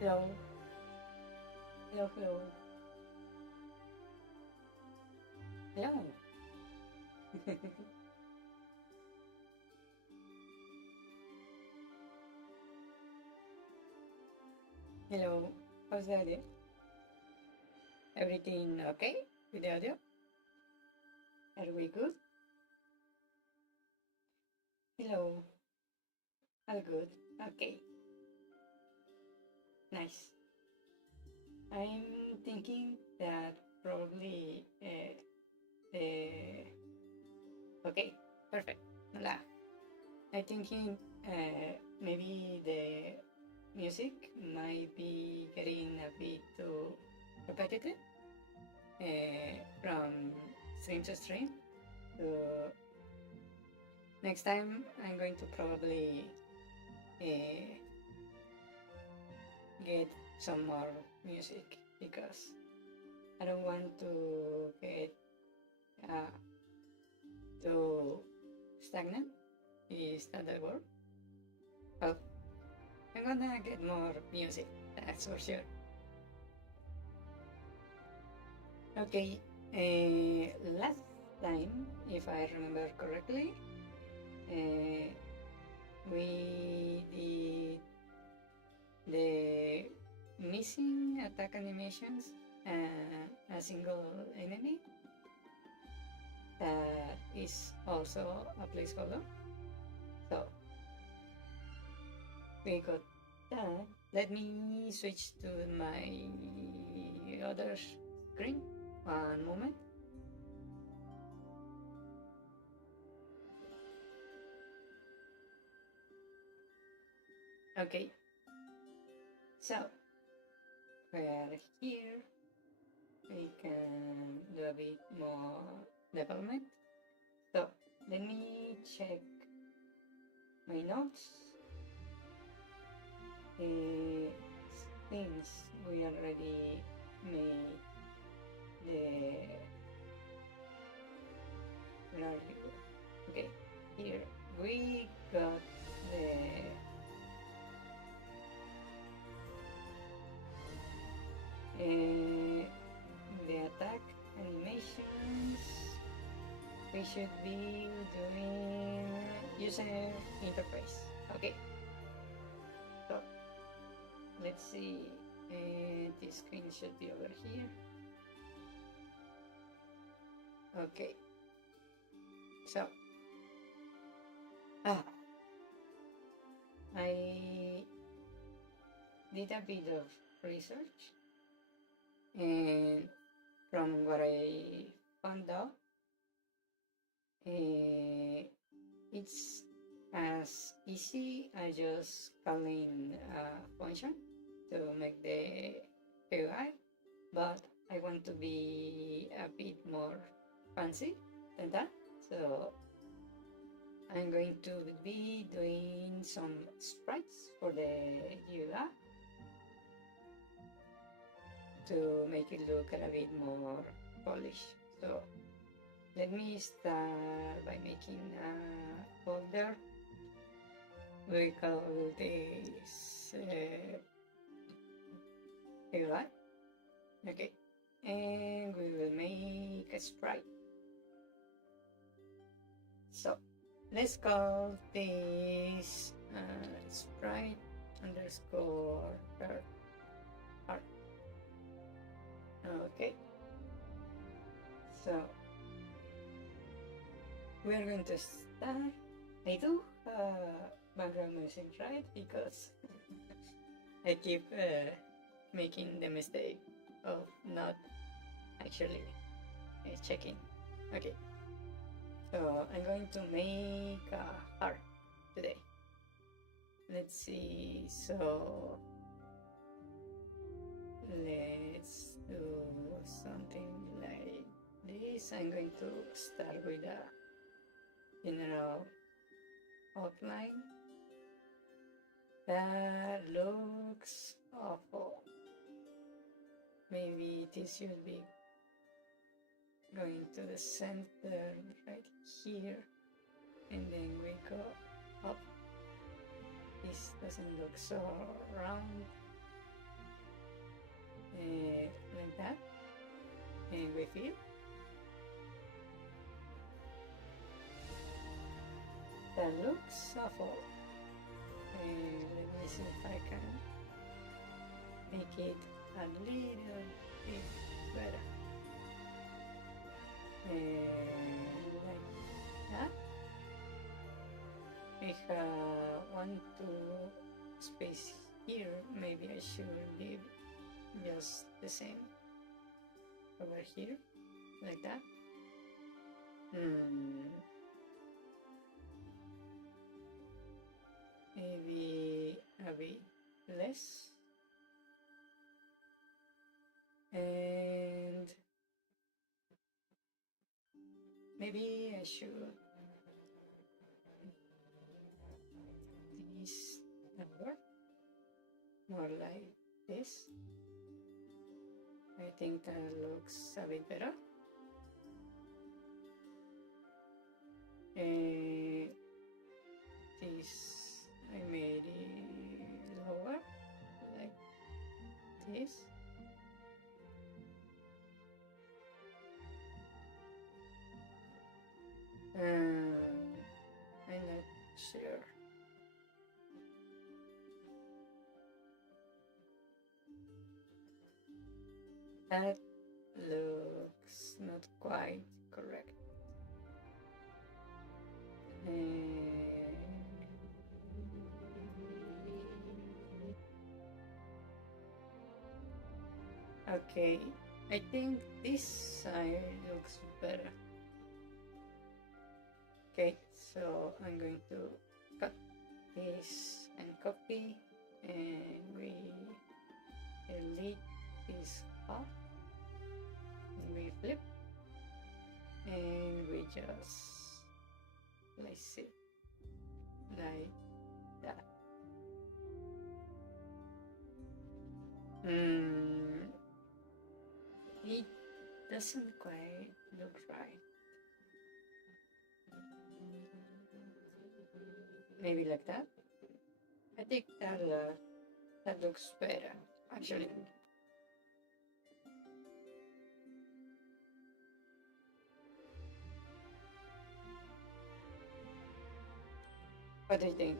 Hello. Hello, hello. Hello. Hello. How's the audio? Everything okay with the audio? Are we good? Hello. All good. Okay. Nice. I'm thinking that probably the okay, perfect. Hola. I'm thinking maybe the music might be getting a bit too repetitive from stream to stream. So next time I'm going to probably get some more music because I don't want to get too stagnant. Is that the word? Well, I'm gonna get more music, that's for sure. Okay, last time, if I remember correctly, we did the missing attack animations a single enemy that is also a placeholder. So we got that. Let me switch to my other screen. One moment. Okay. So we are here. We can do a bit more development. So let me check my notes. Since we already made the where are you? Okay, here we got the attack animations. We should be doing user interface. Okay, so let's see. This screen should be over here. Okay, so I did a bit of research, and from what I found out, it's as easy as just calling a function to make the UI, but I want to be a bit more fancy than that. So I'm going to be doing some sprites for the UI to make it look a bit more polished. So let me start by making a folder. We call this UI. Okay, and we will make a sprite. So let's call this sprite underscore art. Okay, so we are going to start. I do background music, right? Because I keep making the mistake of not actually checking. Okay, so I'm going to make a heart today. Let's see, so let's do something like this. I'm going to start with a general outline that looks awful. Maybe this should be going to the center right here, and then we go up. This doesn't look so round. like that, and we fill. That looks awful. Let me see if I can make it a little bit better. Like that. We have 1, 2 space here. Maybe I should leave just the same over here, like that. Maybe a bit less. And maybe I should this number more like this. I think that looks a bit better. This I made it lower like this. I'm not sure. That looks not quite correct. Okay, I think this side looks better. Okay, so I'm going to cut this and copy, and we delete this off, and we flip, and we just place it like that. It doesn't quite look right. Maybe like that. I think that looks better, actually. What do you think?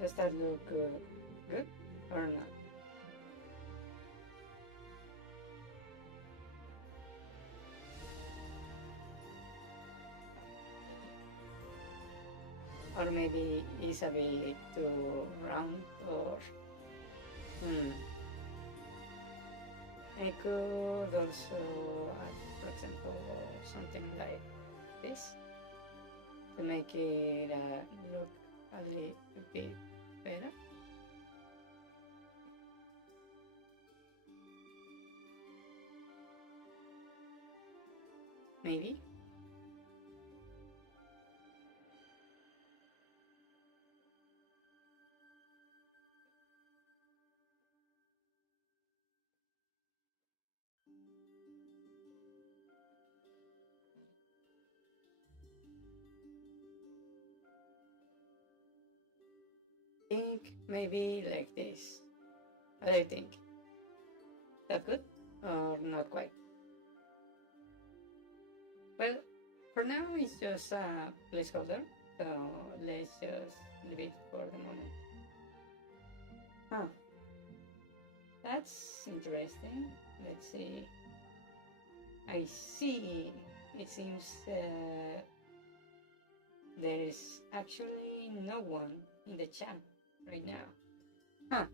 Does that look good or not? Or maybe it's a bit too round, or I could also add, for example, something like this to make it look a little bit better. Maybe. Think maybe like this. What do you think? That good or not quite? Well, for now it's just a placeholder, so let's just leave it for the moment. Huh. That's interesting. Let's see. I see. It seems there is actually no one in the chat right now. Huh.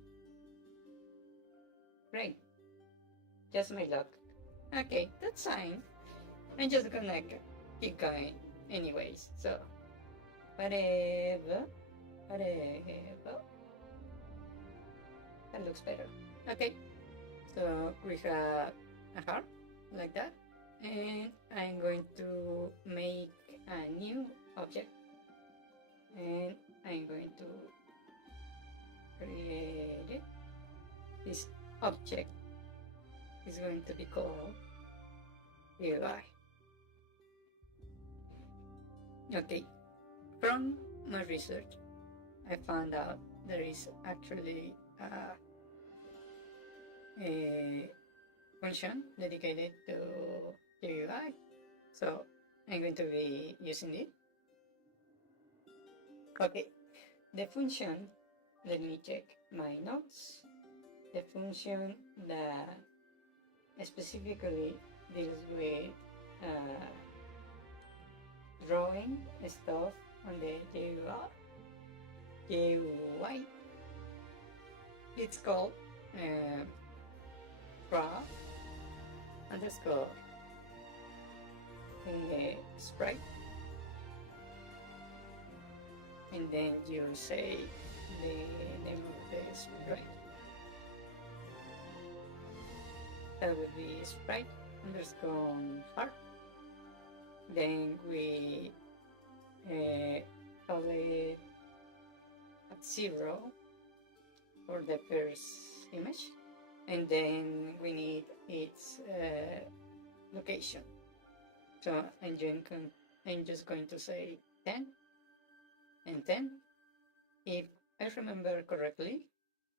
Great. Just my luck. Okay, that's fine. I'm just gonna keep going anyways, so whatever. That looks better. Okay, so we have a heart like that, and I'm going to make a new object, and I'm going to create it. This object is going to be called UI. Okay, from my research, I found out there is actually a function dedicated to GUI, so I'm going to be using it. Okay, the function, let me check my notes. The function that specifically deals with drawing stuff on the GUI. It's called draw underscore sprite, and then you say the name of the sprite. That would be sprite underscore heart. Then we call it at 0 for the first image, and then we need its location. So I'm just going to say 10 and 10. If I remember correctly,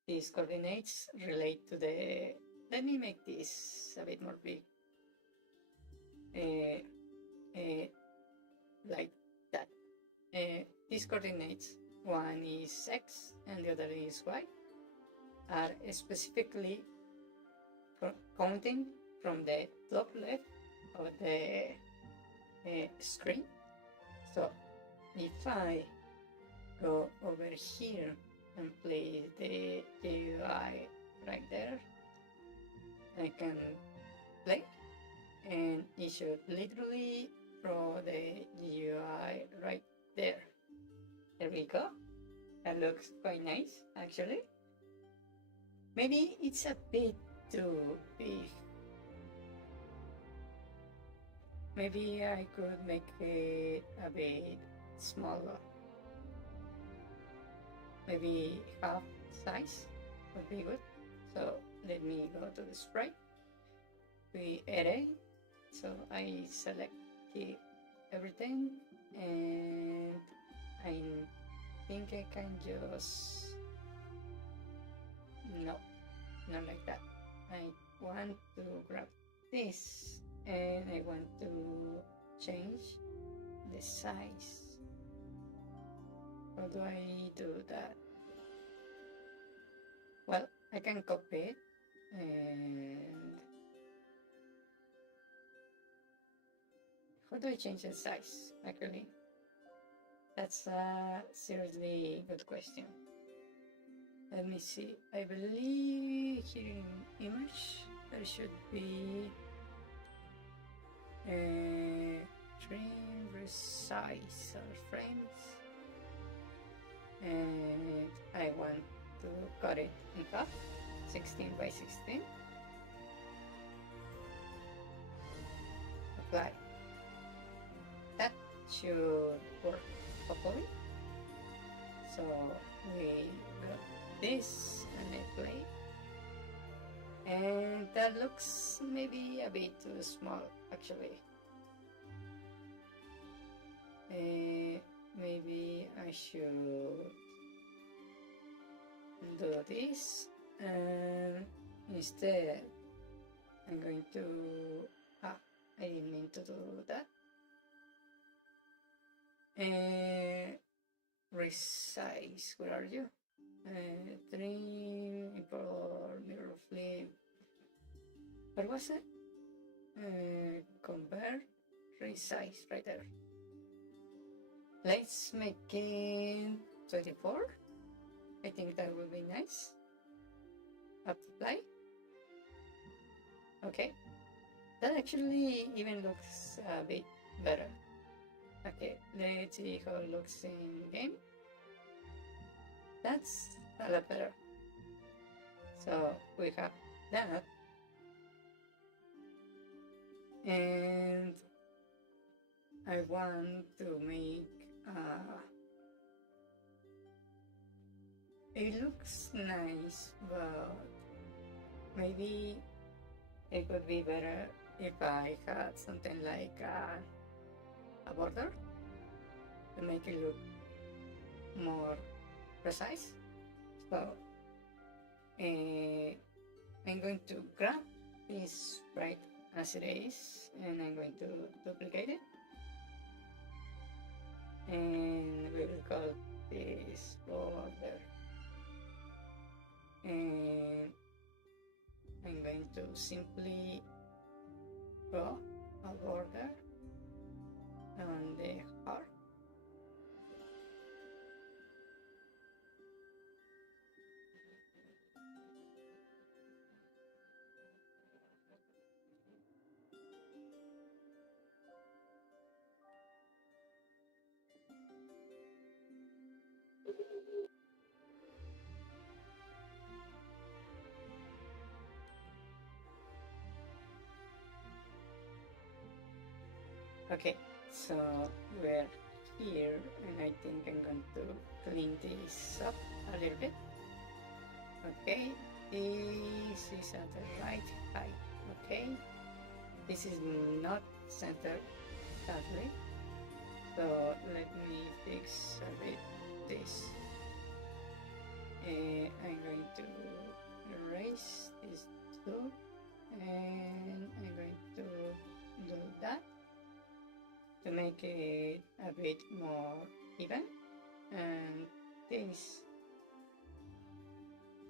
these coordinates relate to the, let me make this a bit more big, like that. These coordinates, one is x and the other is y, are specifically counting from the top left of the screen. So if I go over here and place the GUI right there, I can play, and it should literally draw the GUI right there. There we go. That looks quite nice, actually. Maybe it's a bit too big. Maybe I could make it a bit smaller. Maybe half size would be good. So let me go to the sprite. We edit. So I select everything, and I think I can just, no, not like that. I want to grab this, and I want to change the size. How do I do that? Well, I can copy it, and how do I change the size, actually? That's a seriously good question. Let me see. I believe here in image there should be frame resize or frames, and I want to cut it in half, 16 by 16. Apply. That should work, hopefully. So we got this and I play, and that looks maybe a bit too small, actually. Maybe I should do this, and instead I'm going to, I didn't mean to do that. Resize, where are you? Trim, import, mirror flip. What was it? Convert, resize, right there. Let's make it 24. I think that would be nice. Apply. Okay. That actually even looks a bit better. Okay, let's see how it looks in game. That's a lot better. So we have that, and I want to make it looks nice, but maybe it could be better if I had something like a border to make it look more precise. So I I'm going to grab this sprite as it is, and I'm going to duplicate it, and we will call this border, and I'm going to simply draw a border on the heart. Okay, so we're here, and I think I'm going to clean this up a little bit. Okay, this is at the right height. Okay, this is not centered sadly, so let me fix a bit this. I'm going to erase this too, and I'm going to do that to make it a bit more even, and this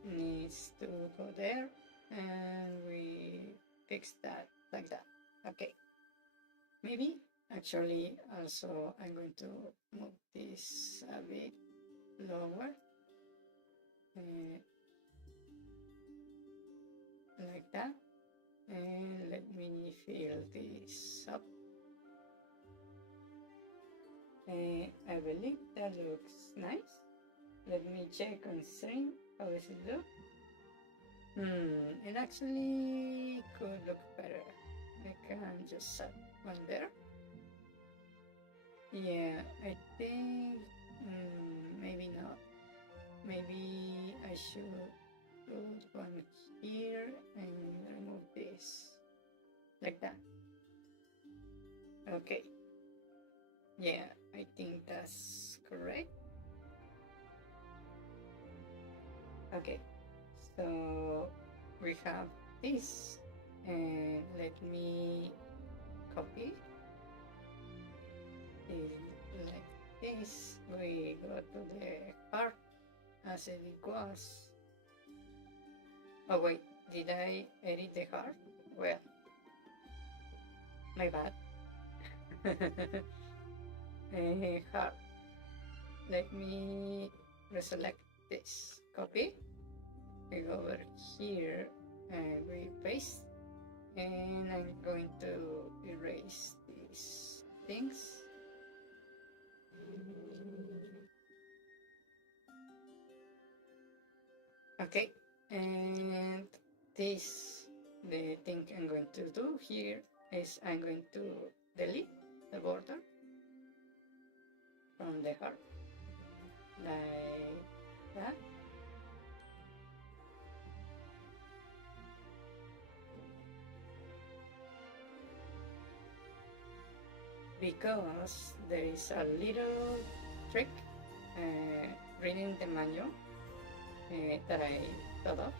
needs to go there, and we fix that like that. Okay, maybe actually also I'm going to move this a bit lower, like that, and let me fill this up. I believe that looks nice. Let me check on stream. How does it look? It actually could look better. I can just set one there. Yeah, I think maybe not. Maybe I should put one here and remove this like that. Okay. Yeah, I think that's correct. Okay, so we have this, and let me copy it like this. We go to the heart as it was. Oh wait, did I edit the heart? Well, my bad. Heart. Let me reselect this. Copy. We go over here and we paste. And I'm going to erase these things. Okay, and this, the thing I'm going to do here is I'm going to delete the border from the heart, like that. Because there is a little trick reading the manual that I thought of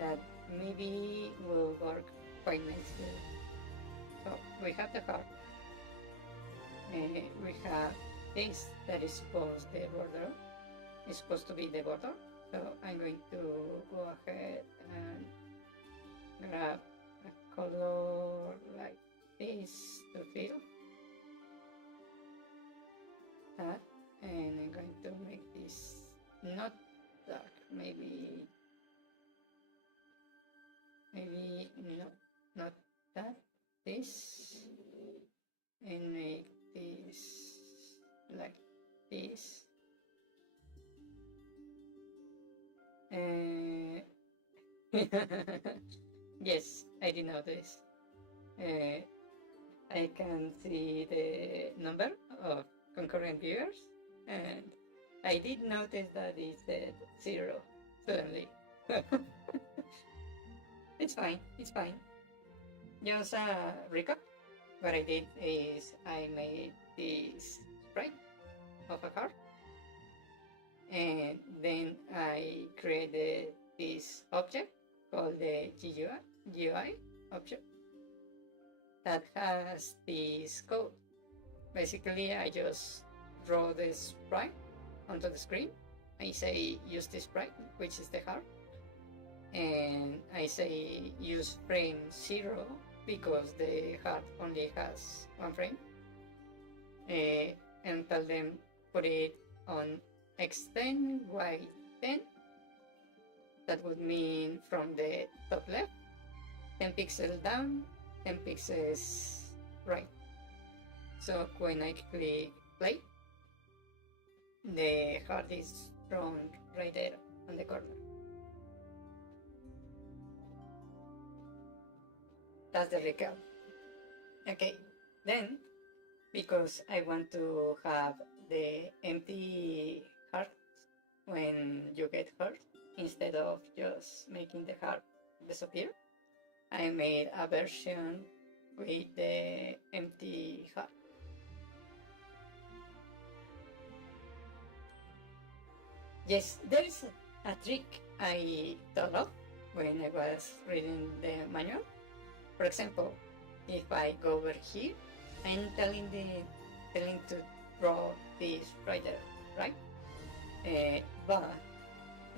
that maybe will work quite nicely. So we have the heart, we have this that is supposed the border, is supposed to be the border. So I'm going to go ahead and grab a color like this to fill that, and I'm going to make this not dark, maybe no, not that, this, and make this like this. Yes, I did notice. I can see the number of concurrent viewers, and I did notice that it said 0 suddenly. It's fine, it's fine. Just a recap. What I did is I made this sprite of a heart, and then I created this object called the UI option that has this code. Basically, I just draw the sprite onto the screen. I say use the sprite, which is the heart, and I say use frame 0 because the heart only has one frame, and tell them put it on x10, y10. That would mean from the top left, 10 pixels down, 10 pixels right. So when I click play, the heart is drawn right there on the corner. That's the recap. Okay, then because I want to have the empty heart when you get hurt, instead of just making the heart disappear, I made a version with the empty heart. Yes, there is a trick I thought of when I was reading the manual. For example, if I go over here, I'm telling to draw this right there, right? But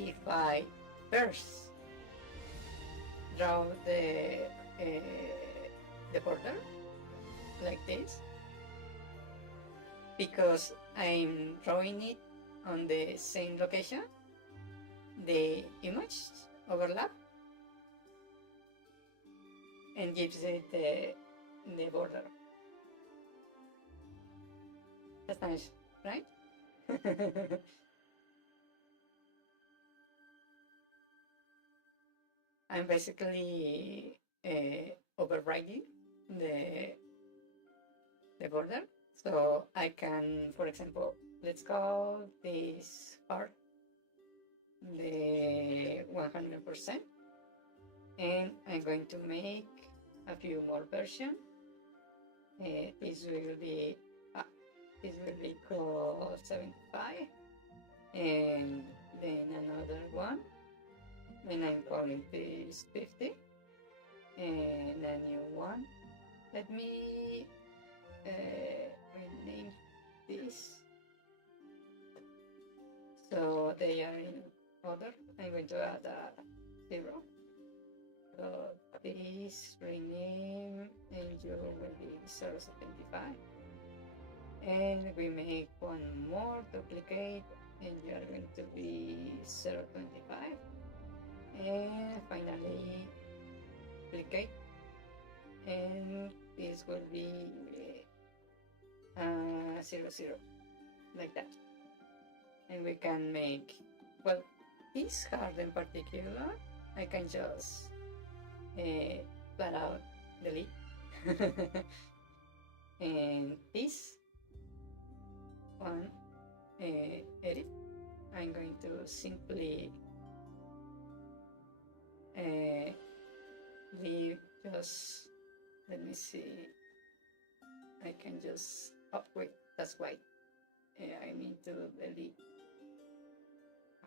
if I first draw the border like this, because I'm drawing it on the same location, the image overlap and gives it the border. That's nice, right? I'm basically overriding the border, so I can, for example, let's call this part the 100%, and I'm going to make a few more versions. This will be called 75, and then another one, and I'm calling this 50, and a new one. Let me rename this so they are in order. I'm going to add a 0. So this rename and you will be 0.75, and we make one more duplicate and you are going to be 0.25, and finally duplicate, and this will be 0.0, like that. And we can make, well, this card in particular, I can just flat out delete. And this one, edit, I'm going to simply leave just, let me see, I can just, oh wait, that's why I need to delete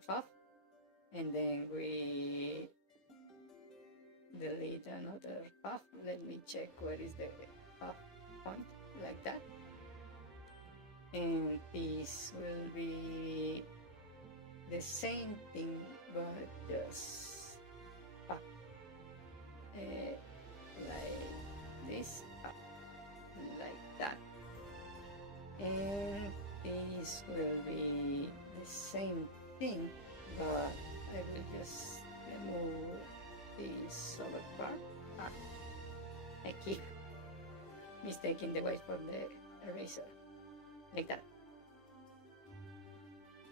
half, and then we delete another half. Let me check where is the half point, like that, and this will be the same thing but just up, like this, up, like that, and this will be the same thing, but I will just remove this solid part. I keep mistaking the white from the eraser, like that.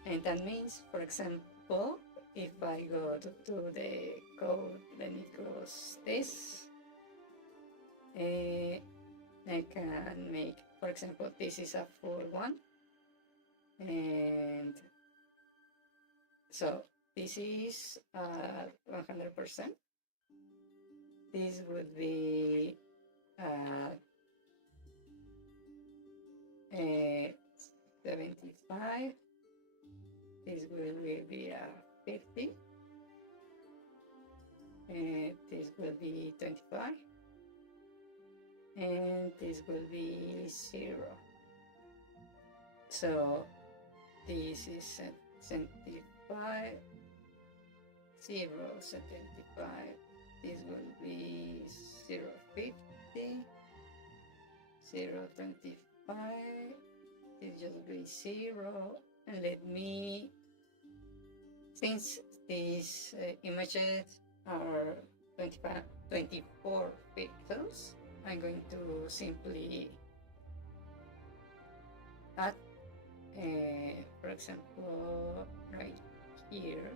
And that means, for example, if I go to the code, then it goes this. I can make, for example, this is a full one, and so this is 100%. This would be 75. This will be 50, This will be 25, and this will be 0. So this is 75, 0, 75. This will be 0, 50, 0, 25. This just be 0. And let me, since these images are 25, 24 pixels, I'm going to simply add, for example, right here,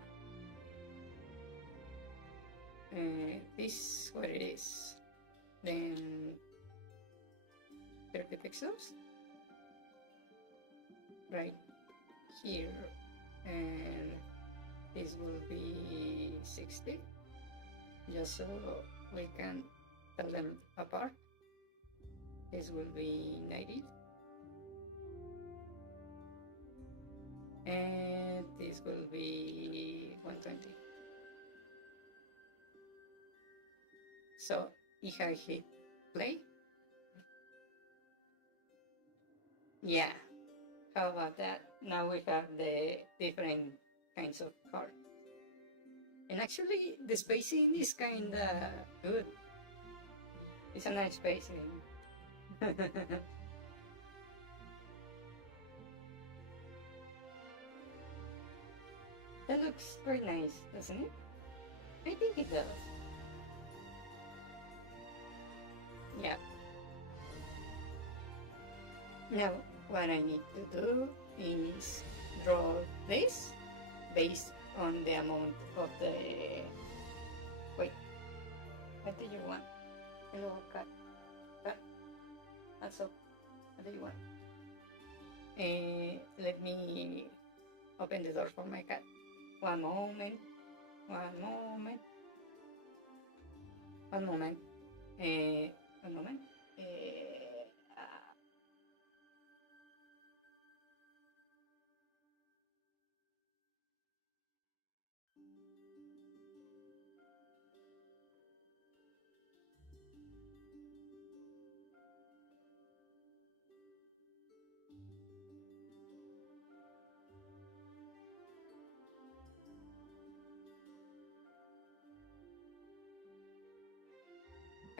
this what it is, then 30 pixels right here, and this will be 60, just so we can tell them apart. This will be 90, and this will be 120. So if I hit play, yeah, how about that? Now we have the different kinds of cards. And actually the spacing is kinda good. It's a nice spacing. That looks very nice, doesn't it? I think it does. Yeah. Now, what I need to do is draw this based on the amount of the... Wait, what do you want? Hello, cat. Cat. Also, what do you want? Let me open the door for my cat. One moment. One moment. One moment. One moment.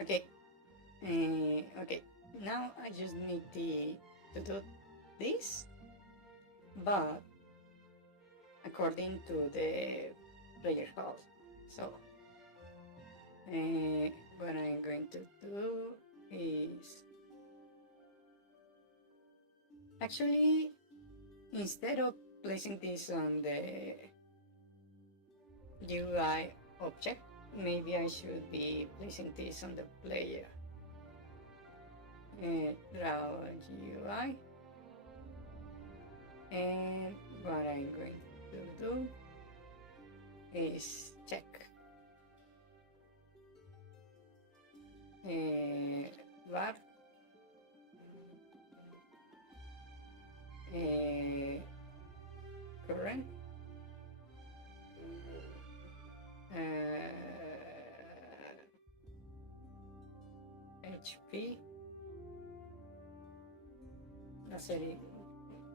Okay. Okay. Now I just need to do this, but according to the player house. So what I'm going to do is actually, instead of placing this on the UI object, maybe I should be placing this on the player. Draw UI, and what I'm going to do is check var current HP. Let's say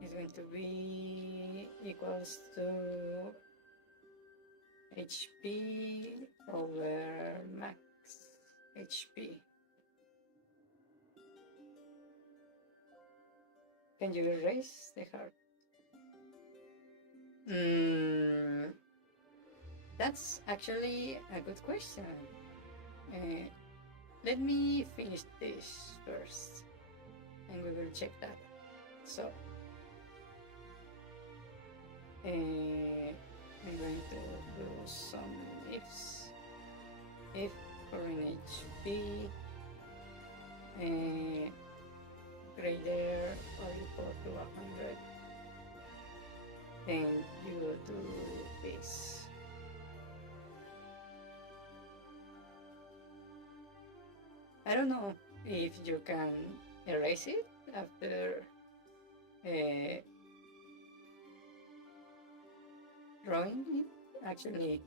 is going to be equals to HP over max HP. Can you erase the heart? That's actually a good question. Let me finish this first, and we will check that. So, I'm going to do some ifs. If current HP greater or equal to 100, then you do this. I don't know if you can erase it after drawing it. Actually,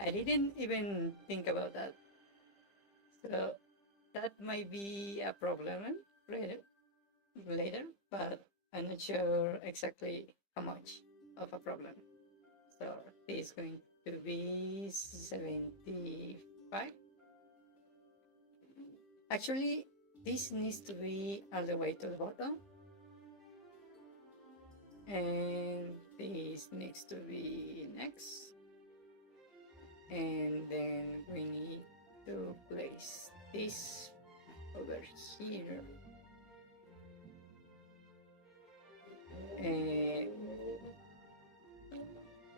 I didn't even think about that. So that might be a problem later, but I'm not sure exactly how much of a problem. So this is going to be 75. Actually, this needs to be all the way to the bottom. And this needs to be next. And then we need to place this over here. And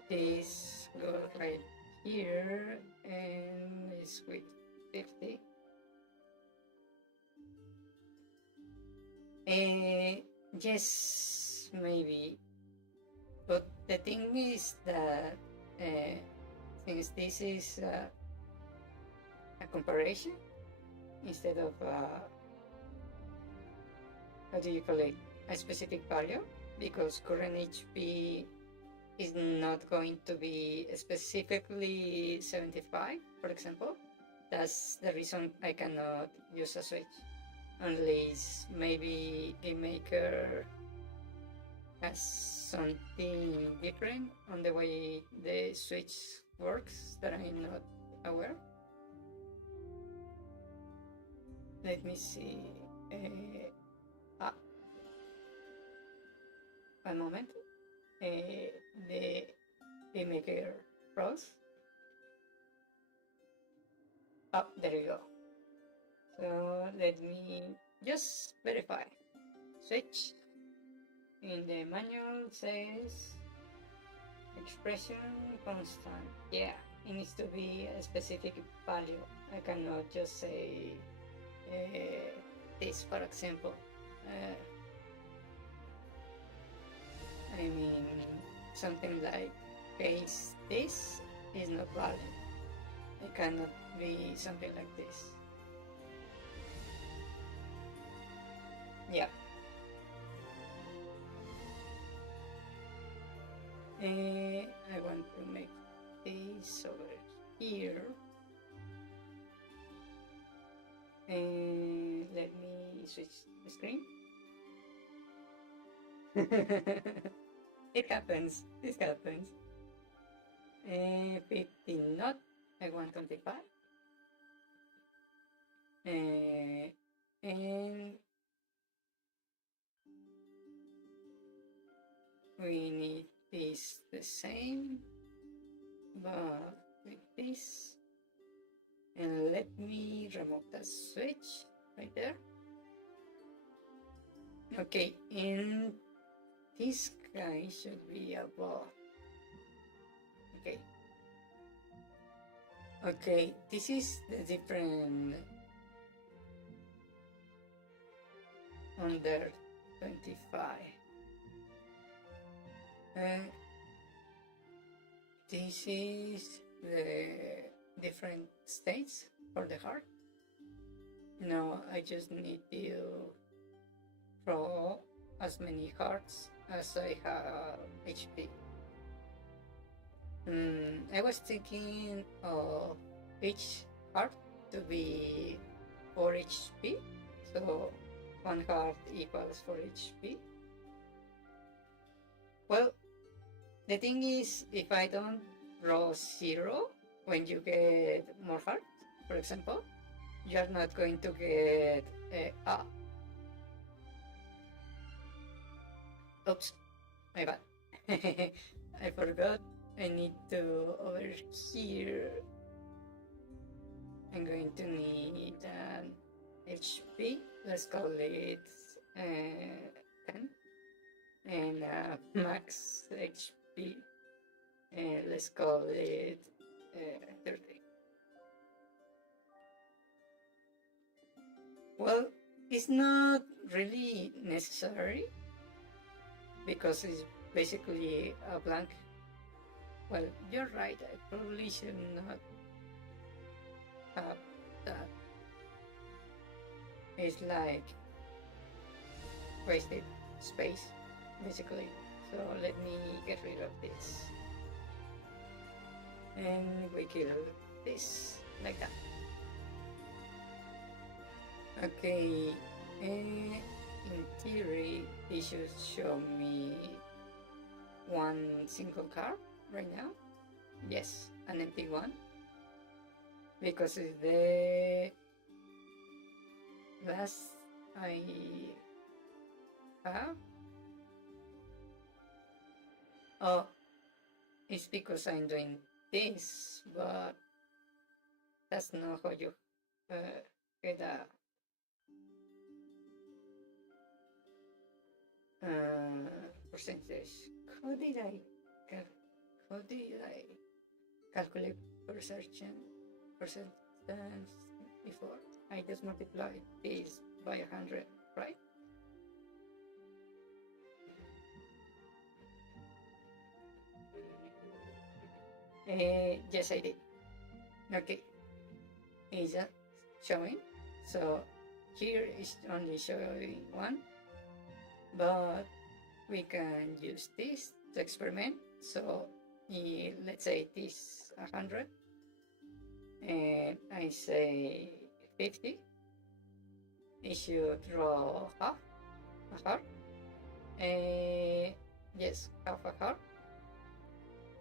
this goes right here and it's with 50. Yes, maybe. But the thing is that since this is a comparison instead of how do you call it, a specific value, because current HP is not going to be specifically 75, for example. That's the reason I cannot use a switch, unless maybe GameMaker has something different on the way the switch works that I'm not aware. Let me see. One moment. The GameMaker Pros. Oh, there you go. So let me just verify. Switch. In the manual says expression constant. Yeah, it needs to be a specific value. I cannot just say this, for example. I mean, something like base this is not valid. It cannot be something like this. Yeah. I want to make this over here. And let me switch the screen. It happens. This happens. 15 not. I want 25. And we need this the same, but with this. And let me remove the switch right there. Okay, and this guy should be above. Okay. Okay, this is the different under 25. This is the different states for the heart. Now I just need to throw as many hearts as I have HP. I was thinking of each heart to be 4 HP, so 1 heart equals 4 HP. Well, the thing is, if I don't roll 0 when you get more hearts, for example, you are not going to get oops, my bad. I forgot. I need to over here. I'm going to need an HP. Let's call it 10. And max HP. Let's call it 30. Well, it's not really necessary because it's basically a blank. Well, you're right, I probably should not have that. It's like wasted space, basically. So let me get rid of this. and we kill this like that. Okay, in theory, it should show me one single card right now. Yes, an empty one, because it's the last I have. Oh, it's because I'm doing this, but that's not how you get a percentage. How did I calculate percentage before? I just multiplied this by 100, right? Yes, I did. Okay, is that showing? So here is only showing one, but we can use this to experiment. So let's say this 100, and I say 50. It should draw half a heart. Yes, half a heart,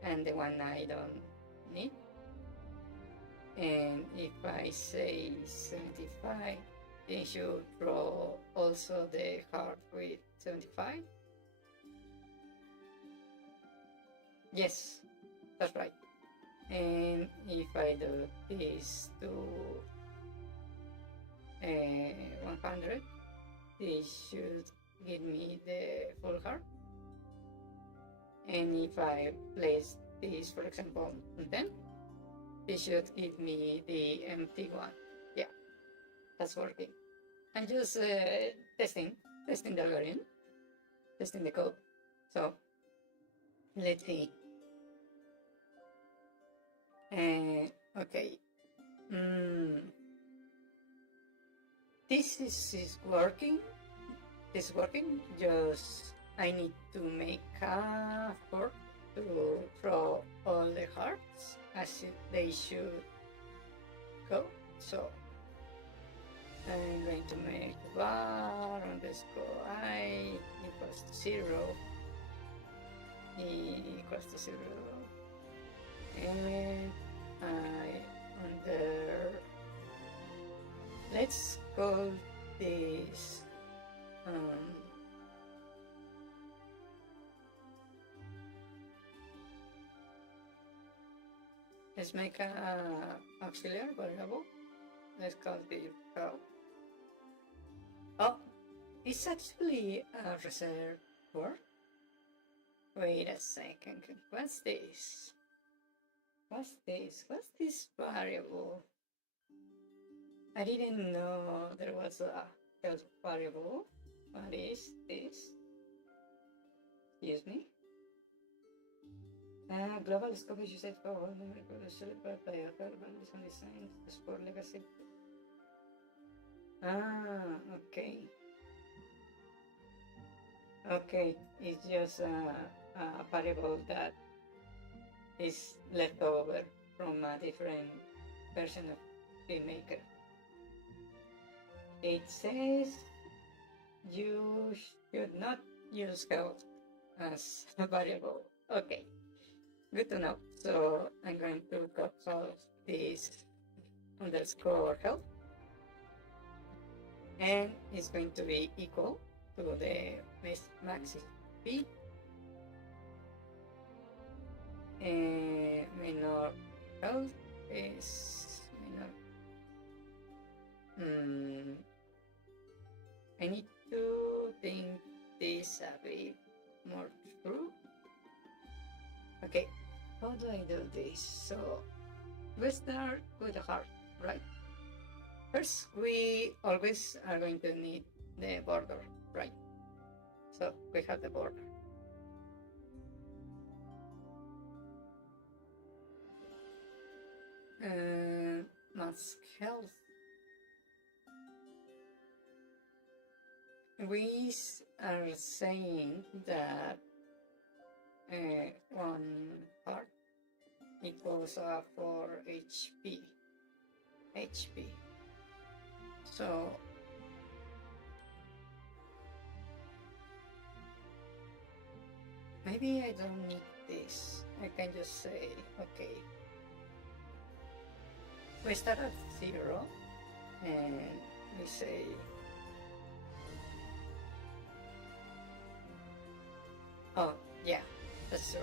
and the one I don't need. And if I say 75, it should draw also the heart with 75. Yes, that's right. And if I do this to 100, this should give me the full heart. And if I place this, for example, on 10, this should give me the empty one. Yeah, that's working. I'm just testing the algorithm, testing the code. So let's see. Okay. This is working. This is working. Just I need to make a fork to throw all the hearts as they should go. So I'm going to make var underscore I equals to 0 equals to 0, and I under, let's call this let's make a auxiliary variable. Let's call it help. Oh, it's actually a reserved word. Wait a second. What's this? What's this? What's this variable? I didn't know there was a health variable. What is this? Excuse me. Global scope is used for all numerical selected by a verbal design to support legacy. Okay. Okay, it's just a variable that is left over from a different version of FilmMaker. It says you should not use health as a variable. Okay, good to know. So I'm going to call this underscore health, and it's going to be equal to the max speed and minor health is minor. I need to think this a bit more through. Okay, how do I do this? So we start with the heart, right? First, we always are going to need the border, right? So we have the border. Mask health. We are saying that one part equals 4 HP. So maybe I don't need this. I can just say, okay, we start at 0 and we say oh yeah, that's true.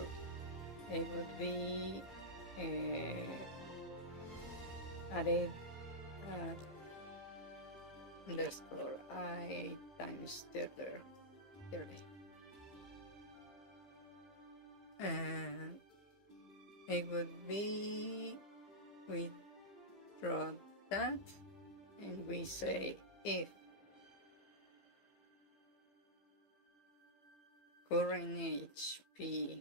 It would be added underscore I times 30. And it would be, we draw that and we say if current HP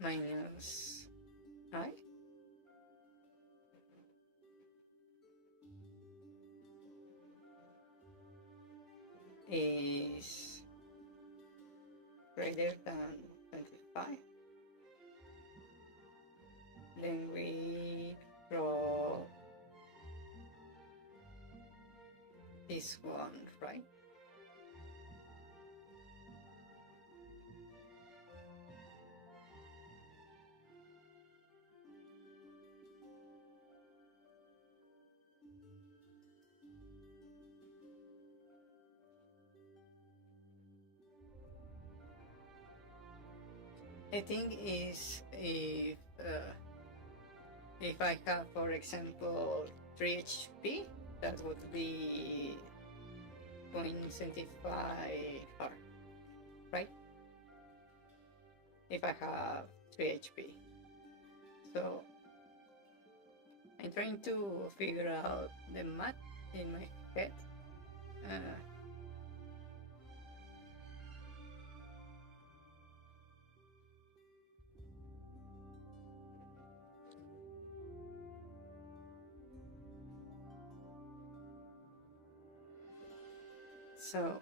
minus I is greater than 25, then we draw this one, right? I think is if I have, for example, 3 HP, that would be 0.75 heart, right? If I have 3 HP. So I'm trying to figure out the math in my head. So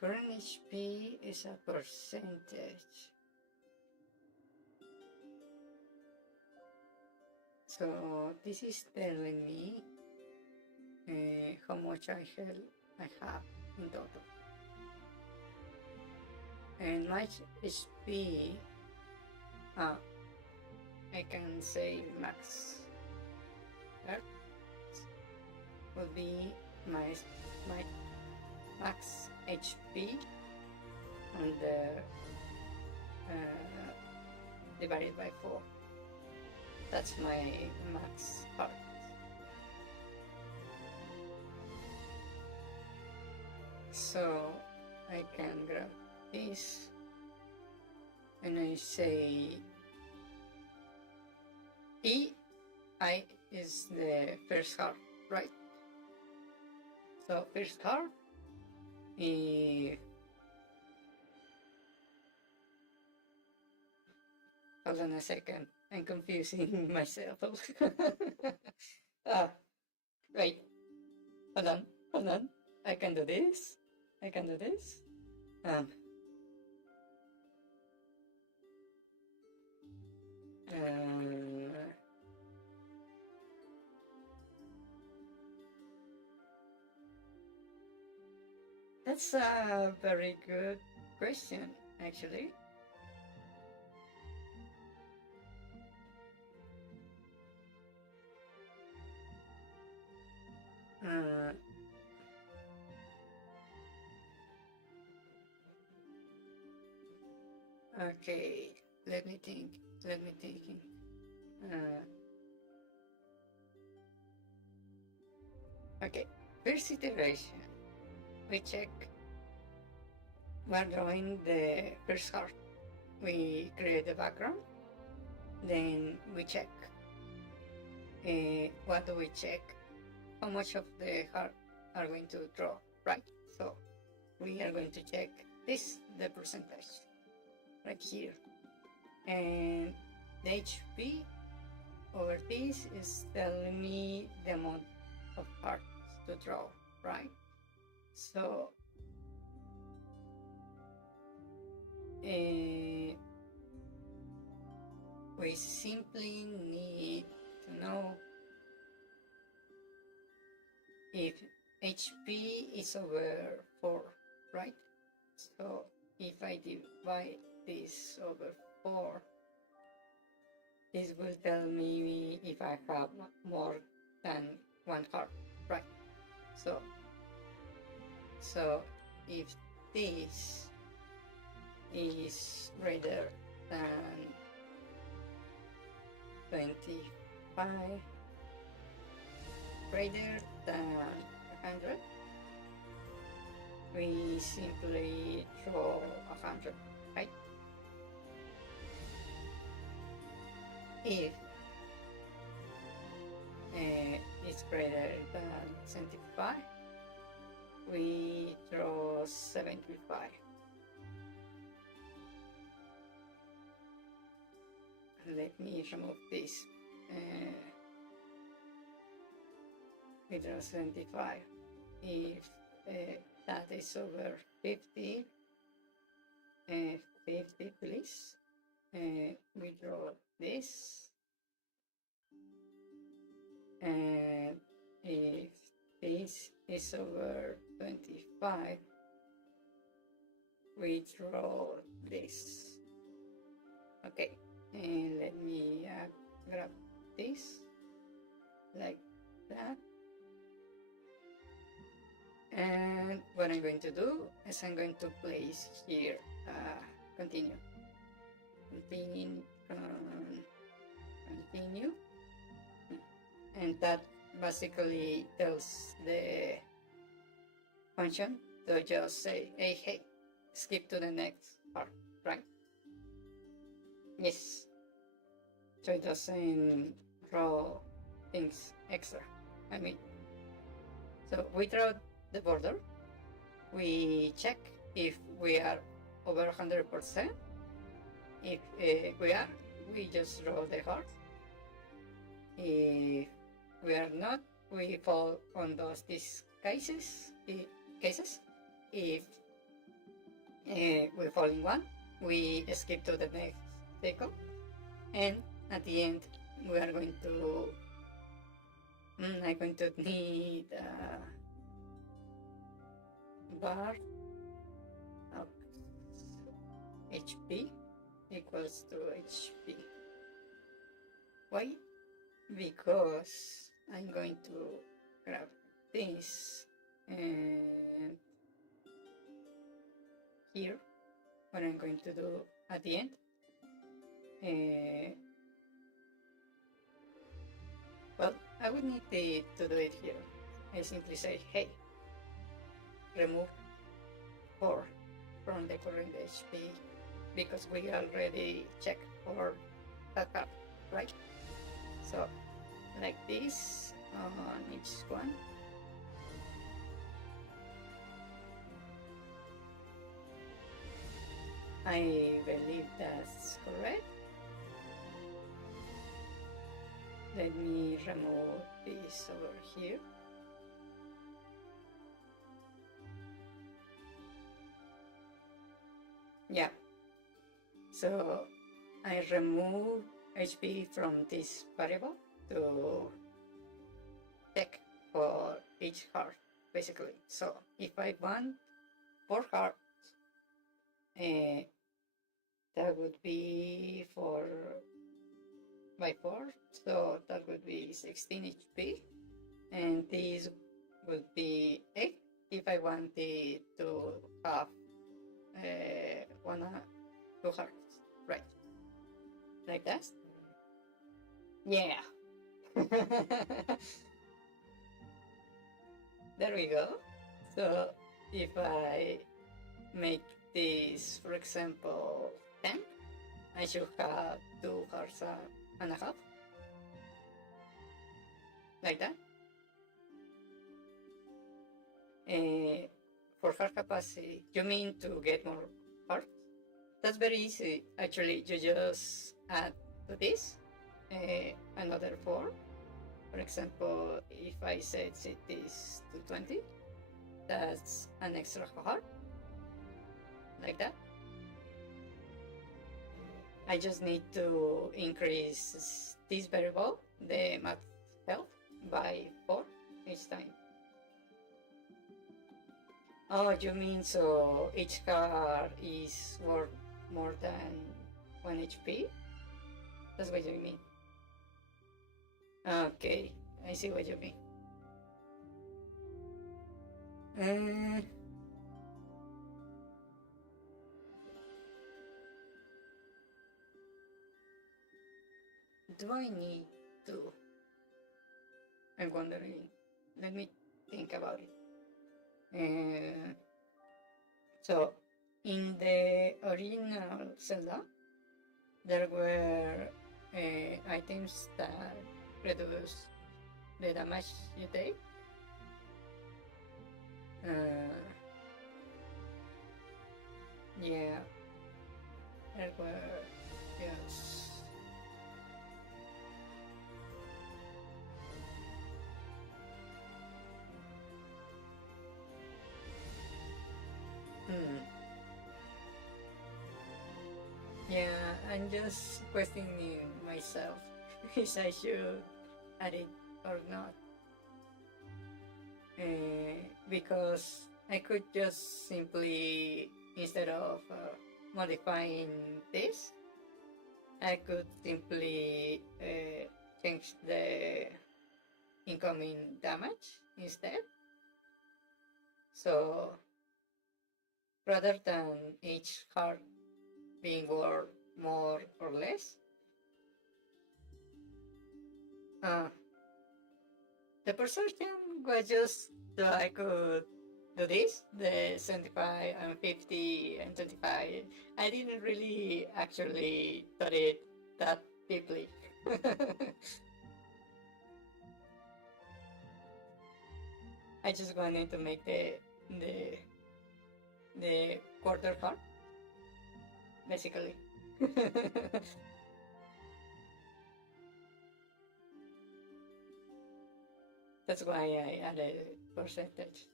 current HP is a percentage. So this is telling me how much I have in total. And my HP, I can say max. That would be my max HP and divided by 4. That's my max part. So I can grab this and I say I is the first heart, right? So first heart is, hold on a second, I'm confusing myself. Wait, hold on, I can do this. That's a very good question, actually. Okay, let me think. Okay, first iteration. We check. We're drawing the first heart. We create the background. Then we check. What do we check? How much of the heart are going to draw, right? So we are going to check this, the percentage, right here. And the HP over this is telling me the amount of hearts to draw, right? So we simply need to know if HP is over 4, right? So if I divide this over 4, this will tell me if I have more than 1 heart, right? So if this is greater than 25, greater than 100, we simply draw 100, right? If it's greater than 75, we draw 75. Let me remove this. We draw 75. If that is over 50, 50 please. We draw this. And if this is over 25, we draw this. Okay, and let me grab this like that. And what I'm going to do is I'm going to place here continue, and that basically tells the function to just say, hey, skip to the next part, right? Yes, so it doesn't draw things extra. I mean, so we draw the border, we check if we are over 100%. If we are, we just draw the heart. If we are not, we fall on these cases. If we fall in one, we skip to the next cycle, and at the end we are going to I'm going to need bar of HP equals to HP. Why? Because I'm going to grab this, and here what I'm going to do at the end, well, I would need to do it here. I simply say, hey, remove 4 from the current HP, because we already checked for that part, right? So like this on each one. I believe that's correct. Let me remove this over here. Yeah, so I remove HP from this variable to check for each heart, basically. So if I want 4 hearts, that would be 4 by 4, so that would be 16 HP, and this would be 8 if I wanted to have 2 hearts, right? Like that? Yeah. There we go. So if I make this, for example, 10, I should have 2 hearts and a half, like that. For heart capacity, you mean to get more hearts? That's very easy. Actually, you just add to this another 4. For example, if I set this to 20, as an extra heart, like that. I just need to increase this variable, the max health, by 4 each time. Oh, you mean so each card is worth more than 1 HP? That's what you mean. Okay, I see what you mean. Do I need to? I'm wondering. Let me think about it. So, in the original Zelda, there were items that reduce the damage you take. Yeah, there were, yes. Yeah, I'm just questioning myself if I should add it or not. Because I could just simply, instead of modifying this, I could simply change the incoming damage instead. So rather than each heart being worth more or less, the perception was just that I could do this, the 75 and 50 and 25. I didn't really actually thought it that deeply. I just wanted to make the quarter part, basically. That's why I added percentage.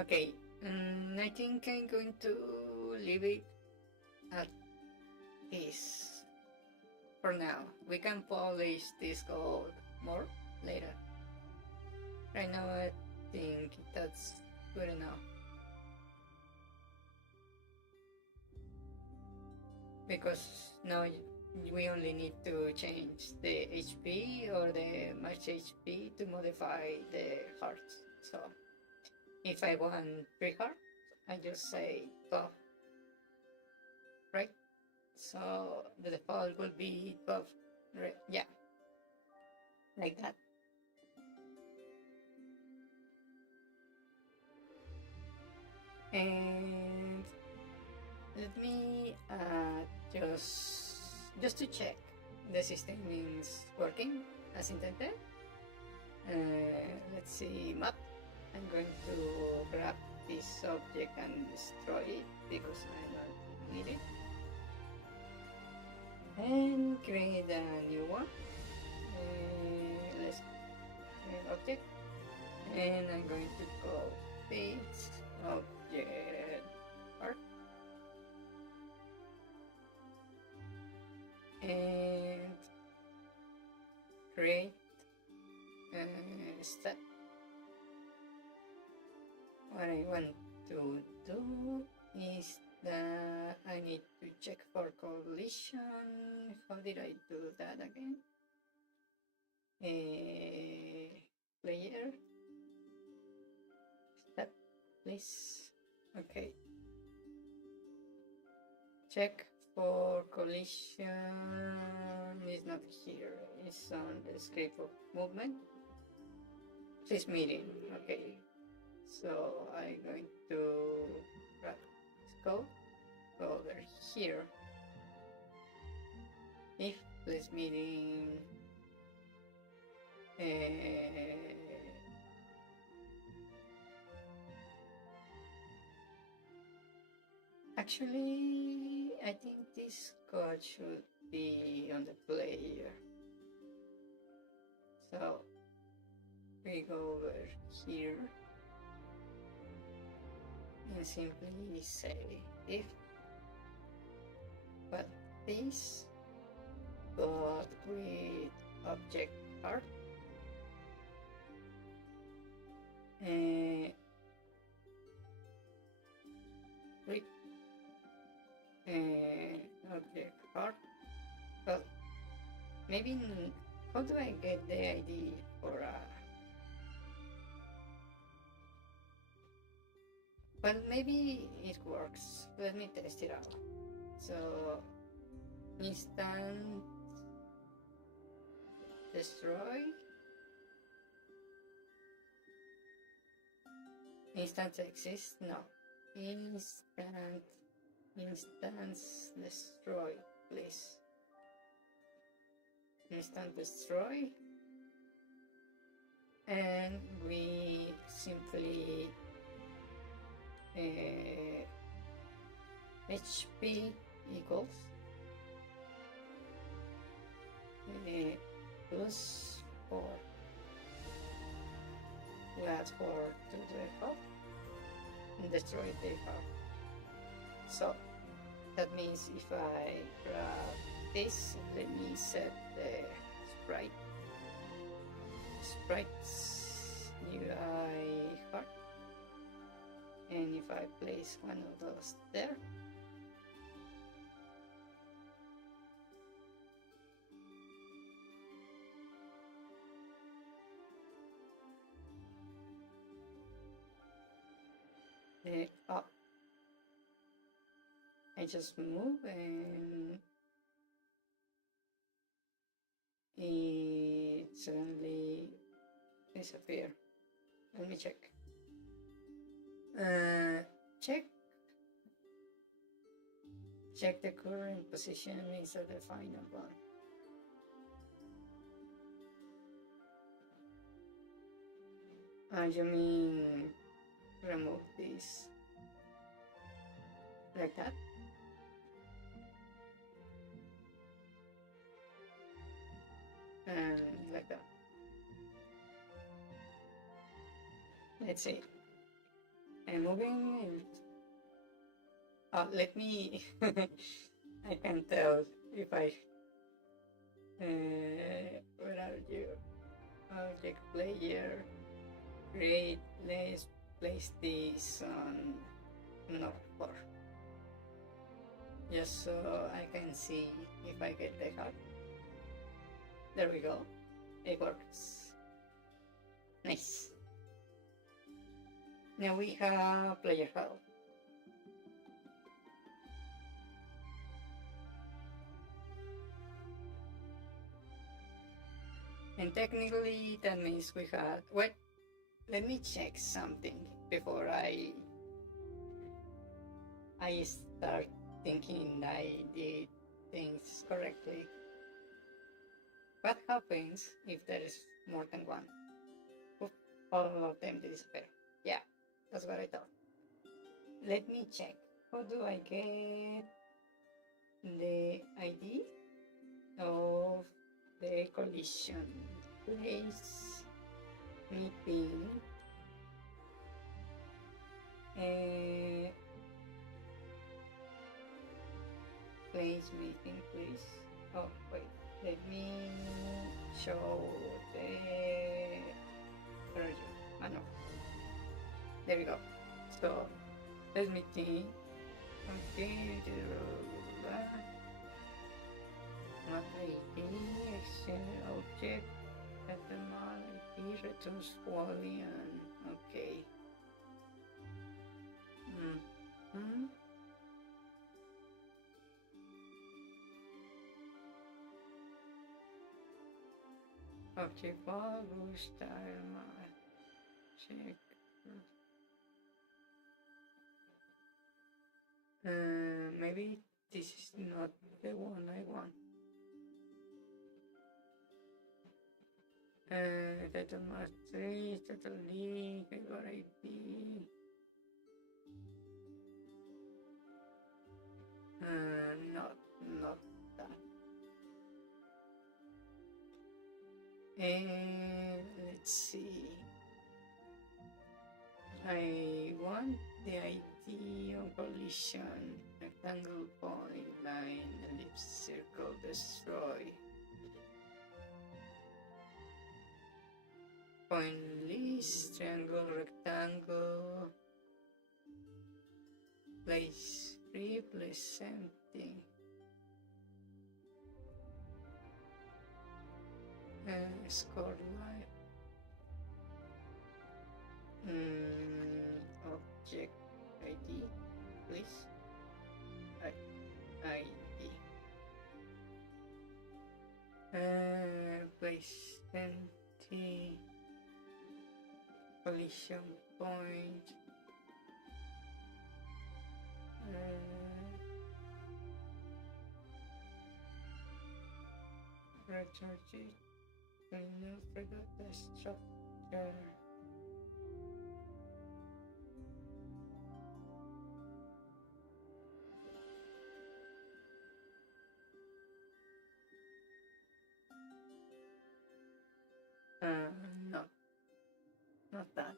Okay, I think I'm going to leave it at this for now. We can polish this code more later. Right now I think that's good enough. Because now we only need to change the HP or the max HP to modify the hearts. So if I want 3 hearts, I just say 12, right? So the default will be 12, right? Yeah, like that. And let me just to check the system is working as intended. Let's see, map. I'm going to grab this object and destroy it because I don't need it. And create a new one. Let's create object. And I'm going to call this object part. And create step. What I want to do is that I need to check for collision. How did I do that again? Player step, please. Okay. Check for collision is not here. It's on the script of movement. This meeting. Okay. So I'm going to grab this code, go over here. If this meeting Actually, I think this code should be on the player. So we go over here and simply say if, but this, but with object art, with object art. Well, maybe how do I get the ID for well, maybe it works. Let me test it out. So instant destroy, instance exists? No. Instance destroy, please. Instant destroy, and we simply HP equals plus 4. We add 4 to the hub and destroy the hub. So that means if I grab this, let me set the sprites UI heart, and if I place one of those there, up, I just move and it suddenly disappear. Let me check. Check the current position instead of the final one. You mean remove this like that? And like that. Let's see. I'm moving. Let me. I can tell if I. Where are you? Object player. Great. Let's place this on North 4. Just so I can see if I get the card. There we go. It works. Nice. Now we have player help. And technically that means we have, wait, let me check something before I start thinking I did things correctly. What happens if there is more than one? All of them disappear. Yeah, that's what I thought. Let me check. How do I get the ID of the collision? Place meeting. Place meeting, please. Oh, wait. Let me show the version. No. There we go. So, let's meeting. Okay, action object at the ID returns volume. Okay. Object value style check. Maybe this is not the one I want. Title mastery, title league, what ID. Not that. And let's see. I want the ID on collision, rectangle, point, line, ellipse, circle, destroy. Point list, triangle, rectangle, place free, place empty. Score life. Object ID, please. ID. Place empty. Collision point. Recharge it. Clean forgot the structure. No, not that.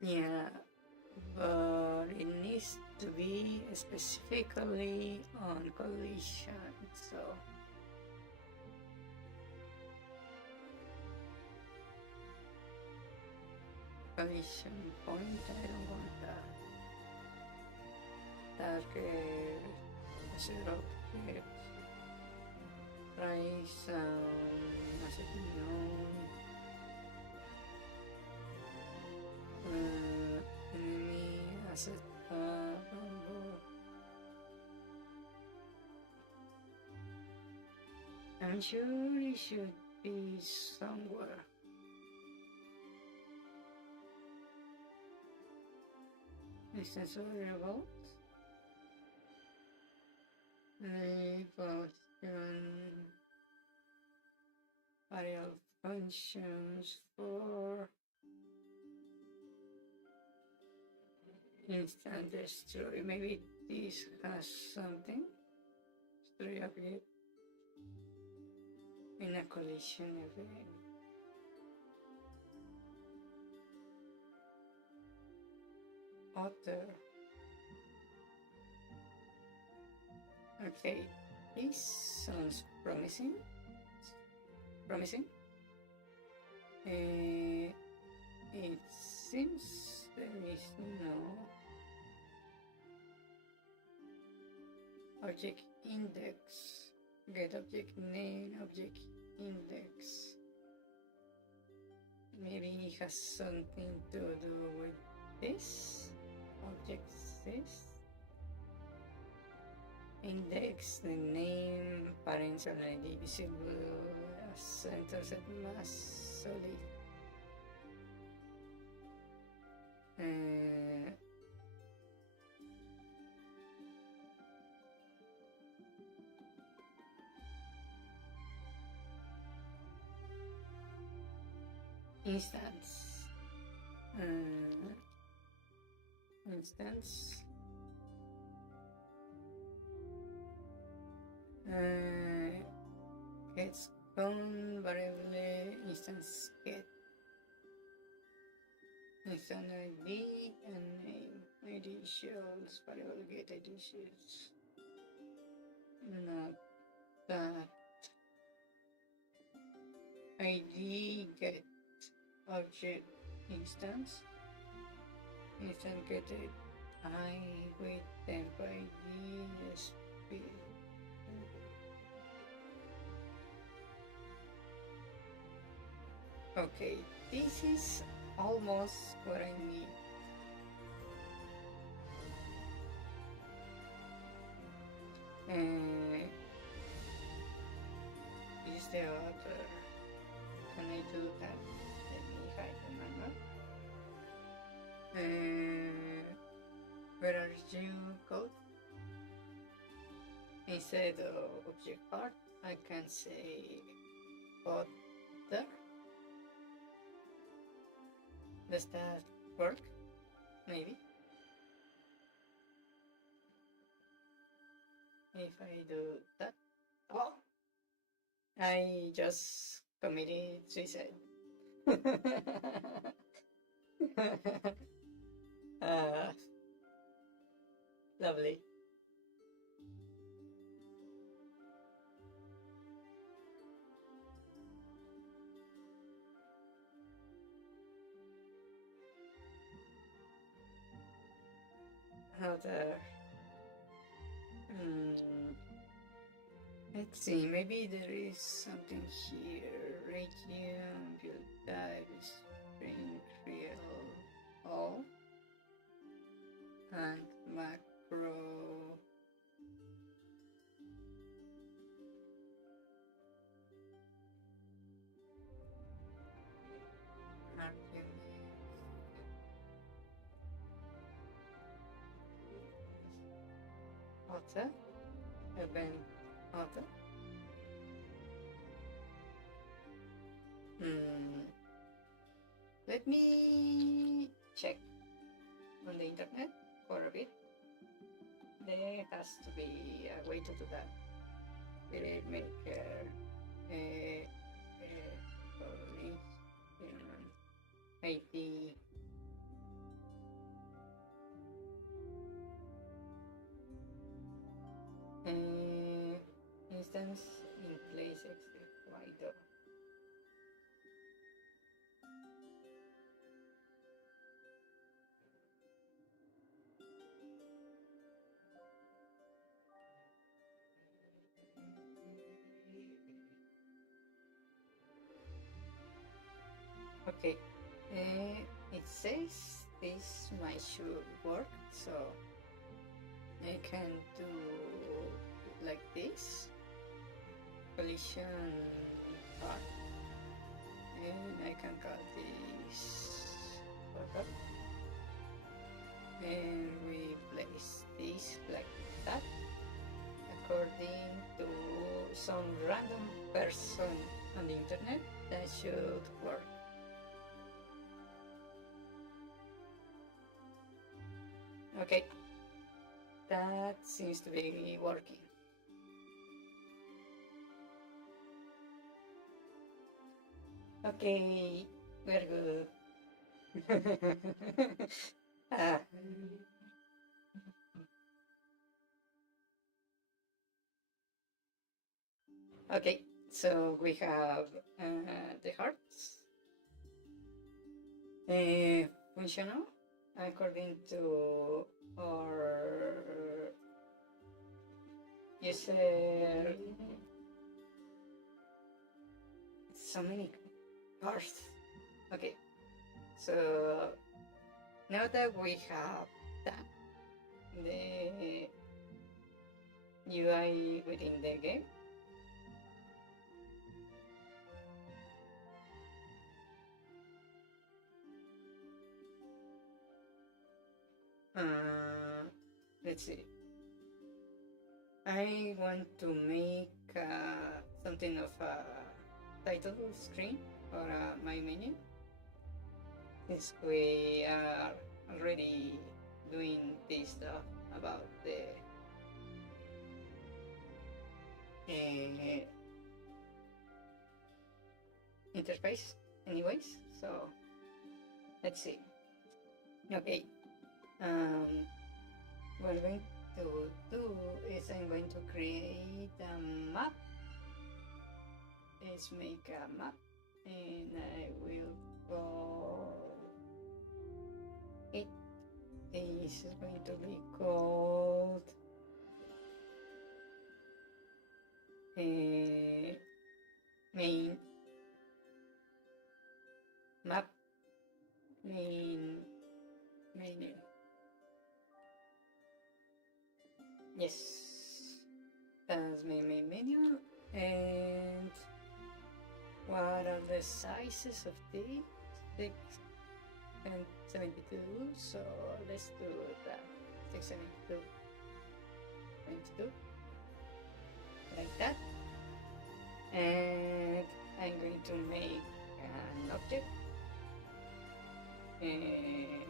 Yeah, but it needs to be specifically on collision, so collision point, I don't want that. Target, zero object, price, asset known, enemy, asset, number. I'm sure it should be somewhere. Instance variables. Variable functions for instant destroy. Maybe this has something. Destroy object in a collision event. Author. Okay, this sounds promising. It seems there is no object index. Get object name, object index. Maybe it has something to do with this. Object this. Index, the name, parents already visible, center set mass solid. Instance. Gets con variable instance get. Instance ID and name. ID shows variable get ID shows. Not that. ID get object instance. Instance get it. I with temp ID SP. Okay, this is almost what I need. Is the author? Can I do that? Let me hide the map. Where are you, code? instead of object art, I can say other. Does that work? Maybe. If I do that. Oh! I just committed suicide. uh, Lovely. Other. Let's see, maybe there is something here. Region, build type, string, real, all, and macro. Argument. Author, event author. Let me check on the internet for a bit. There has to be a way to do that. Maker, IP. Instance in place exit wider. Okay, it says this might should work, so I can do it like this. Collision part, and I can call this button, and we place this like that according to some random person on the internet. That should work. Okay, that seems to be working. Okay, we're good. Okay, so we have the hearts. Functional according to our user. So many parts. Okay, so now that we have that, the UI within the game, let's see. I want to make something of a title screen for my menu, since we are already doing this stuff about the interface anyways. So let's see. Okay, what I'm going to do is I'm going to create a map. Let's make a map, and I will call it. This is going to be called main map, main menu. Yes, that's my main menu. And what are the sizes of these? 6 and 72. So let's do that. 672. 72. that. And I'm going to make an object. And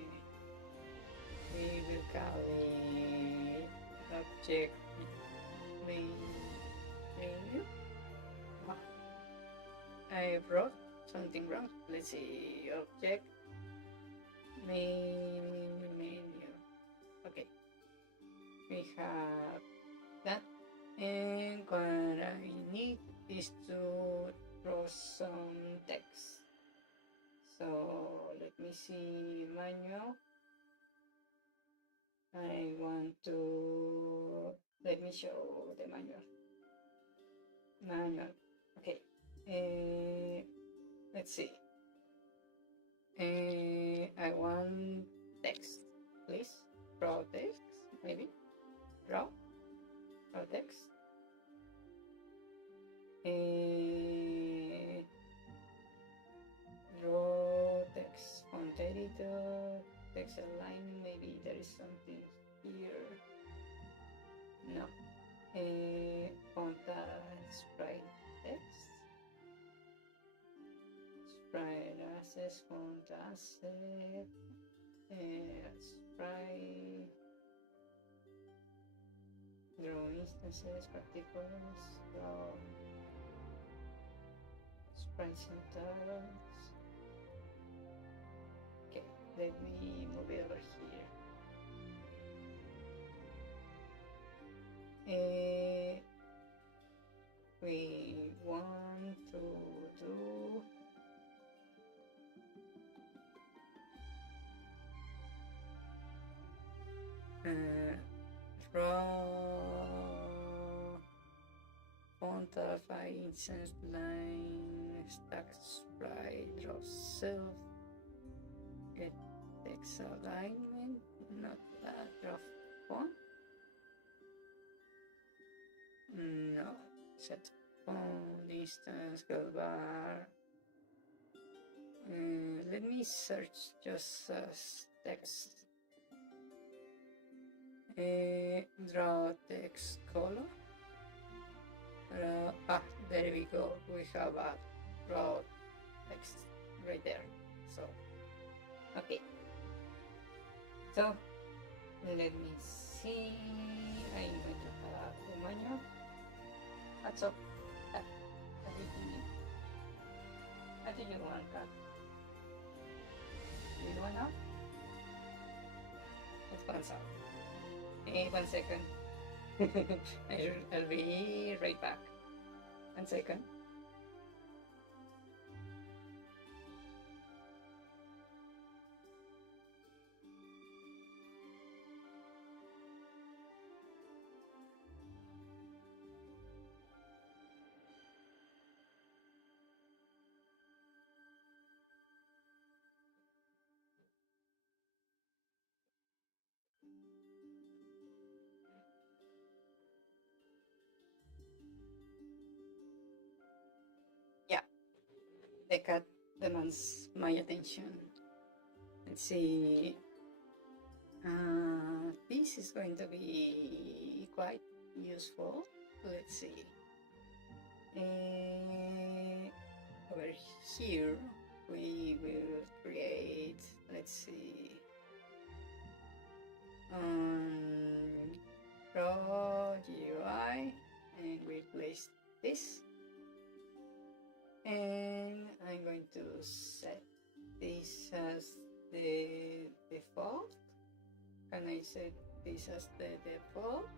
we will call it object menu. I wrote something wrong. Let's see, object menu. Okay, we have that, and what I need is to draw some text. So let me see manual. I want to, let me show the manual. Okay. Let's see. I want text, please. Draw text, maybe. Draw text. Draw text, font editor, text align. Maybe there is something here. No. Font sprite text. Sprite assets, font asset, sprite, draw instances, particulars, draw sprites and tiles. Okay, let me move it over here. We want to do draw font alpha instance line stack sprite draw self get text alignment, not that draw font. No, set font instance go bar. Let me search just text. Draw text color. There we go. We have a draw text right there. So, okay. So, let me see. I'm going to have the manual. That's all. What do you want, Kat? You want out? It comes out. Hey, 1 second. I'll be right back. 1 second. Yeah, the cat demands my attention. Let's see. This is going to be quite useful. Let's see. Over here, we will create, let's see, draw GUI, and we place this. And I'm going to set this as the default. Can I set this as the default?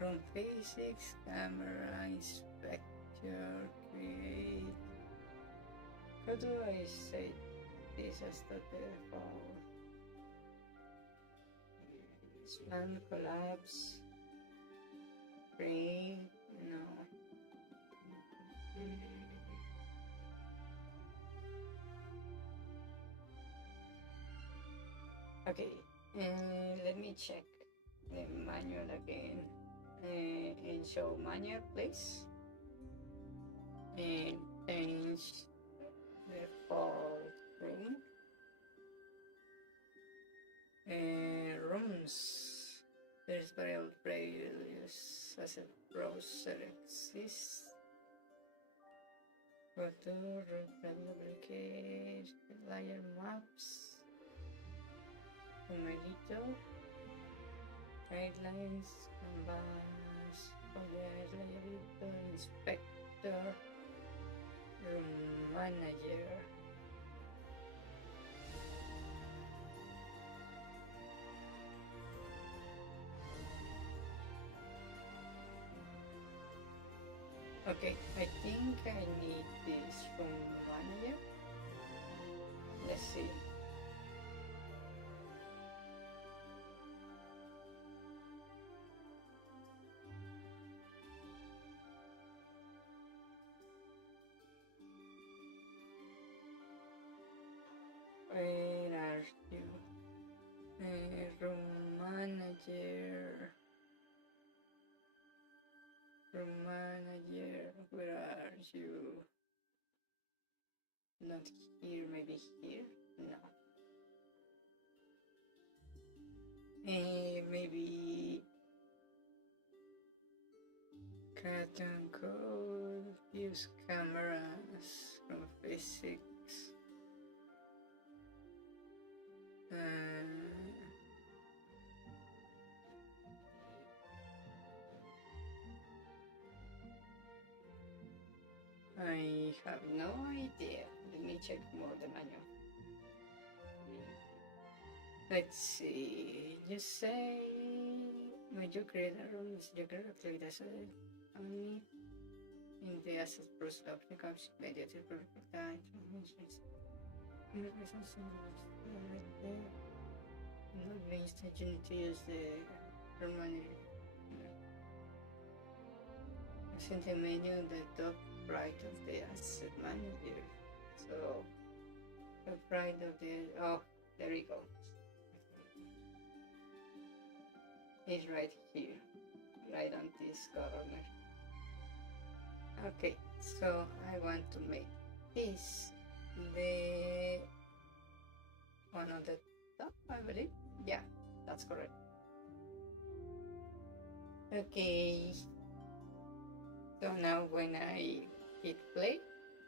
Room physics, camera, inspector, create. How do I set this as the default? Span, collapse, create, no. Okay, let me check the manual again and show manual, please. And change default room. Rooms. There's variable previous as a browser exists. Photo, replicate, layer maps, numerito, guidelines, canvas, layer editor, inspector, room manager. Okay, I think I need this room manager. Let's see. Where are you? Room manager. Room manager, where are you? Not here, maybe here? No. Maybe cut and code, use cameras from physics. I have no idea. Let me check more the manual. Let's see. You say when you create a room, you can click this on me in the asset process of the comes immediately perfect time. Not means that you need to use the room manager. It's in the menu on the top right of the asset manager. So top right of the there we go. It's right here, right on this corner. Okay, so I want to make this the one on the top, I believe. Yeah, that's correct. Okay. So now when I hit play,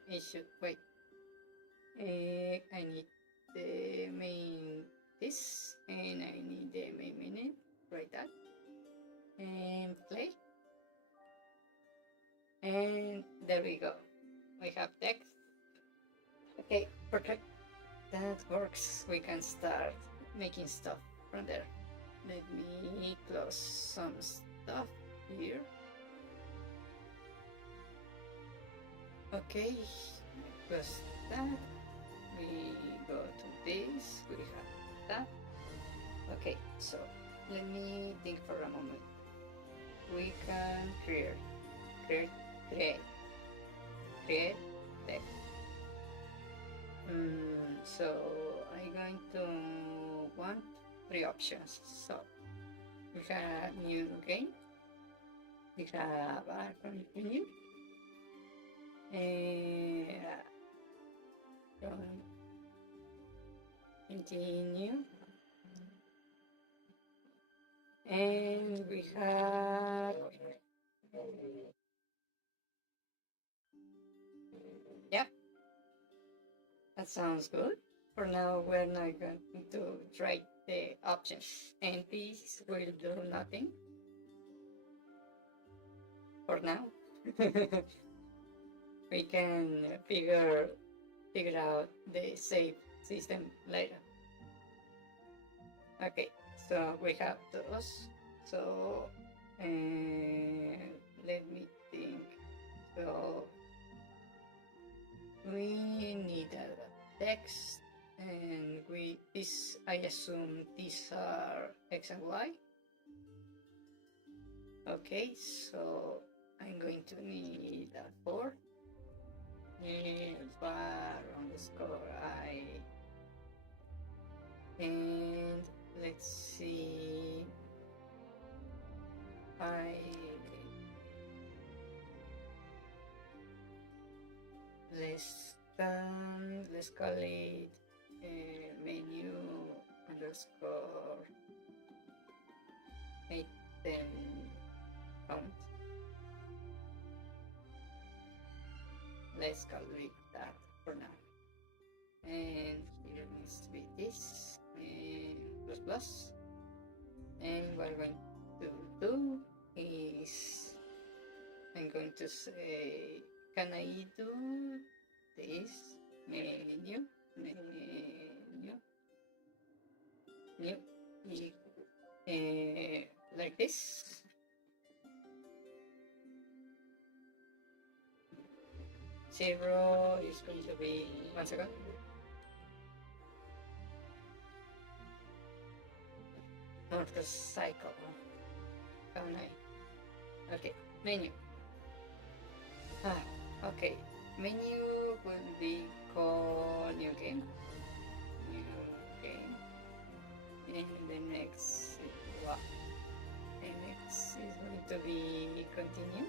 it should wait. I need the main this, and I need the main menu, right that, and play. And there we go. We have text. Okay, perfect. That works. We can start making stuff from there. Let me close some stuff here. Okay, close that. We go to this. We have that. Okay, so let me think for a moment. We can create text. So I'm going to want 3 options. So we have new game, we have a continue, continue, and we have yep, that sounds good. For now, we're not going to try the options, and this will do nothing for now. We can figure out the save system later. Okay, so we have those. So let me think. So we need a text, and I assume these are X and Y. Okay, so I'm going to need a 4 var underscore I, and let's see, let's call it menu underscore make them count. Let's call it that for now. And here needs to be this and plus plus. And what I'm going to do is I'm going to say, can I do this menu new like this? Zero is going to be 1 second. Motorcycle. Can I? Okay, menu. Okay, menu will be called new game. And the next what? The next is going to be continue.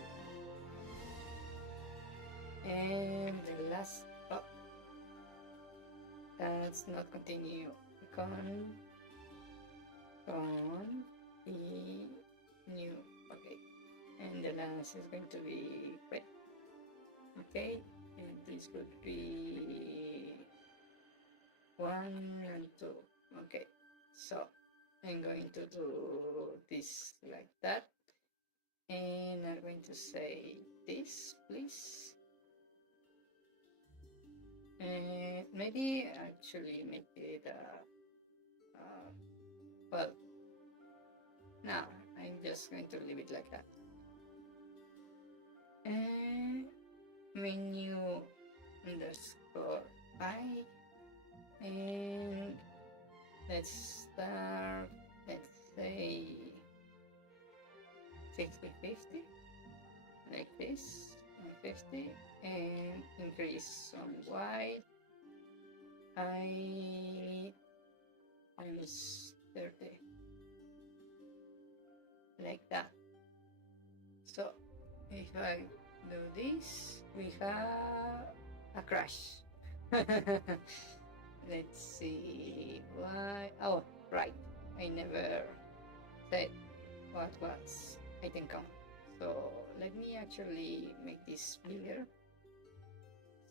And the last that's not continue. Continue. Okay. And the last is going to be red. Okay, and this could be 1 and 2. Okay, so I'm going to do this like that, and I'm going to say this, please. And maybe actually make it well, no, I'm just going to leave it like that. And menu underscore I, and let's start, let's say 50-50 like this, and 50, and increase on Y I minus 30 like that. So if I do this, we have a crash. Let's see why. Oh, right, I never said what was item count. So let me actually make this bigger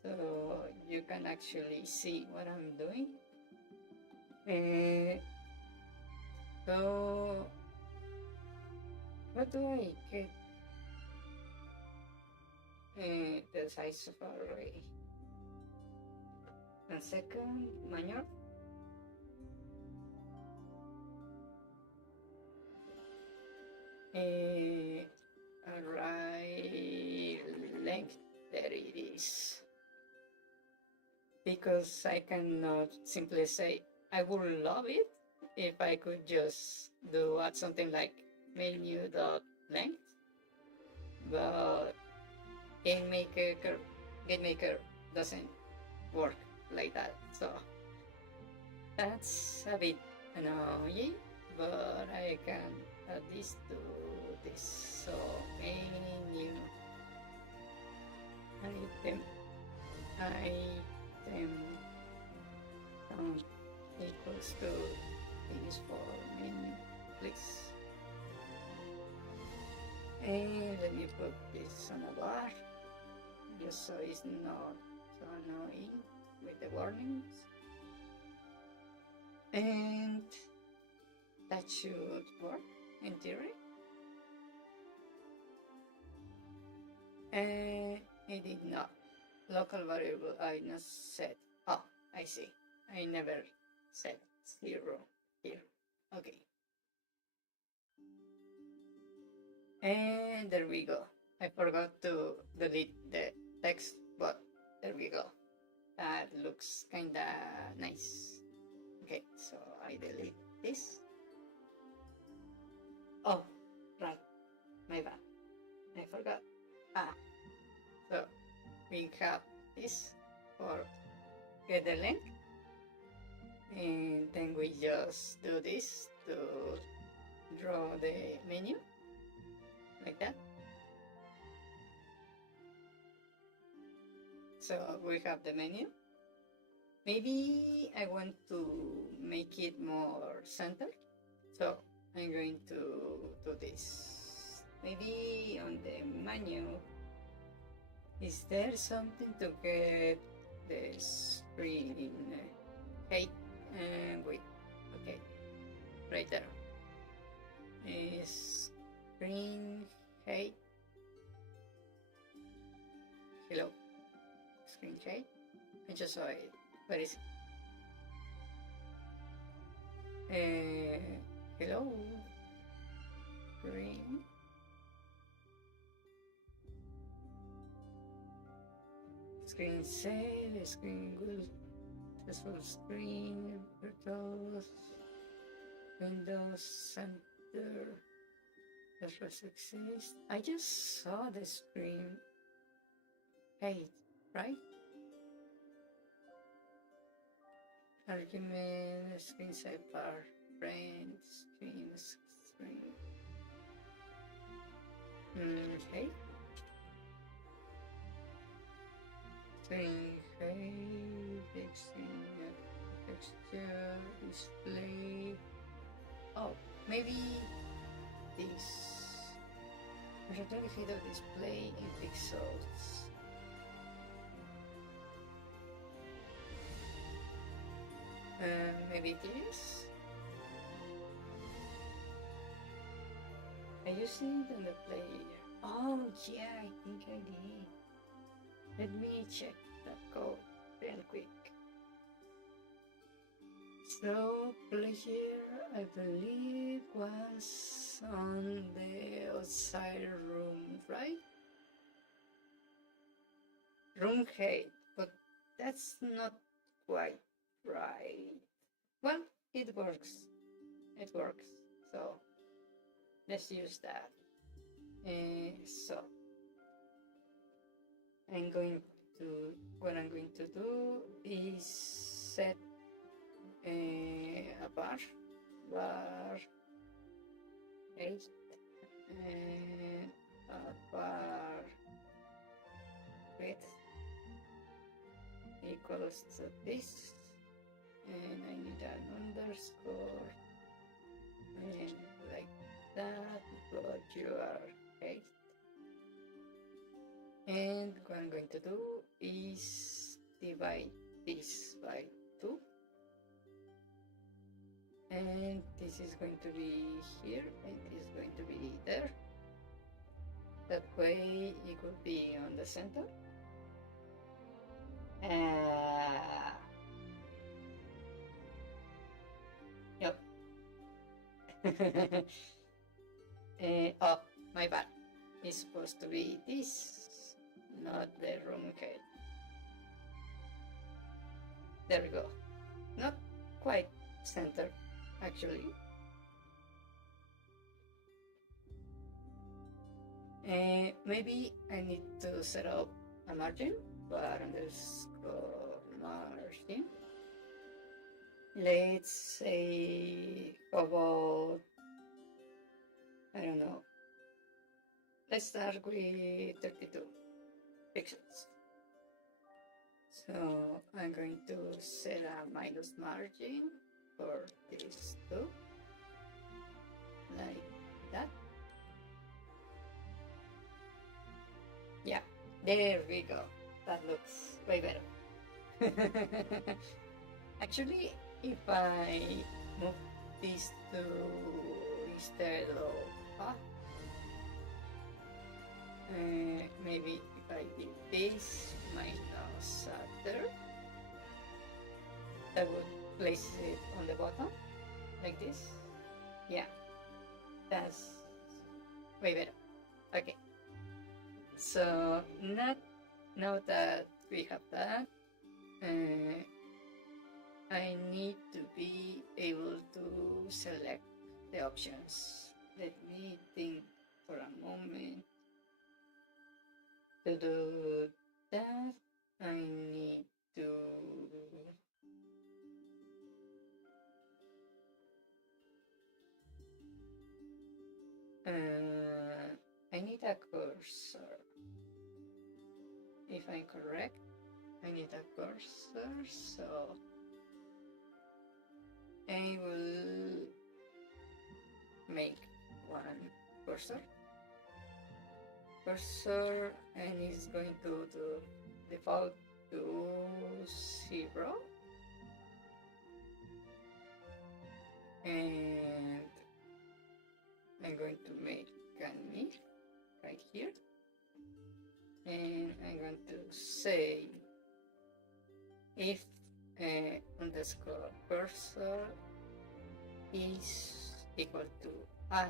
so you can actually see what I'm doing. So what do I get? The size of array. 1 second, manual. Array length, there it is. Because I cannot simply say, I would love it if I could just do something like menu.length, but GameMaker doesn't work like that, so that's a bit annoying, but I can add this to this. So menu item count equals to this for menu, please. And let me put this on a bar just so it's not so annoying with the warnings. And that should work in theory. And it did not. Local variable I not set. Oh, I see. I never set 0 here. Okay. And there we go. I forgot to delete the text, but there we go. That looks kinda nice. Okay, so I delete this. Oh, right. My bad. I forgot. So we have this for get the link, and then we just do this to draw the menu like that. So we have the menu. Maybe I want to make it more centered, so I'm going to do this. Maybe on the menu, is there something to get the screen height? Wait, okay, right there. Is screen height? Hello, screen height? I just saw it. Where is it? Hello, screen. Screen save, screen good, full screen, Windows Center, does exist? I just saw the screen height, right? Argument, screen sidebar, friend, screen, height? Screen height, texture, display. Oh, maybe this. Return height of display in pixels. Maybe this. I used it on the player. Oh yeah, I think I did. Let me check that code real quick. So player, I believe, was on the outside room, right? Room height, but that's not quite right. Well, it works. It works. So let's use that. So what I'm going to do is set a bar 8 and a bar width equals to this, and I need an underscore and like that, but you are height. And what I'm going to do is divide this by 2, and this is going to be here and this is going to be there. That way it could be on the center. Yep. Oh, my bad. It's supposed to be this, not the room height. There we go. Not quite center, actually. Maybe I need to set up a margin, bar underscore margin. Let's say about, I don't know. Let's start with 32 pixels. So I'm going to set a minus margin for this too, like that. Yeah, there we go. That looks way better. Actually, if I move these two instead of maybe if I did this minus there, I would place it on the bottom like this. Yeah, that's way better. Okay, so now that we have that, I need to be able to select the options. Let me think for a moment. To do that, I need to I need a cursor. If I'm correct, I need a cursor, so I will make one cursor, and it's going to default to 0, and I'm going to make me right here, and I'm going to say if underscore cursor is equal to I,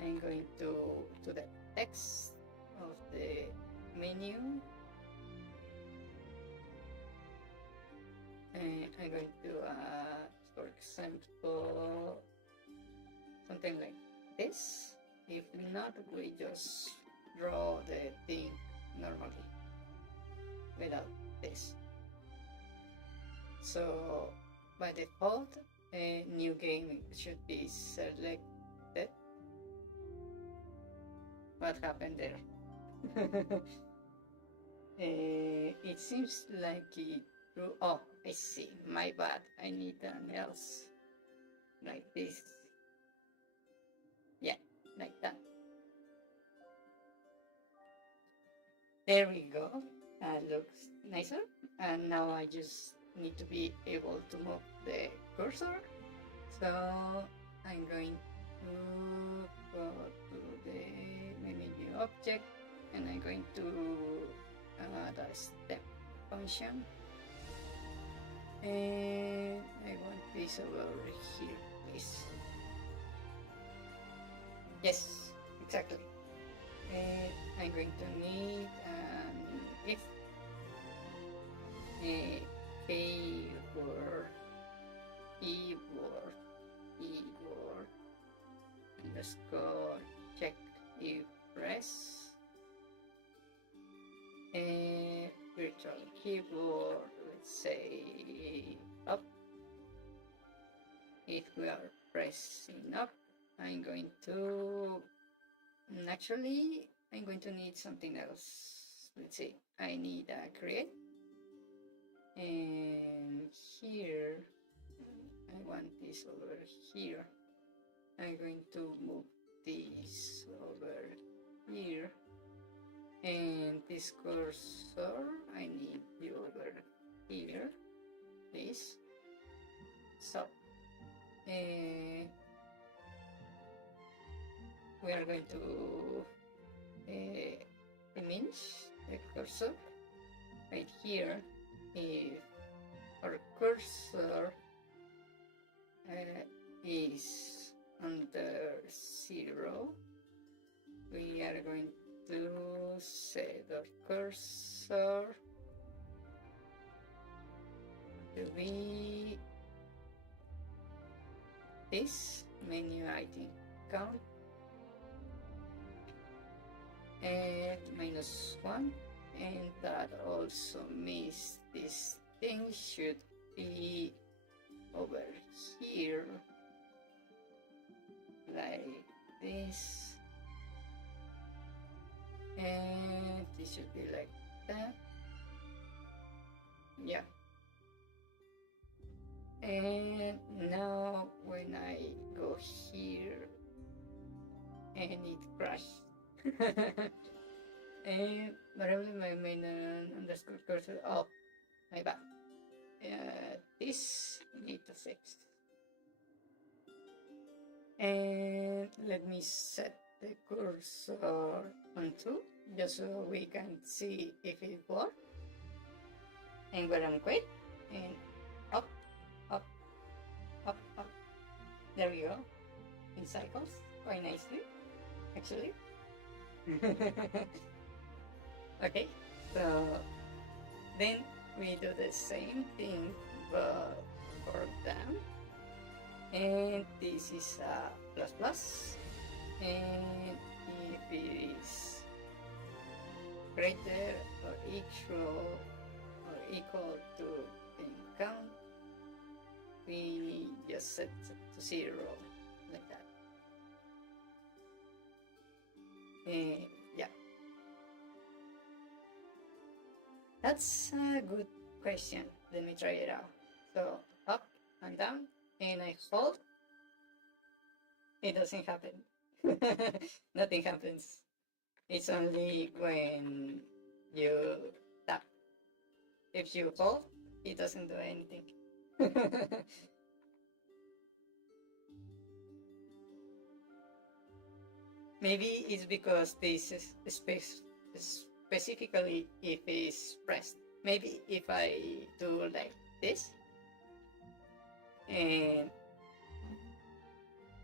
I'm going to the text of the menu, and I'm going to for example, something like this. If not, we just draw the thing normally without this. So by default, a new game should be selected. What happened there? It seems like it drew. Oh, I see. My bad. I need an else like this. Yeah, like that. There we go. Looks nicer. And now I just need to be able to move the cursor. So I'm going to go to the menu object, and I'm going to the step function, and I want this over here, please. Yes, exactly. And I'm going to need an if keyword underscore check if press and virtual keyboard, let's say up. If we are pressing up, I'm going to naturally I'm going to need something else. Let's see, I need a create, and here I want this over here. I'm going to move this over here, and this cursor I need you over here, please. So we are going to image the cursor right here. If our cursor is under 0, we are going to set our cursor to be this menu item count and -1, and that also means this thing should be over here like this, and this should be like that. Yeah. And now when I go here and it crashed and variable my main underscore cursor, oh my bad, this need to fix. And let me set the cursor on 2 just so we can see if it works. And when I'm quit, and up, up, up, up, there we go, in cycles, quite nicely actually. Okay, so then we do the same thing but for them, and this is a plus plus, and if it is greater or equal to 10 count, we just set it to 0 like that. And yeah, that's a good question. Let me try it out. So up and down, and I hold, it doesn't happen. Nothing happens. It's only when you tap. If you hold, it doesn't do anything. Maybe it's because this is specifically if it's pressed. Maybe if I do like this and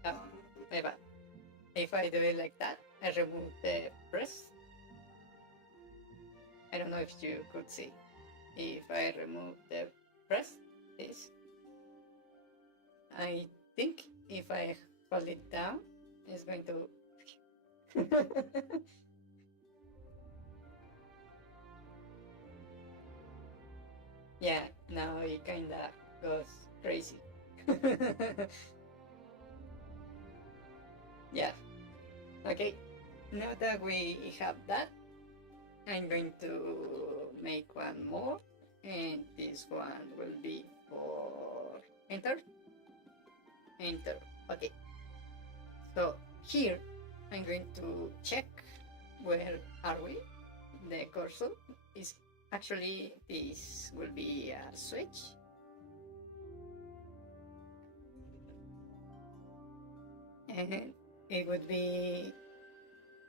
oh, my bad. If I do it like that, I remove the press. I don't know if you could see. If I remove the press, this, I think if I hold it down, it's going to. Yeah, now it kinda goes crazy. Yeah, okay. Now that we have that, I'm going to make one more, and this one will be for enter. Enter. Okay. So here I'm going to check where are we. The cursor is actually this will be a switch. And it would be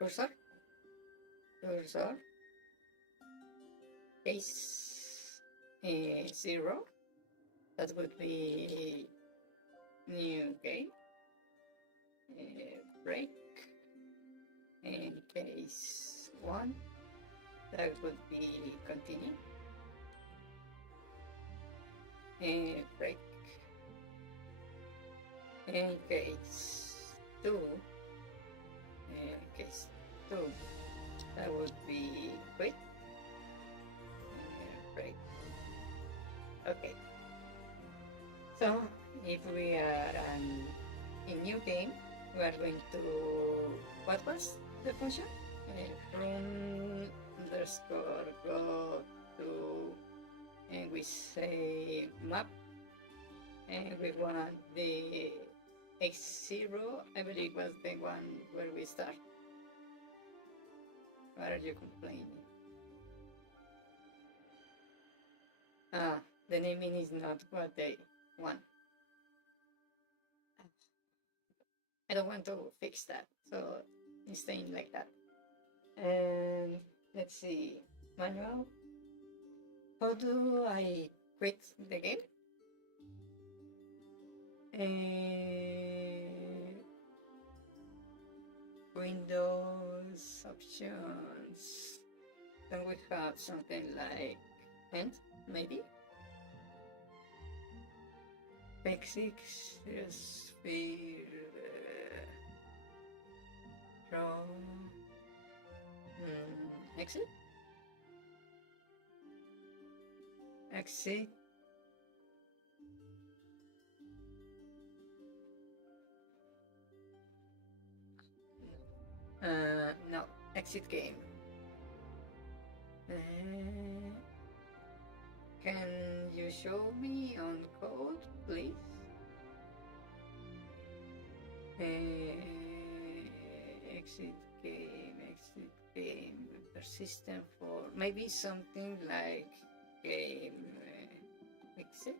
cursor, case 0. That would be new game, break, and case 1. That would be continue, and break, and case 2, case 2. That would be quit, break. Okay. So if we are in new game, we are going to, what was the function? From underscore go to, and we say map, and we want the x0, I believe was the one where we start. Why are you complaining? Ah, the naming is not what they want. I don't want to fix that, so it's staying like that. And let's see, manual. How do I quit the game? Windows options. Then we have something like end, maybe. Basics, sphere, draw, exit. Exit. No, exit game. Can you show me on code, please? Exit game, persistent for maybe something like game exit.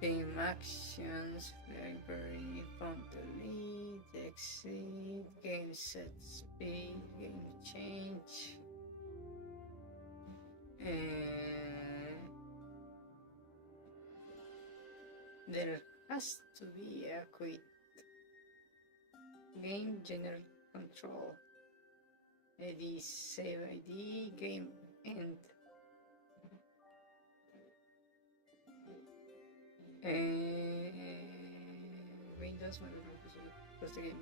Game actions, library, font delete, exit, game set speed, game change. There has to be a quit. Game general control. ID save ID, game end. Windows post the game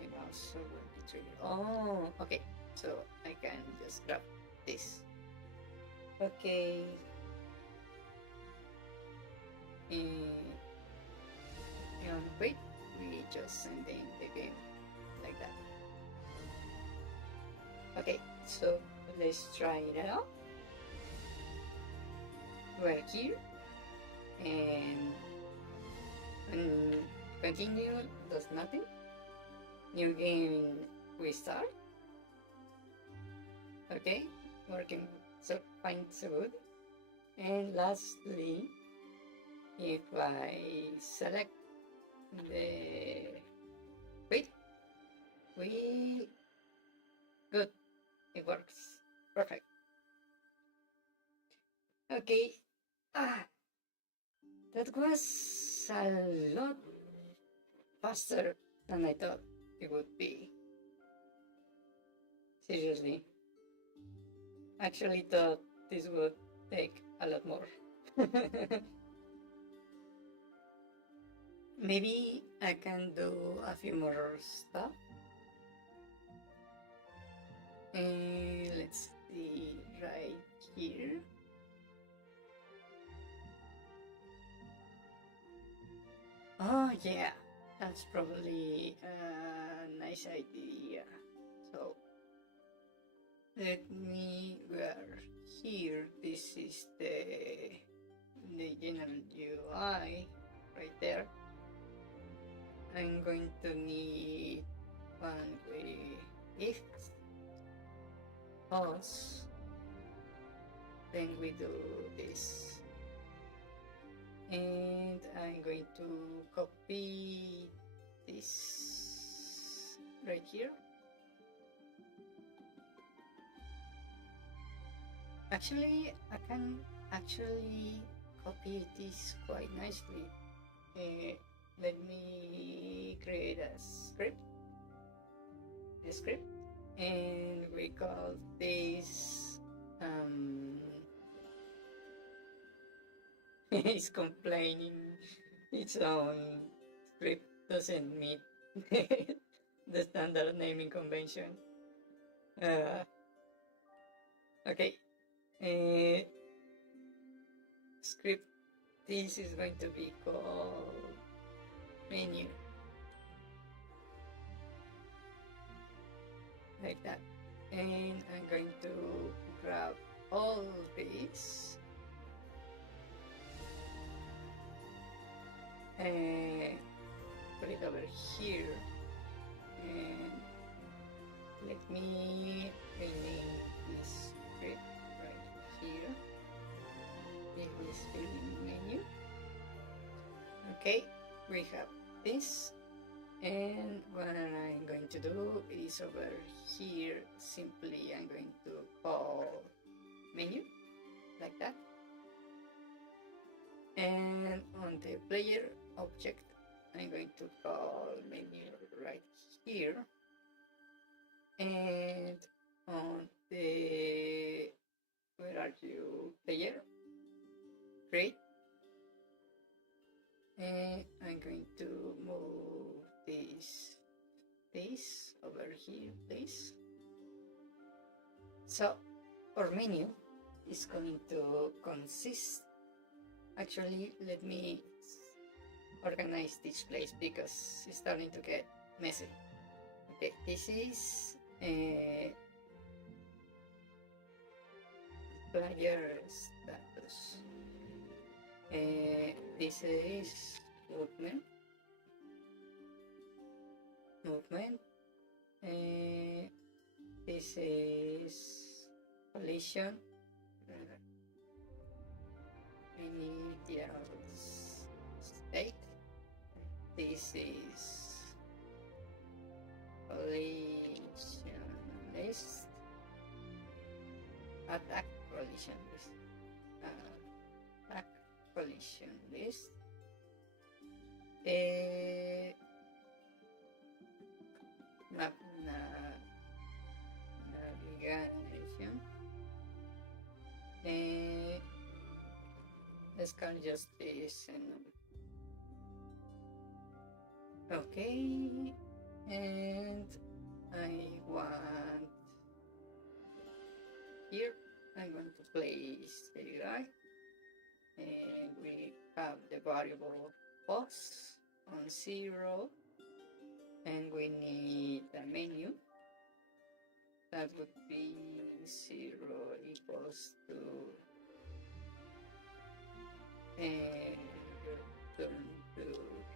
and also will be triggered. Oh, okay. So I can just grab this. Okay. And wait, we just send in the game like that. Okay, so let's try it out. We're here, and Continue does nothing. New game restart. Okay, working so fine, so good. And lastly, if I select the quit, we good. It works perfect. Okay. That was a lot faster than I thought it would be. Seriously. Actually thought this would take a lot more. Maybe I can do a few more stuff. And let's see right here. Oh yeah, that's probably a nice idea. So let me, we're here, this is the general UI right there. I'm going to need one if pause, then we do this. And I'm going to copy this right here. Actually, I can actually copy this quite nicely. Let me create a script, and we call this it's complaining its own script doesn't meet the standard naming convention. Okay, script, this is going to be called menu, like that. And I'm going to grab all these and put it over here, and let me rename this script right here. This is filling menu. Okay, we have this, and what I'm going to do is over here, simply I'm going to call menu, like that. And on the player object, I'm going to call menu right here. And on the, where are you, player, create. And I'm going to move this over here, please. So our menu is going to consist, actually let me organize this place because it's starting to get messy. Okay, this is player status. This is movement. This is collision. Initial state. This is collision list. Attack collision list. Attack collision list. Map navigation. Let's call just this. Okay, and I want here, I'm going to place the UI, and we have the variable pause on 0, and we need a menu that would be 0 equals to and return to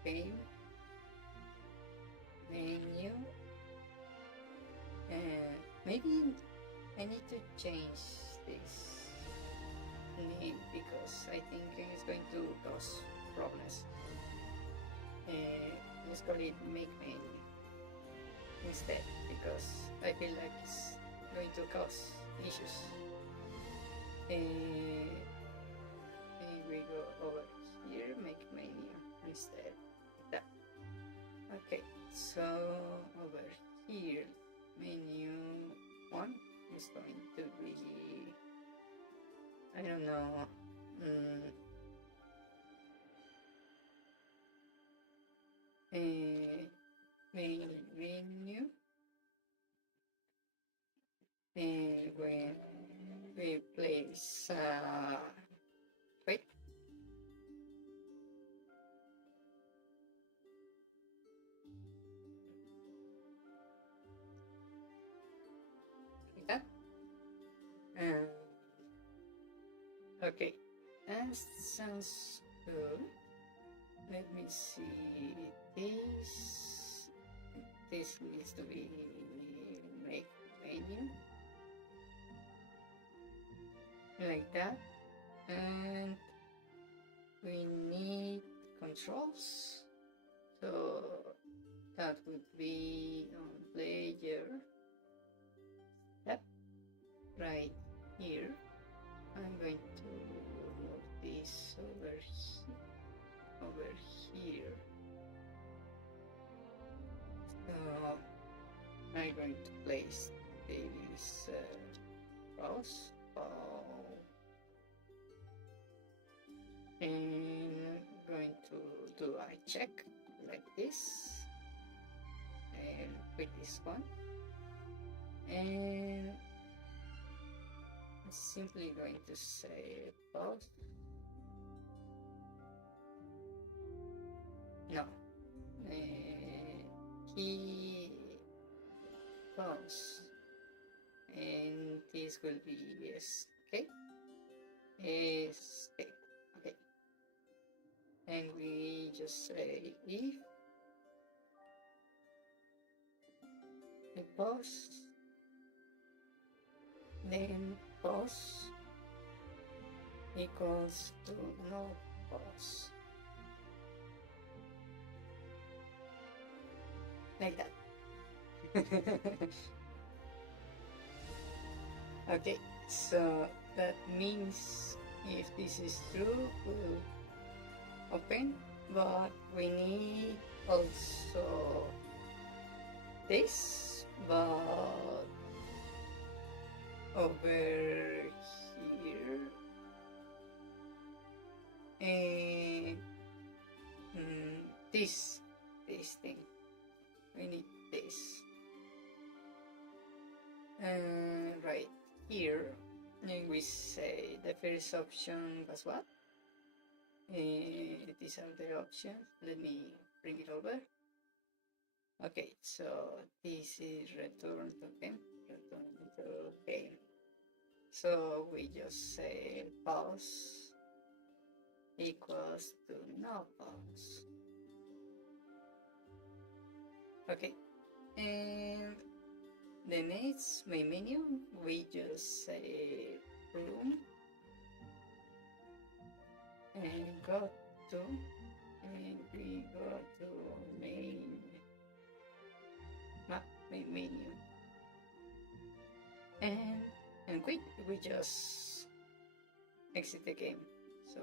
game Maybe I need to change this name because I think it's going to cause problems. Let's call it make main instead because I feel like it's going to cause issues. And we go over here, make menu instead. Like that. Okay, so over here, menu 1 is going to be, I don't know, menu, and when we place wait, like that. Okay, that sounds good. Let me see. This needs to be make menu like that, and we need controls. So that would be on player. Yep, right here. I'm going to move this over here. So I'm going to place this cross and going to do a check like this and with this one, and I'm simply going to say pause. No, key pause, and this will be escape. Escape. Okay, and we just say if the pause, then pause equals to no pause, like that. Okay, so that means if this is true, we'll open, but we need also this, but over here, and this thing, we need this, and right here, and we say the first option was what? These are the options. Let me bring it over. Okay, so this is return to game. So we just say pause equals to no pause. Okay, and the next main menu, we just say room and go to, and we go to main menu, and quit. We just exit the game. So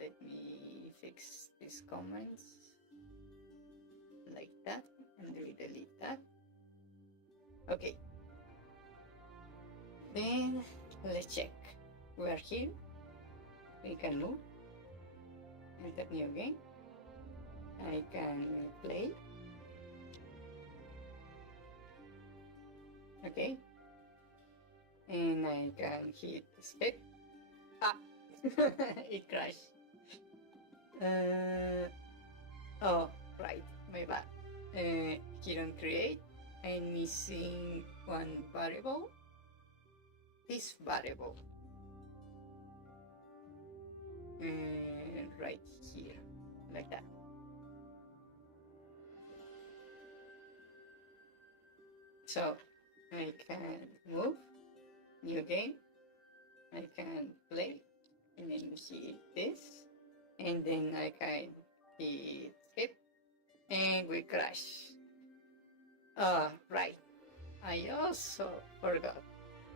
let me fix these comments like that, and we delete that. Okay, then let's check. We are here, we can move, enter new game, I can play. Okay, and I can hit escape. Ah, it crashed. Oh, right, my bad. Here on create, I'm missing one variable. This variable. And right here, like that. So I can move, new game, I can play, and then hit this, and then I can hit skip, and we crash. Right, I also forgot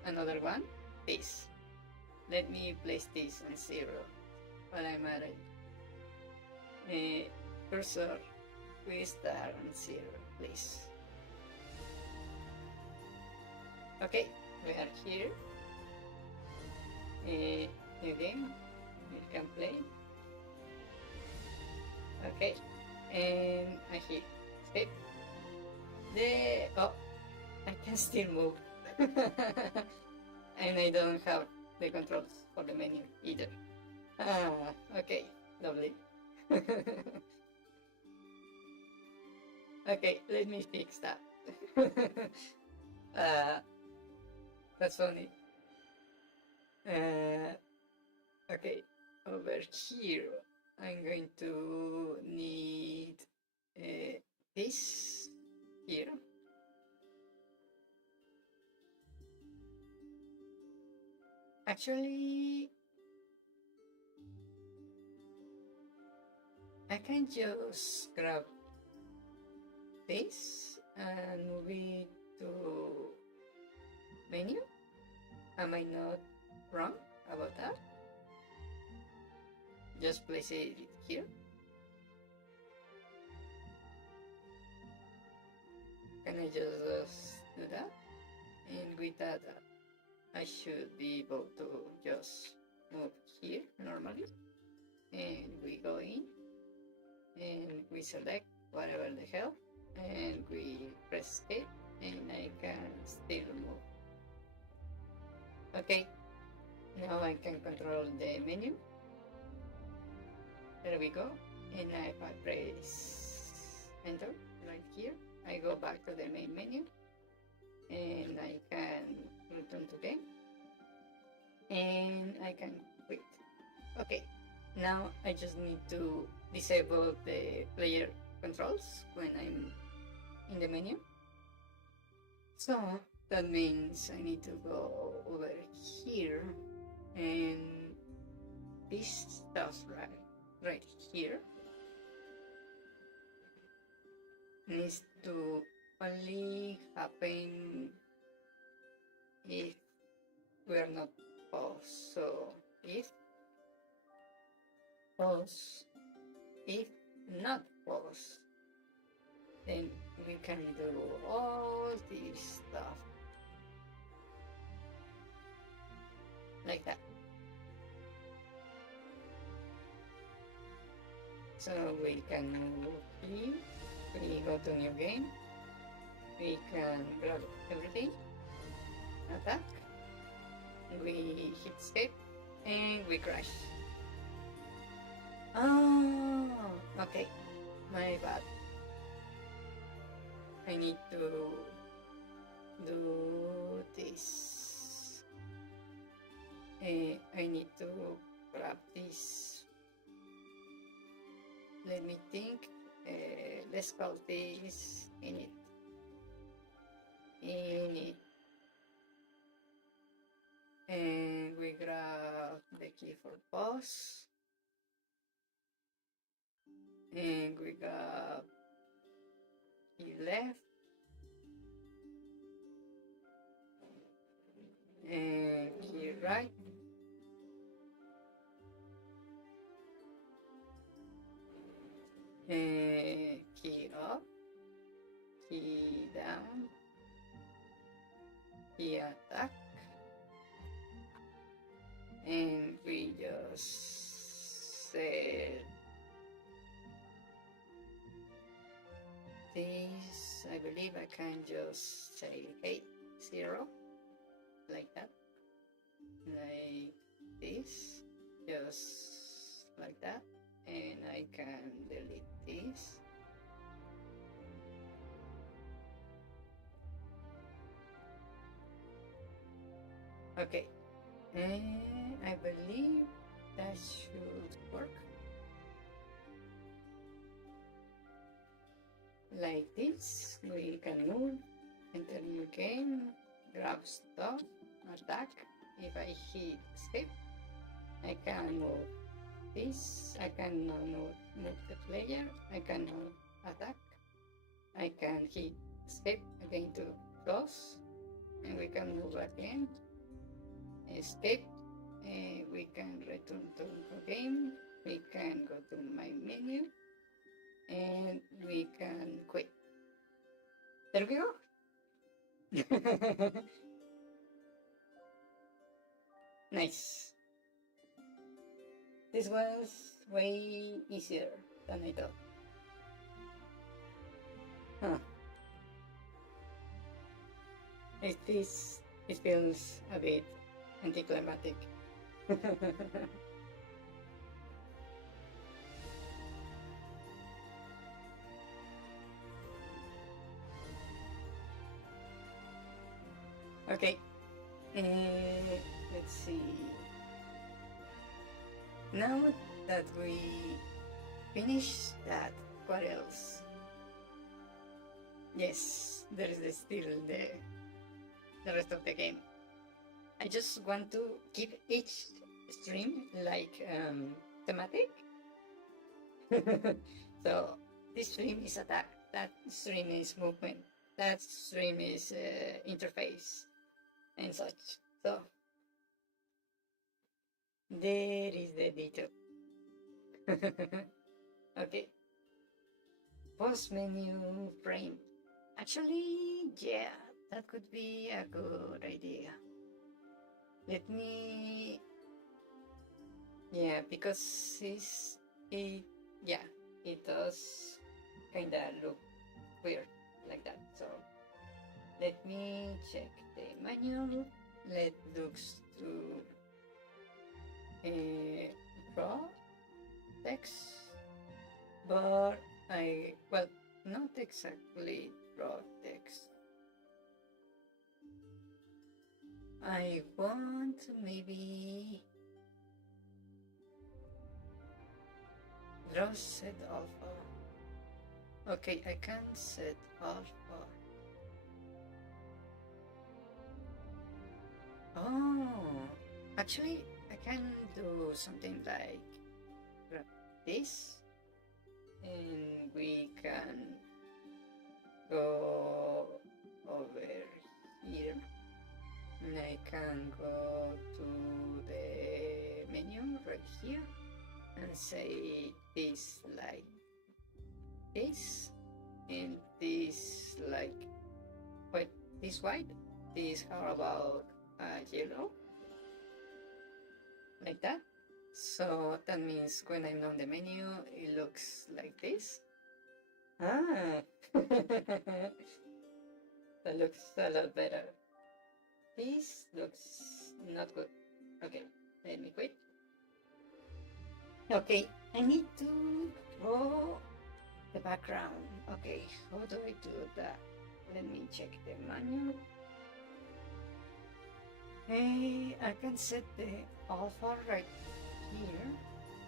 another one, this. Let me place this on 0 while I'm at it. Cursor, we start on 0, please. Okay, we are here. New game, we can play. Okay, and I hit skip. I can still move. And I don't have the controls for the menu either. Okay, lovely. Okay, let me fix that. That's funny. Okay, over here, I'm going to need this here. Actually, I can just grab this and move it to menu. Am I not wrong about that? Just place it here. Can I just do that? And with that, I should be able to just move here normally. And we go in and we select whatever the hell and we press escape and I can still move. Okay, now I can control the menu. There we go. And if I press enter right here, I go back to the main menu and I can return to game and I can quit. Okay, now I just need to disable the player controls when I'm in the menu. So that means I need to go over here and this stuff right here needs to only happen if we're not paused. So if pause, if not pause, then we can do all this stuff like that. So we can move here, we go to new game, we can grab everything, attack, we hit escape, and we crash. Oh, okay, my bad. I need to do this. I need to grab this. Let me think. Let's call this init. And we grab the key for pause. And we grab key left. And key right. Key up, key down, key attack, and we just set this. I believe I can just say hey 0 like that, like this, just like that. And I can delete this. Okay, and I believe that should work. Like this, we can move, enter new game, grab stuff, attack. If I hit escape, I can move this. I can now move the player. I can now attack. I can hit escape again to close, and we can move again. Escape. We can return to game. We can go to my menu, and we can quit. There we go. Nice. This was way easier than I thought. Huh. It feels a bit anticlimactic. Okay, let's see. Now that we finished that, what else? Yes, there is still the rest of the game. I just want to keep each stream like thematic. So this stream is attack, that stream is movement, that stream is interface, and such. So there is the detail. Okay. Post menu frame. Actually, yeah, that could be a good idea. Let me. Yeah, because it does kinda look weird like that. So let me check the manual. Let's look to draw text, but not exactly draw text. I want to maybe draw set alpha. Okay, I can set alpha. Oh, actually, I can do something like this, and we can go over here, and I can go to the menu right here and say this like this, and this like this white, this how about yellow, like that. So that means when I'm on the menu, it looks like this. Ah, that looks a lot better. This looks not good. Okay, let me quit. Okay, I need to draw the background. Okay, how do I do that? Let me check the manual. Hey, I can set the alpha right here.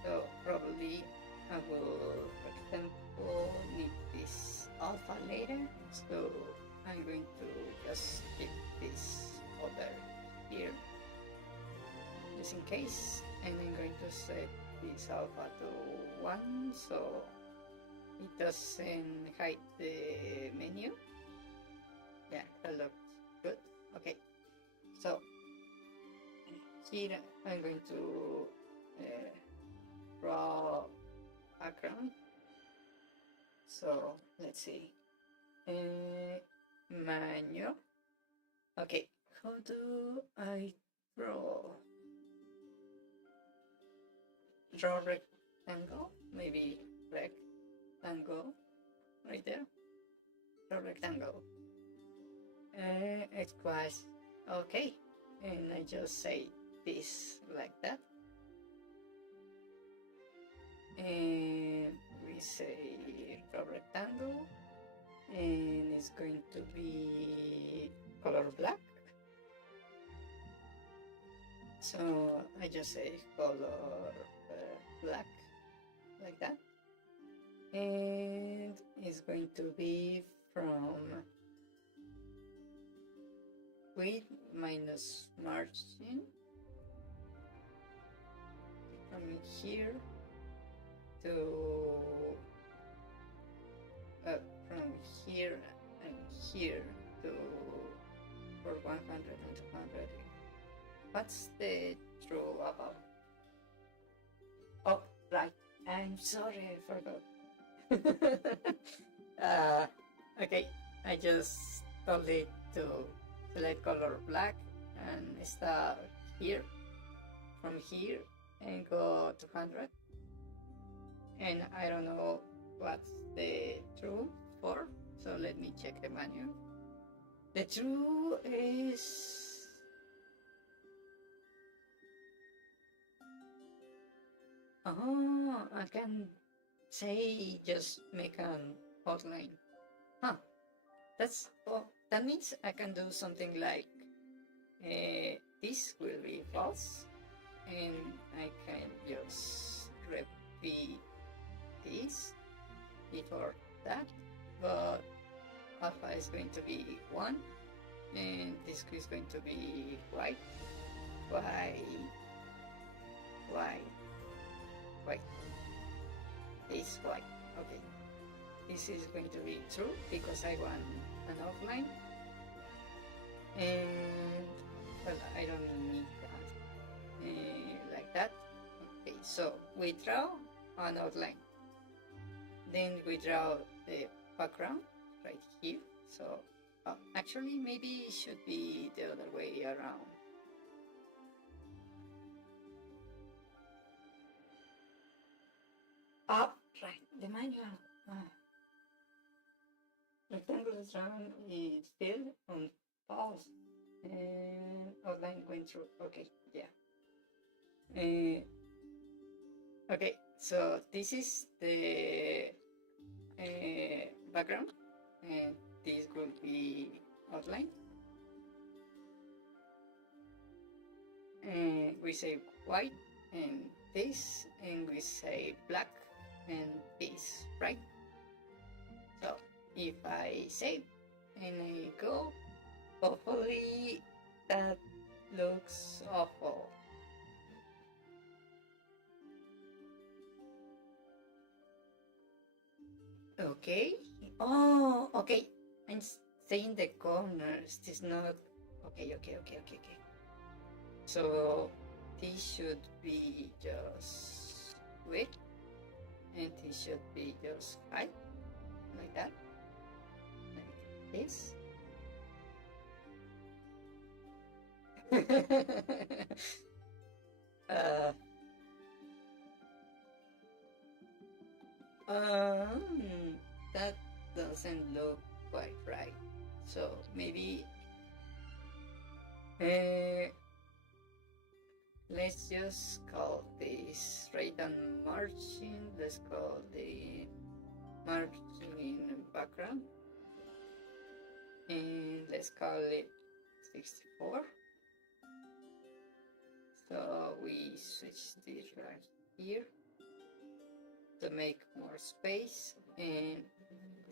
So probably I will, for example, need this alpha later. So I'm going to just keep this over here, just in case. And I'm going to set this alpha to 1, so it doesn't hide the menu. Yeah, that looks good. Okay, so here I'm going to draw background. So let's see, manual. Okay, how do I draw rectangle? Maybe rectangle right there. Draw rectangle. Squash. Okay, and I just say this like that, and we say draw rectangle, and it's going to be color black. So I just say color black like that, and it's going to be from width minus margin from here to from here and here to for 100 and 200. What's the true about? Oh, right. I'm sorry, I forgot. Okay, I just told it to select color black and start here, from here, and go to 100. And I don't know what's the true for, so let me check the manual. The true is I can say just make an outline. Huh. That means I can do something like this will be false, and I can just repeat this before that, but alpha is going to be 1, and this is going to be white. Why? This white. Okay, this is going to be true because I want an outline, and well, I don't need that like that. Okay, so we draw an outline, then we draw the background right here. So actually maybe it should be the other way around. Up, right, the manual. Rectangular round is still on pause, and outline going through. Okay, yeah. Okay, so this is the background, and this will be outline. And we say white and this, and we say black and this, right? So if I save and I go, hopefully that looks awful. Okay. Oh, okay. I'm saying the corners. This is not okay. So this should be just width, and this should be just height, like that, like this. That doesn't look quite right. So maybe let's just call this right on margin. Let's call the margin background, and let's call it 64. So we switch this right here to make more space, and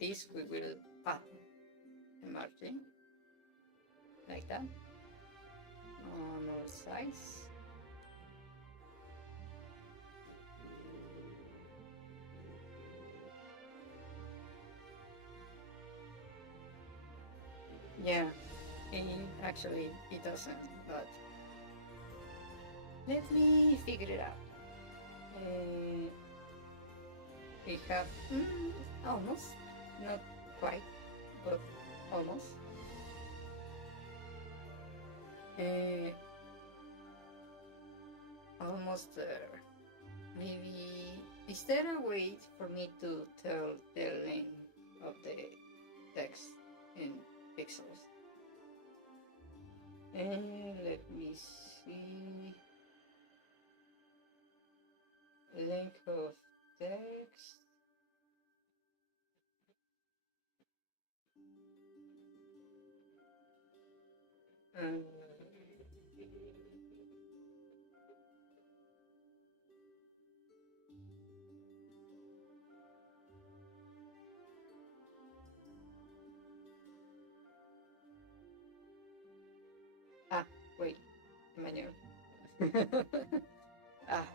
this we will add the margin like that on all sides. Yeah, and actually it doesn't, but let me figure it out. We have almost, not quite, but almost. Almost there. Maybe, is there a way for me to tell the length of the text in pixels? And let me see. Length of text. ah,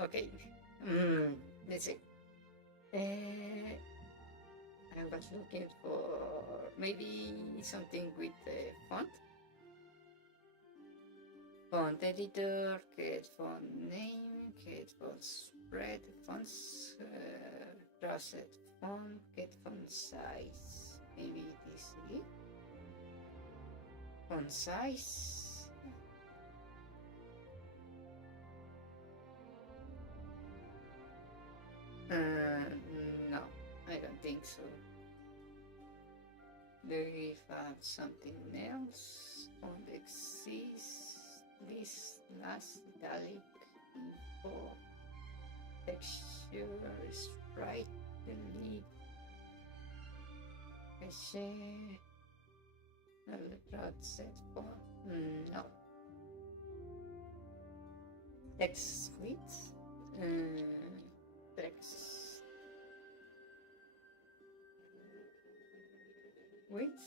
okay. Let's see. I was looking for maybe something with the font editor, create font name, create font spread, fonts, trusted font, get font size. Maybe this is it. Font size. No, I don't think so. Do we have something else on the exists? This last italic info texture sprite delete cache set font. No. Text width. Text width.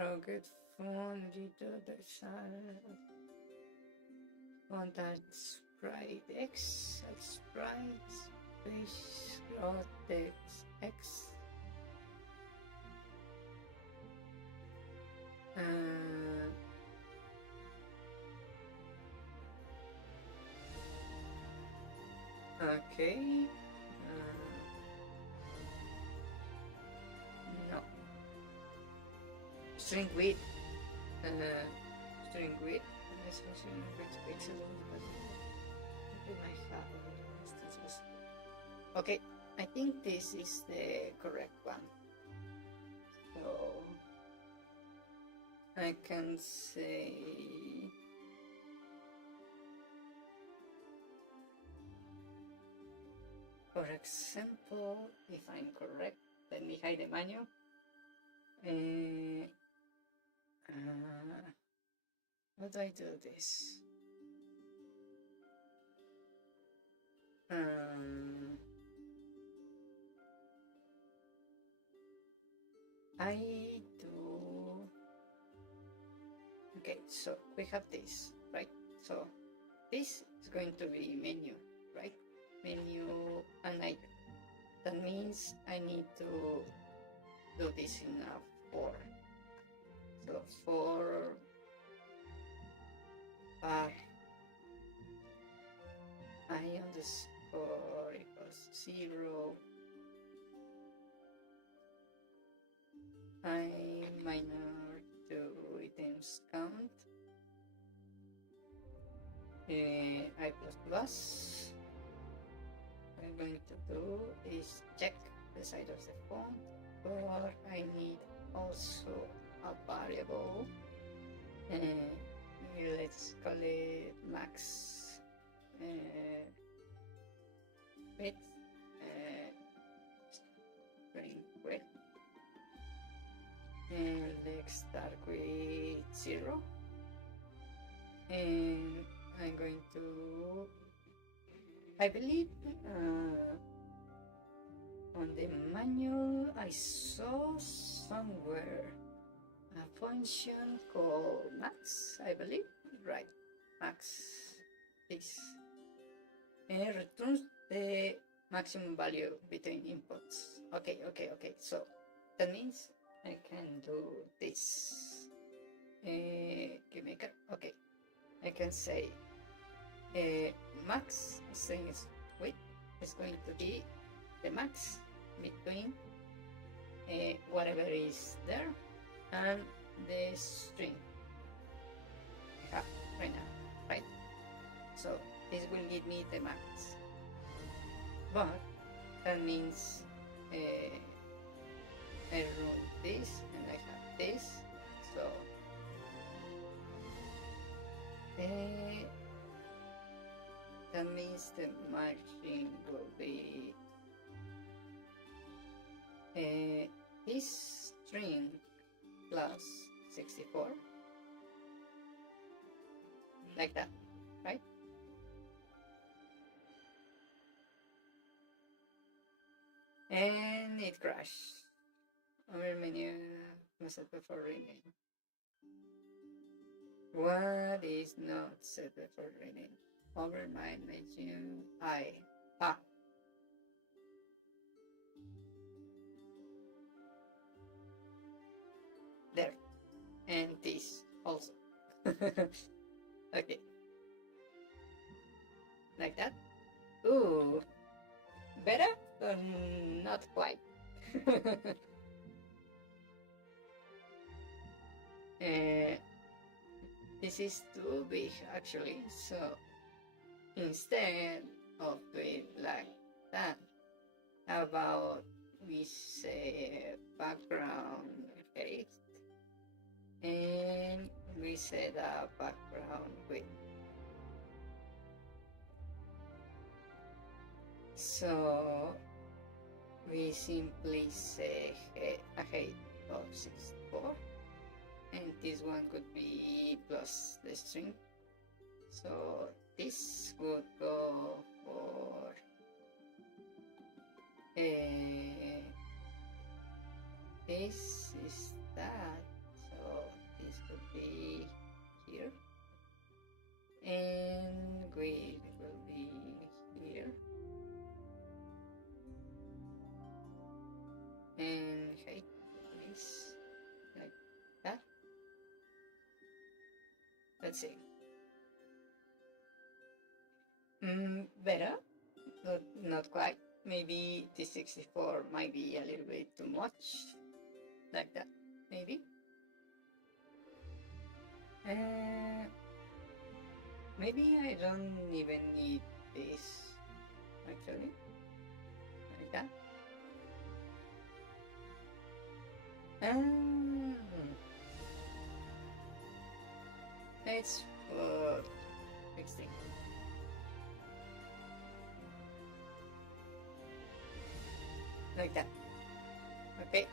Rocket font editor font at sprite X at sprite space text X. Okay. No. String width. String width. Okay, I think this is the correct one. So I can say for example, if I'm correct, let me hide the manual. How do I do this? I do. Okay, so we have this, right? So this is going to be menu, right? Menu and item. That means I need to do this in a for. So for I underscore equals 0. I minor to items count. I plus. What I'm going to do is check the size of the font, or I need also a variable. Let's call it max width string width, and let's start with 0, and I'm going to, I believe on the manual I saw somewhere a function called max, I believe, right? Max this, and it returns the maximum value between inputs. Okay, so that means I can do this. Okay, I can say max string is width is going to be the max between whatever is there and the string I have right now, right? So this will give me the max, but that means I run this and I have this, so that means the margin will be this string plus 64, like that, right? And it crashed. Over menu was set before rename. What is not set before rename? Over my menu ah. There. And this also. Okay. Like that. Ooh. Better? But not quite. This is too big actually, so instead of doing like that, how about we say background effect and we set a background width. So we simply say a height of 64, and this one could be plus the string. So this would go for this is that, so this could be here, and width will be here, and height is like that. Let's see. Better, but not quite. Maybe the 64 might be a little bit too much. Like that, maybe. Maybe I don't even need this, actually. Like that. Let's put 16. Like that. Okay.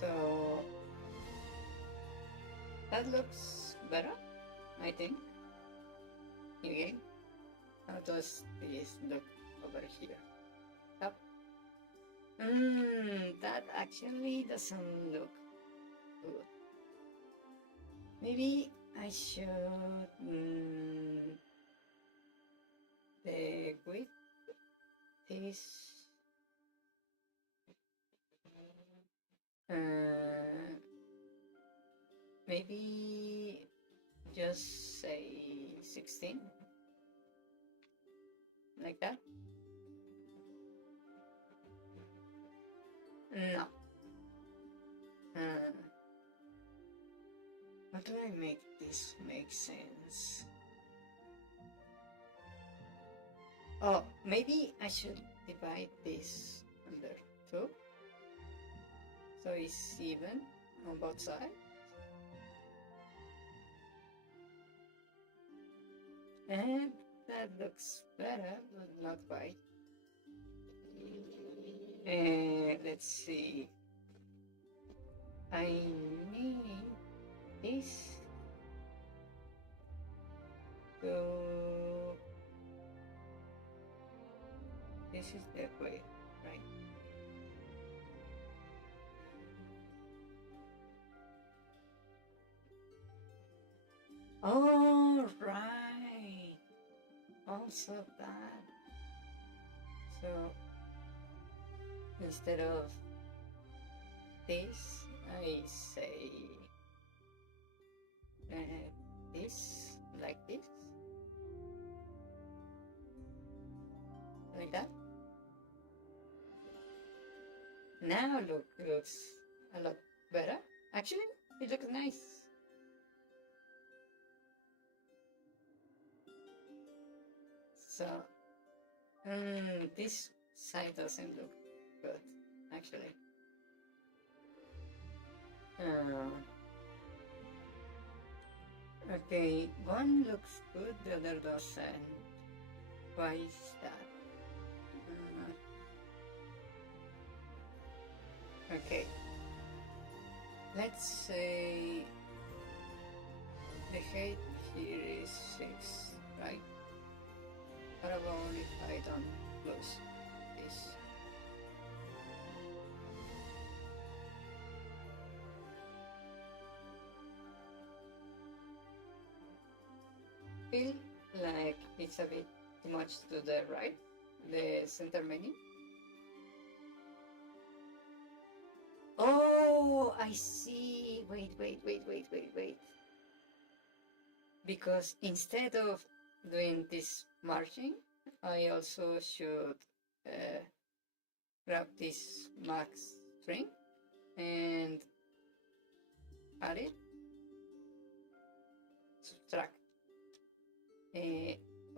So that looks better, I think. Okay. How does this look over here? Up. That actually doesn't look good. Maybe I should the width is maybe just say 16, like that. No. How do I make this make sense? Oh, maybe I should divide this under 2, so it's even on both sides. And that looks better, but not quite. Let's see. I need this to... This is the way, right? All right. Also that. So instead of this, I say this, like this, like that. Now looks a lot better. Actually, it looks nice. So, this side doesn't look good, actually. Okay, one looks good, the other doesn't. Why is that? Okay, let's say the height here is 6, right? What about if I don't close this? it's a bit too much to the right, the center menu. Oh, I see. Wait. Because instead of doing this margin, I also should grab this max string and add it, subtract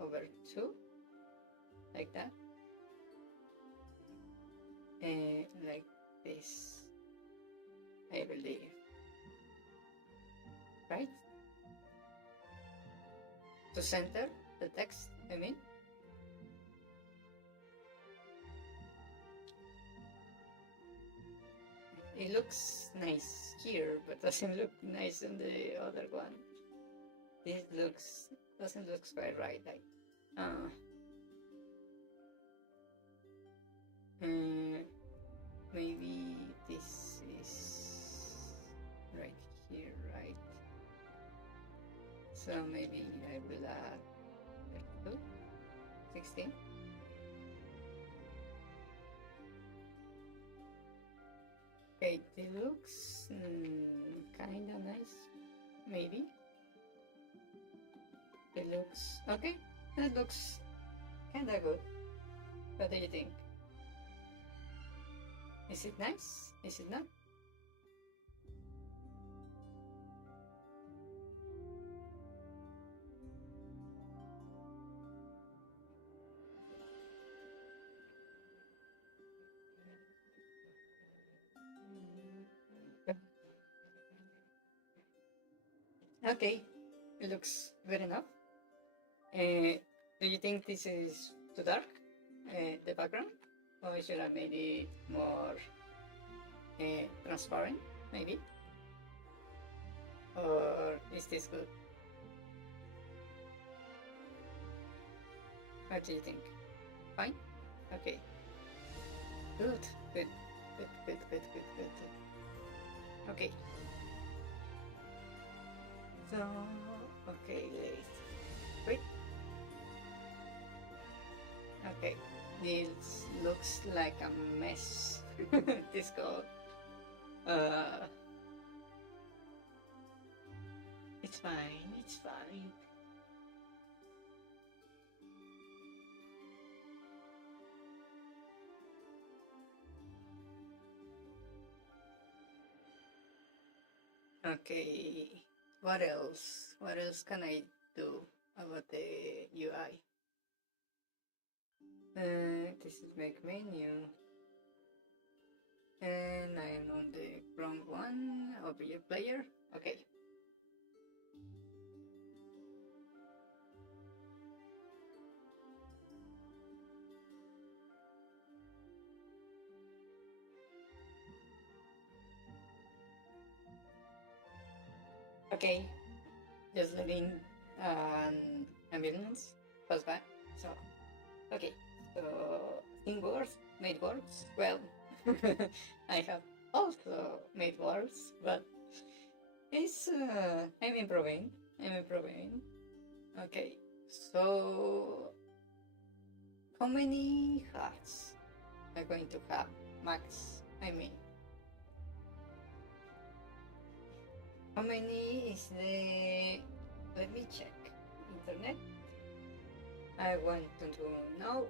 over 2, like that, like this, I believe, right? To center the text, I mean. It looks nice here, but doesn't look nice on the other one. This doesn't look quite right. Like, maybe this is right here, right? So maybe I will add 32, 16. Okay, it looks kinda nice, maybe. It looks okay. That looks kinda good. What do you think? Is it nice? Is it not? Okay, it looks good enough. Do you think this is too dark, the background? Or should I made it more transparent, maybe? Or is this good? What do you think? Fine? Okay. Good. Okay. So, okay, wait. Okay, this looks like a mess. This code. It's fine, it's fine. Okay, what else? What else can I do about the UI? This is make menu. And I am on the wrong one, object player. Okay. Okay, just letting ambulance pass by. So, okay, so in words, made words. Well, I have also made words, but it's I'm improving. Okay, so how many hearts am I going to have max? I mean, how many is the? Let me check. Internet. I want to know.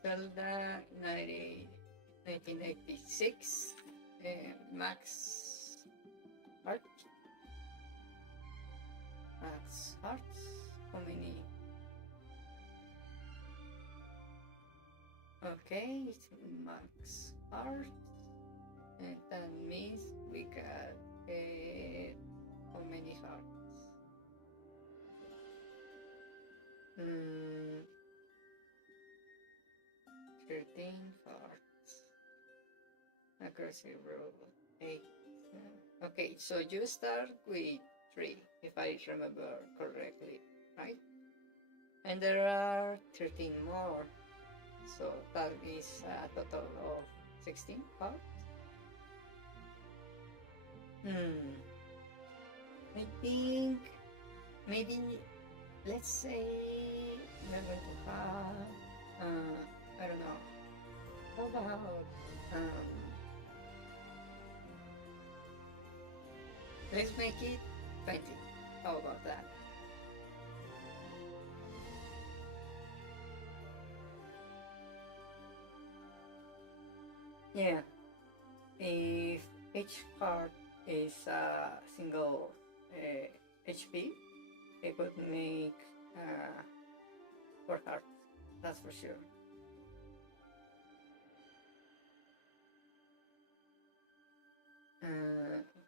Zelda 1986 max heart. Max hearts. How many? Okay, it's max hearts, and that means we got how many hearts? 13 hearts across the road. 8. Okay, so you start with 3, if I remember correctly, right? And there are 13 more, so that is a total of 16 hearts. I think maybe let's say we're going to have, I don't know, how about, let's make it 20. How about that? Yeah, if each card is a single HP, it would make 4 cards, that's for sure.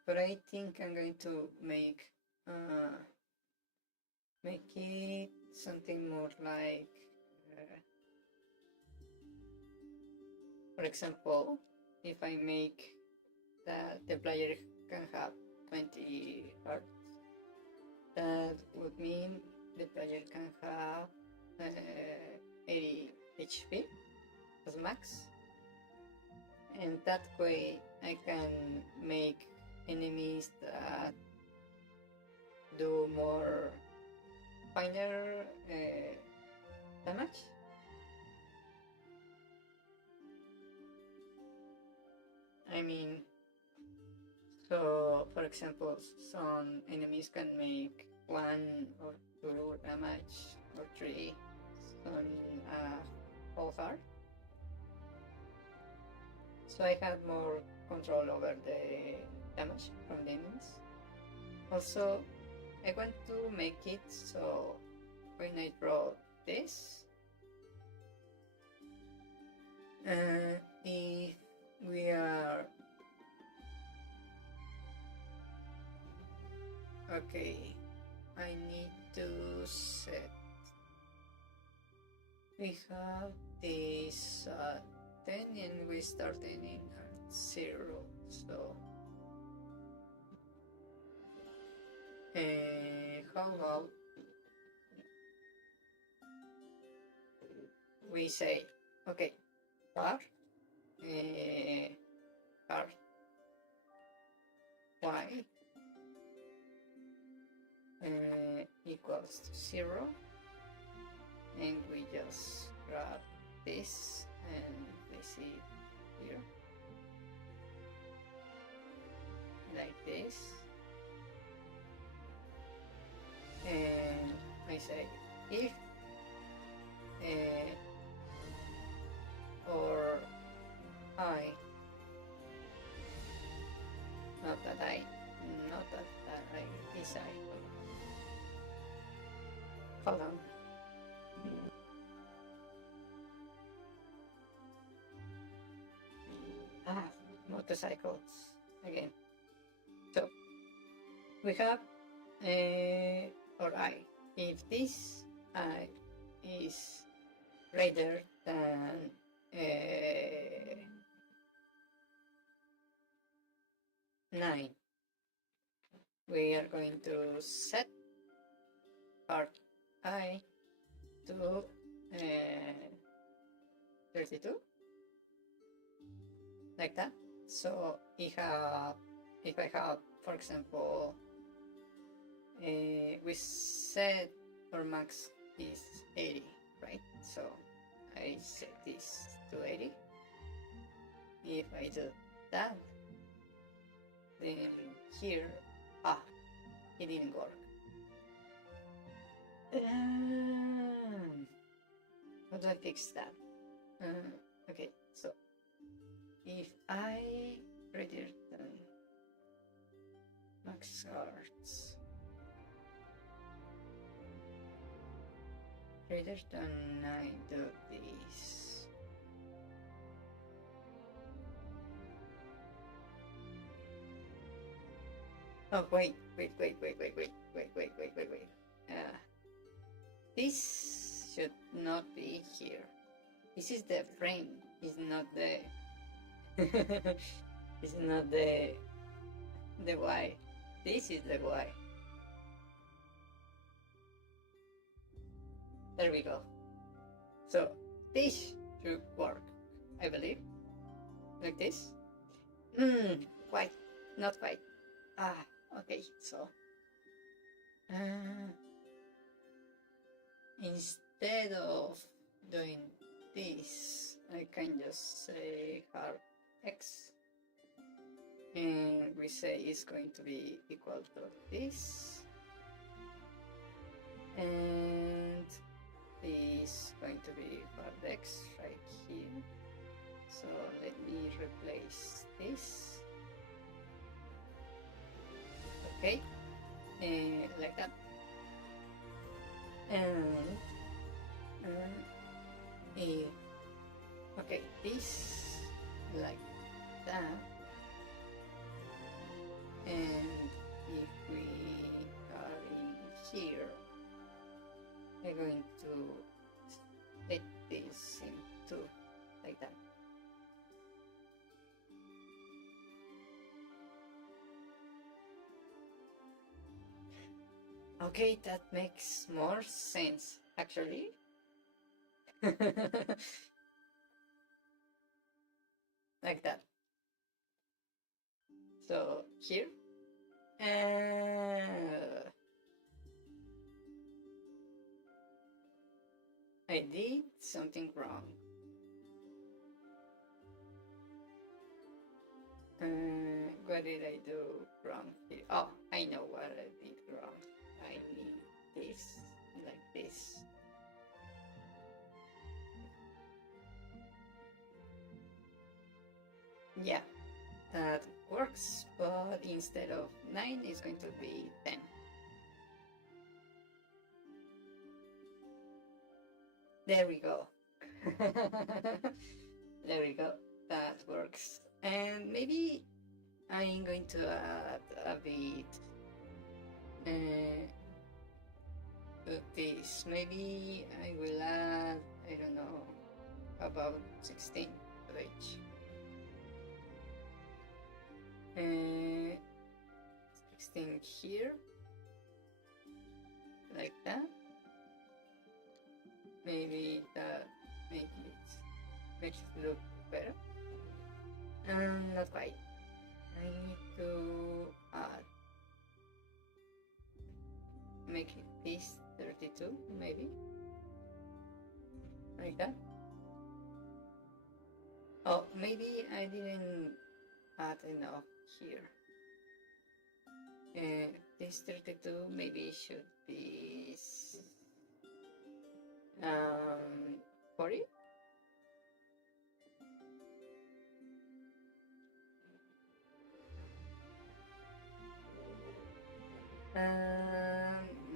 But I think I'm going to make it something more like, for example, if I make that the player can have 20 cards, that would mean the player can have 80 HP as max, and that way I can make enemies that do more finer damage. I mean, so for example, some enemies can make 1 or 2 damage or 3 on whole heart. So I have more control over the damage from the enemies. Also, I want to make it so when I draw this, if we are okay, I need to set, we have this 10 and we starting in 0, so how about we say, okay, bar card y equals to 0, and we just grab this and place it here like this, and I say if or I, not that I is I. Hold on. Motorcycles again. So we have or I. If this I is greater than 9, we are going to set part I to 32, like that. So if I have, for example, we set our max is 80, right? So I set this to 80. If I do that, then here, it didn't work. How do I fix that? Okay, so if I greater than max cards, greater than 9, do this. Oh, wait. This should not be here. This is the frame, it's not the it's not the Y. This is the Y. There we go. So this should work, I believe. Like this. Quite, not quite. Okay, so instead of doing this, I can just say hard x, and we say it's going to be equal to this, and is going to be hard x right here. So let me replace this. Okay, like that. And if okay, this like that, and if we are in here, we're going to split this in two, like that. Okay, that makes more sense, actually. Like that. So here, I did something wrong. What did I do wrong here? Oh, I know what I did wrong. I need this, like this. Yeah, that works, but instead of 9, it's going to be 10. There we go. There we go. That works. And maybe I'm going to add a bit to this. Maybe I will add, I don't know, about 16 to each. 16 here, like that. Maybe that makes it look better. Not quite. I need to make it this 32, maybe, like that. Oh, maybe I didn't add enough here. This 32 maybe should be 40.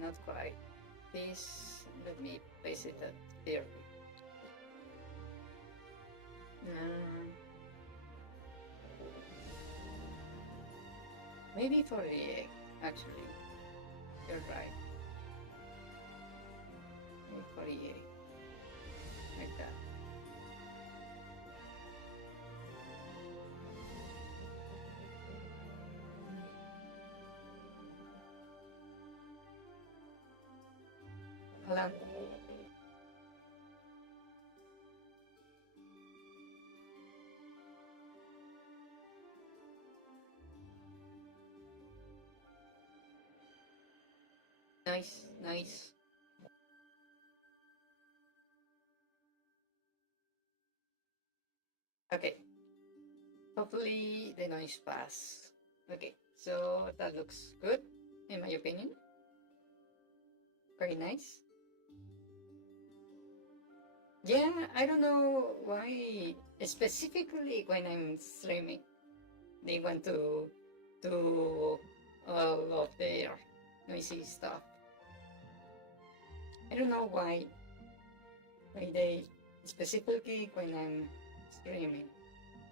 Not quite. This, let me place it at there. Maybe 48, actually. You're right. Maybe 48. Like that. Hold on. Nice, nice. Okay. Hopefully the noise pass. Okay, so that looks good, in my opinion. Very nice. Yeah, I don't know why, specifically when I'm streaming, they want to do all of their noisy stuff. I don't know why they, specifically when I'm streaming,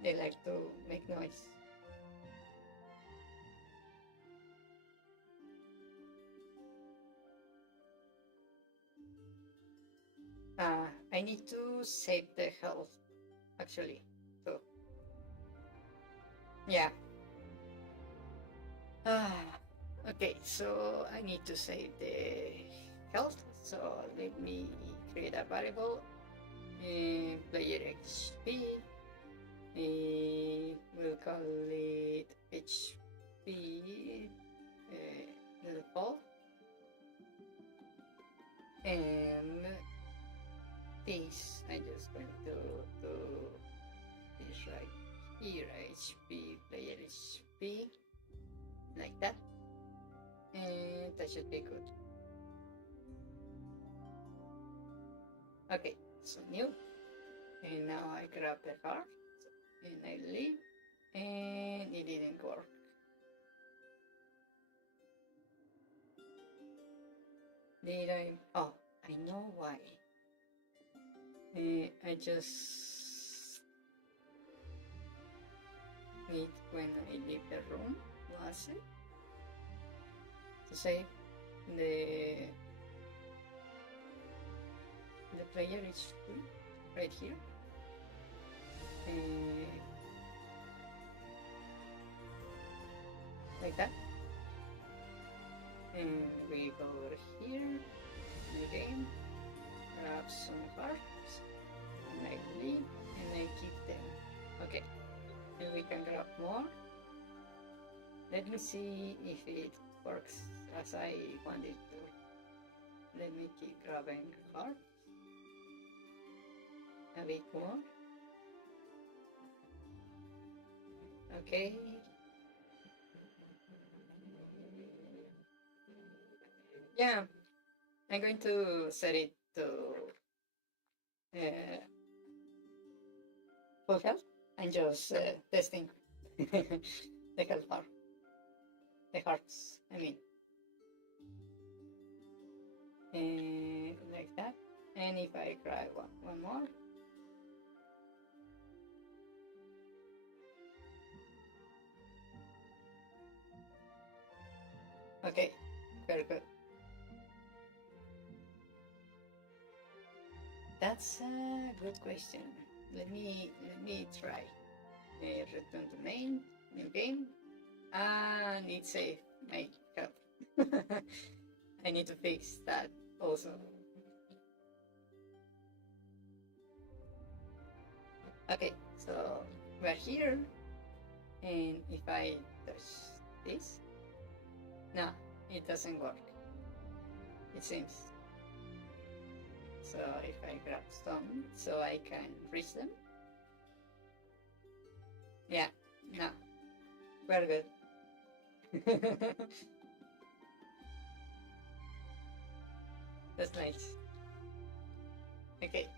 they like to make noise. I need to save the health, actually, so yeah. Okay, so I need to save the health, so let me create a variable, player HP, we'll call it HP default, And this I just going to do this right here, HP, player HP, like that, and that should be good. Okay, so new, and now I grab the heart and I leave, and it didn't work. Did I? Oh, I know why. I just need, when I leave the room, was it? To save the player is right here. Like that. And we go over here, new game, grab some hearts, and I leave, and I keep them. Okay, and we can grab more. Let me see if it works as I want it to. Let me keep grabbing hearts. A bit more. Okay. Yeah, I'm going to set it to full health. I'm just testing the health bar, the hearts, I mean. Like that. And if I grab one more. Okay, very good. That's a good question. Let me try. Return to main, new game, and it saved my health. I need to fix that also. Okay, so we're here, and if I touch this, no, it doesn't work, it seems. So if I grab stone so I can reach them, yeah, no, we're good. That's nice. Okay.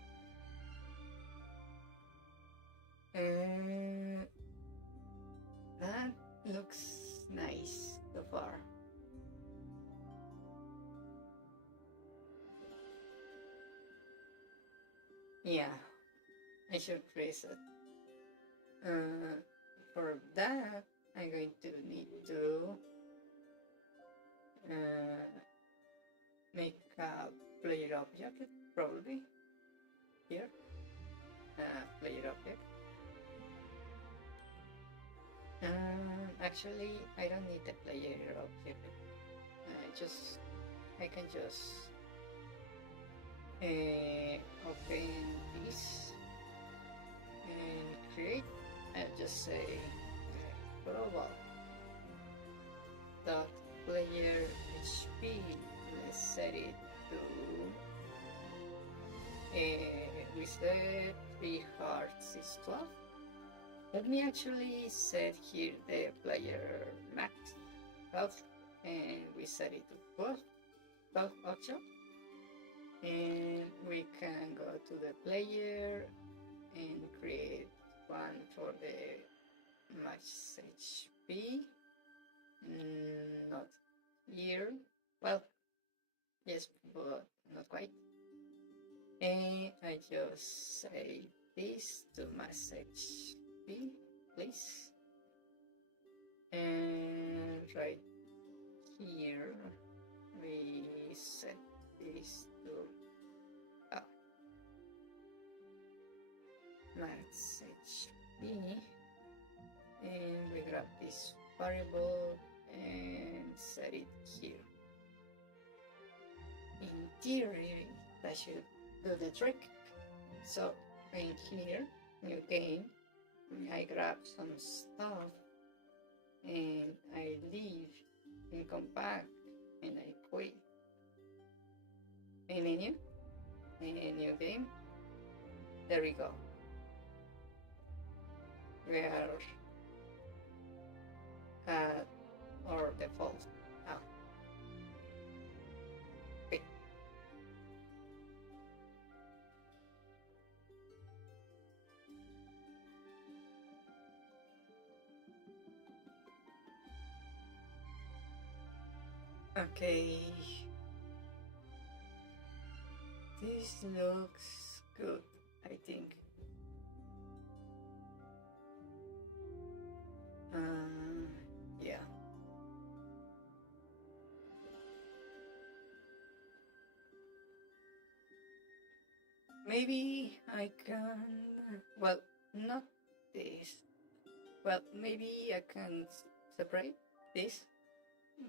That looks nice so far. Yeah, I should freeze it. For that, I'm going to need to make a player object, probably. Here, player object. Actually, I don't need the player object. I can just open this and create. I'll just say global dot player HP. Let's set it to we said 3 hearts is 12. Let me actually set here the player max health, and we set it to 12 option. And we can go to the player and create one for the max HP. Not here. Well, yes, but not quite. And I just say this to max HP, please. And right here we set this to max HP, and we grab this variable and set it here. In theory, that should do the trick. So in here, new game, I grab some stuff and I leave and come back and I quit. a menu, a new game. There we go. We are at our default now. Okay. Okay. This looks good, I think. Yeah. Maybe I can, well, not this. Well, maybe I can separate this,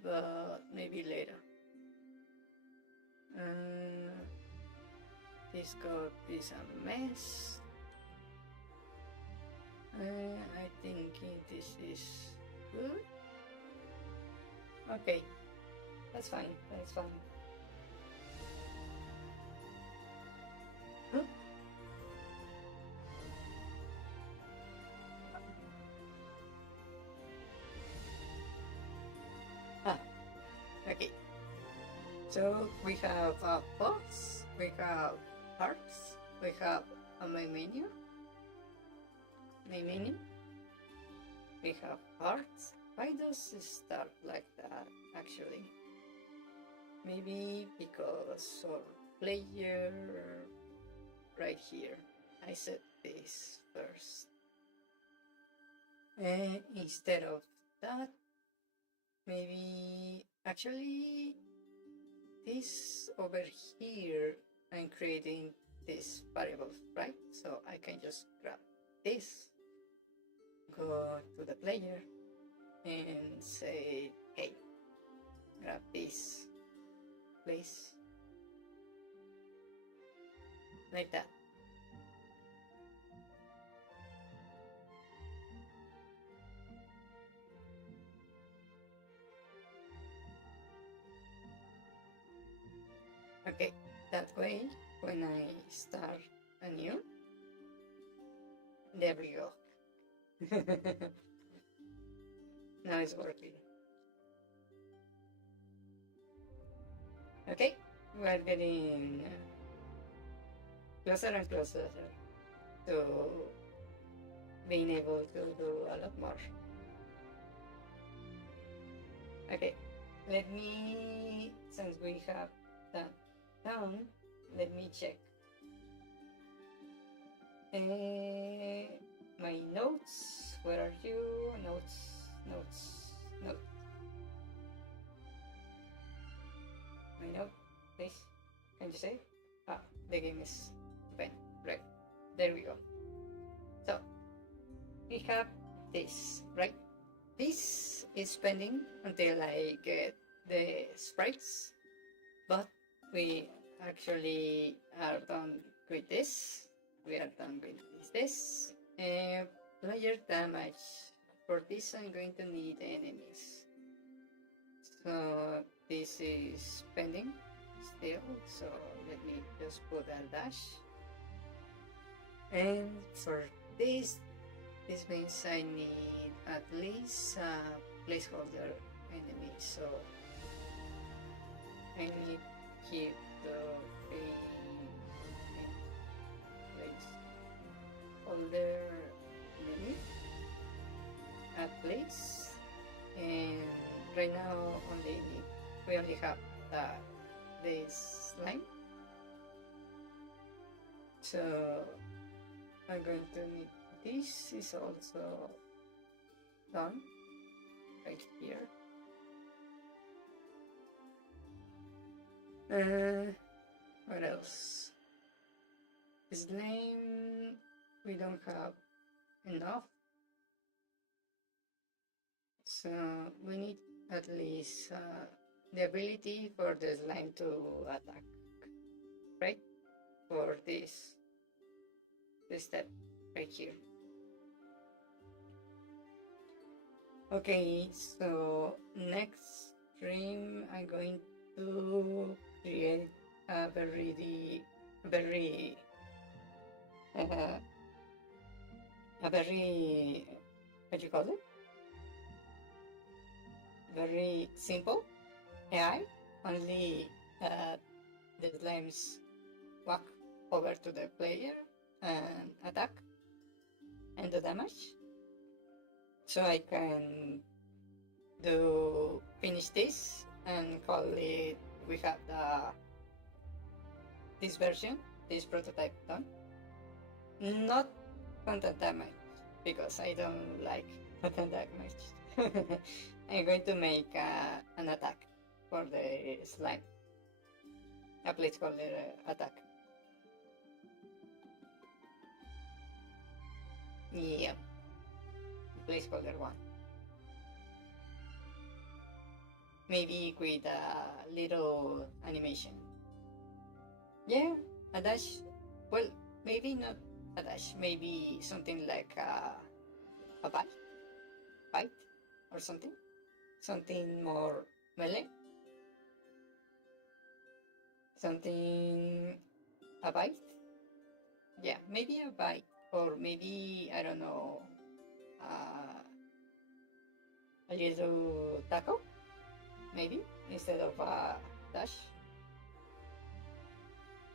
but maybe later. This code is a mess. I think this is good. Okay, that's fine. That's fine. Huh? Ah, okay. So we have a box, we have hearts, we have a my menu, we have hearts. Why does it start like that actually? Maybe because our player right here. I set this first. And instead of that, maybe actually this over here, I'm creating this variable, right? So I can just grab this, go to the player and say, hey, grab this, please. Like that. Okay, that way, when I start anew, there we go. Now it's working. Okay, we're getting closer and closer to being able to do a lot more. Okay, let me, since we have that down, let me check. My notes, where are you? Notes. My note, please. Can you say? Ah, the game is open. Right. There we go. So, we have this, right? This is pending until I get the sprites, but we actually are done with this. We are done with this. Player damage. For this, I'm going to need enemies. So this is pending still. So let me just put a dash. And for this means I need at least a placeholder enemy. So I need to keep the placeholder enemy at place. And right now we only have this line. So I'm going to need this is also done right here. What else? His name we don't have enough. So we need at least the ability for the slime to attack, right? For this step right here. Okay, so next stream I'm going to create a very uh, a very what do you call it? Very simple AI. Only the slimes walk over to the player and attack and do damage. So I can do finish this and call it. We have this version, this prototype done. Not content damage because I don't like content damage. I'm going to make an attack for the slime, a placeholder attack. Yeah, placeholder one. Maybe with a little animation. Yeah, a dash. Well, maybe not a dash. Maybe something like a bite, or something. Something more melee. Something a bite. Yeah, maybe a bite, or maybe I don't know. A little tackle, maybe instead of a dash,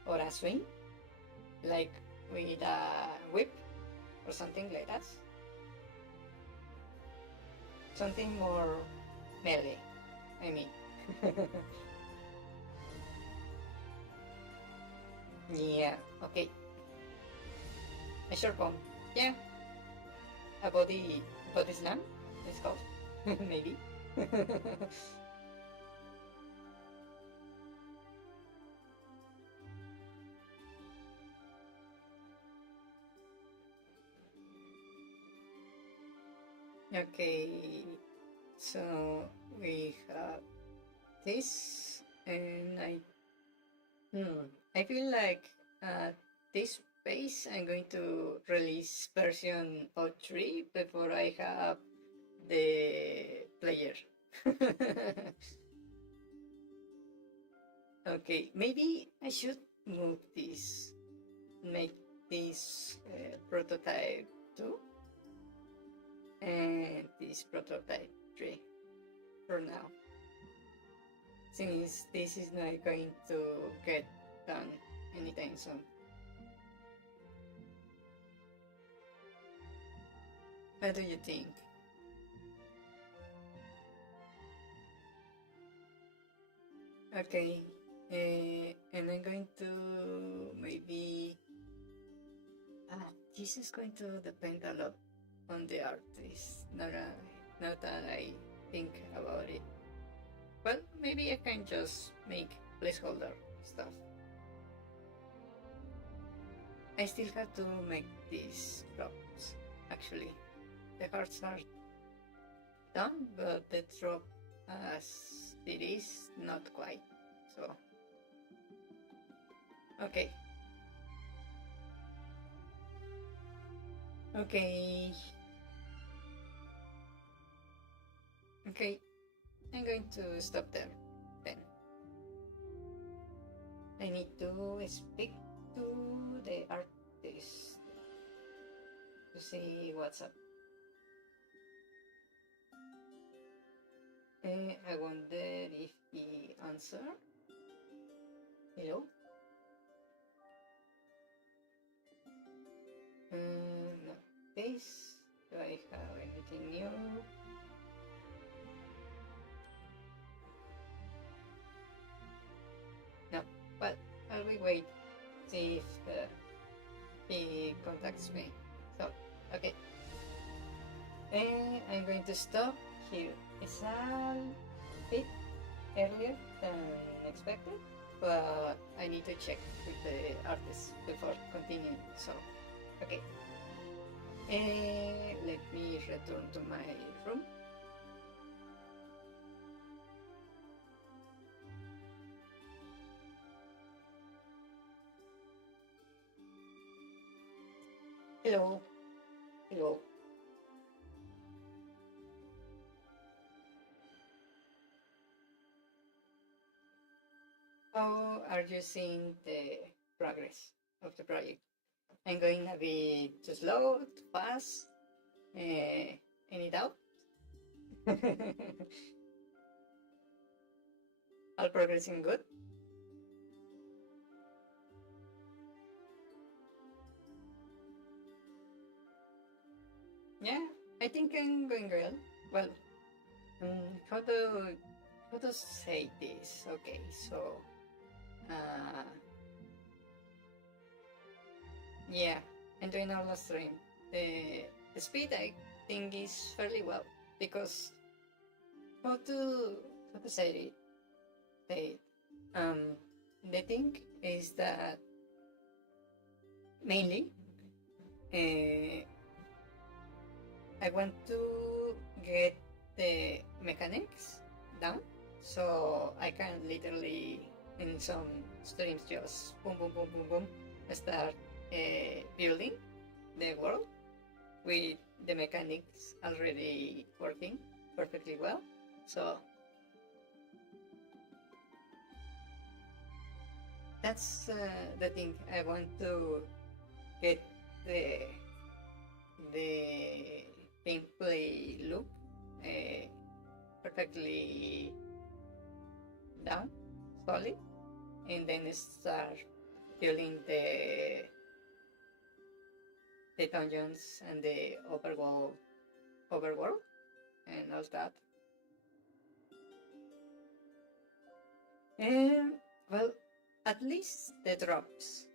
or a swing, like with a whip or something like that. Something more melee, I mean. Yeah, okay. A short bomb. Yeah, a body slam, it's called. Maybe. Okay, so we have this, and I feel like this space I'm going to release version 03 before I have the player. Okay, maybe I should move this, make this prototype 2 and this prototype 3 for now, since this is not going to get done anytime soon. What do you think? Okay, and I'm going to maybe this is going to depend a lot on the artist, not that I think about it. Well, maybe I can just make placeholder stuff. I still have to make these drops, actually. The hearts are done, but the drop as it is, not quite. So, okay. Okay. Okay, I'm going to stop there then. I need to speak to the artist to see what's up. I wonder if he answered. Hello? No. This. Do I have anything new? No. But I'll be wait. See if he contacts me. So, okay. I'm going to stop here. It's a bit earlier than expected, but I need to check with the artist before continuing. So, okay. Let me return to my room. Hello. Hello. are you seeing the progress of the project? I'm going to be too slow, too fast? Any doubt? All progressing good? Yeah, I think I'm going well. Well, how to say this? Okay, so uh, yeah, I'm doing all the stream. The speed I think is fairly well because how to how to say it? Say it. The thing is that mainly I want to get the mechanics down so I can literally in some streams just boom boom boom boom boom start building the world with the mechanics already working perfectly well. So that's the thing. I want to get the gameplay loop perfectly down, solid, and then start building the dungeons and the overworld and all that. And well, at least the drops.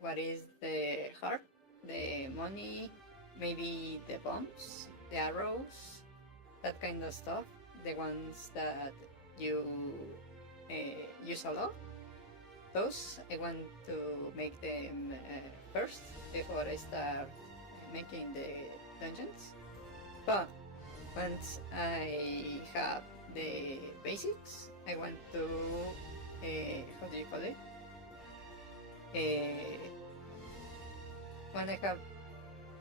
What is the heart, the money, maybe the bombs, the arrows, that kind of stuff. The ones that you use a lot. Those I want to make them first before I start making the dungeons. But once I have the basics, I want to how do you call it?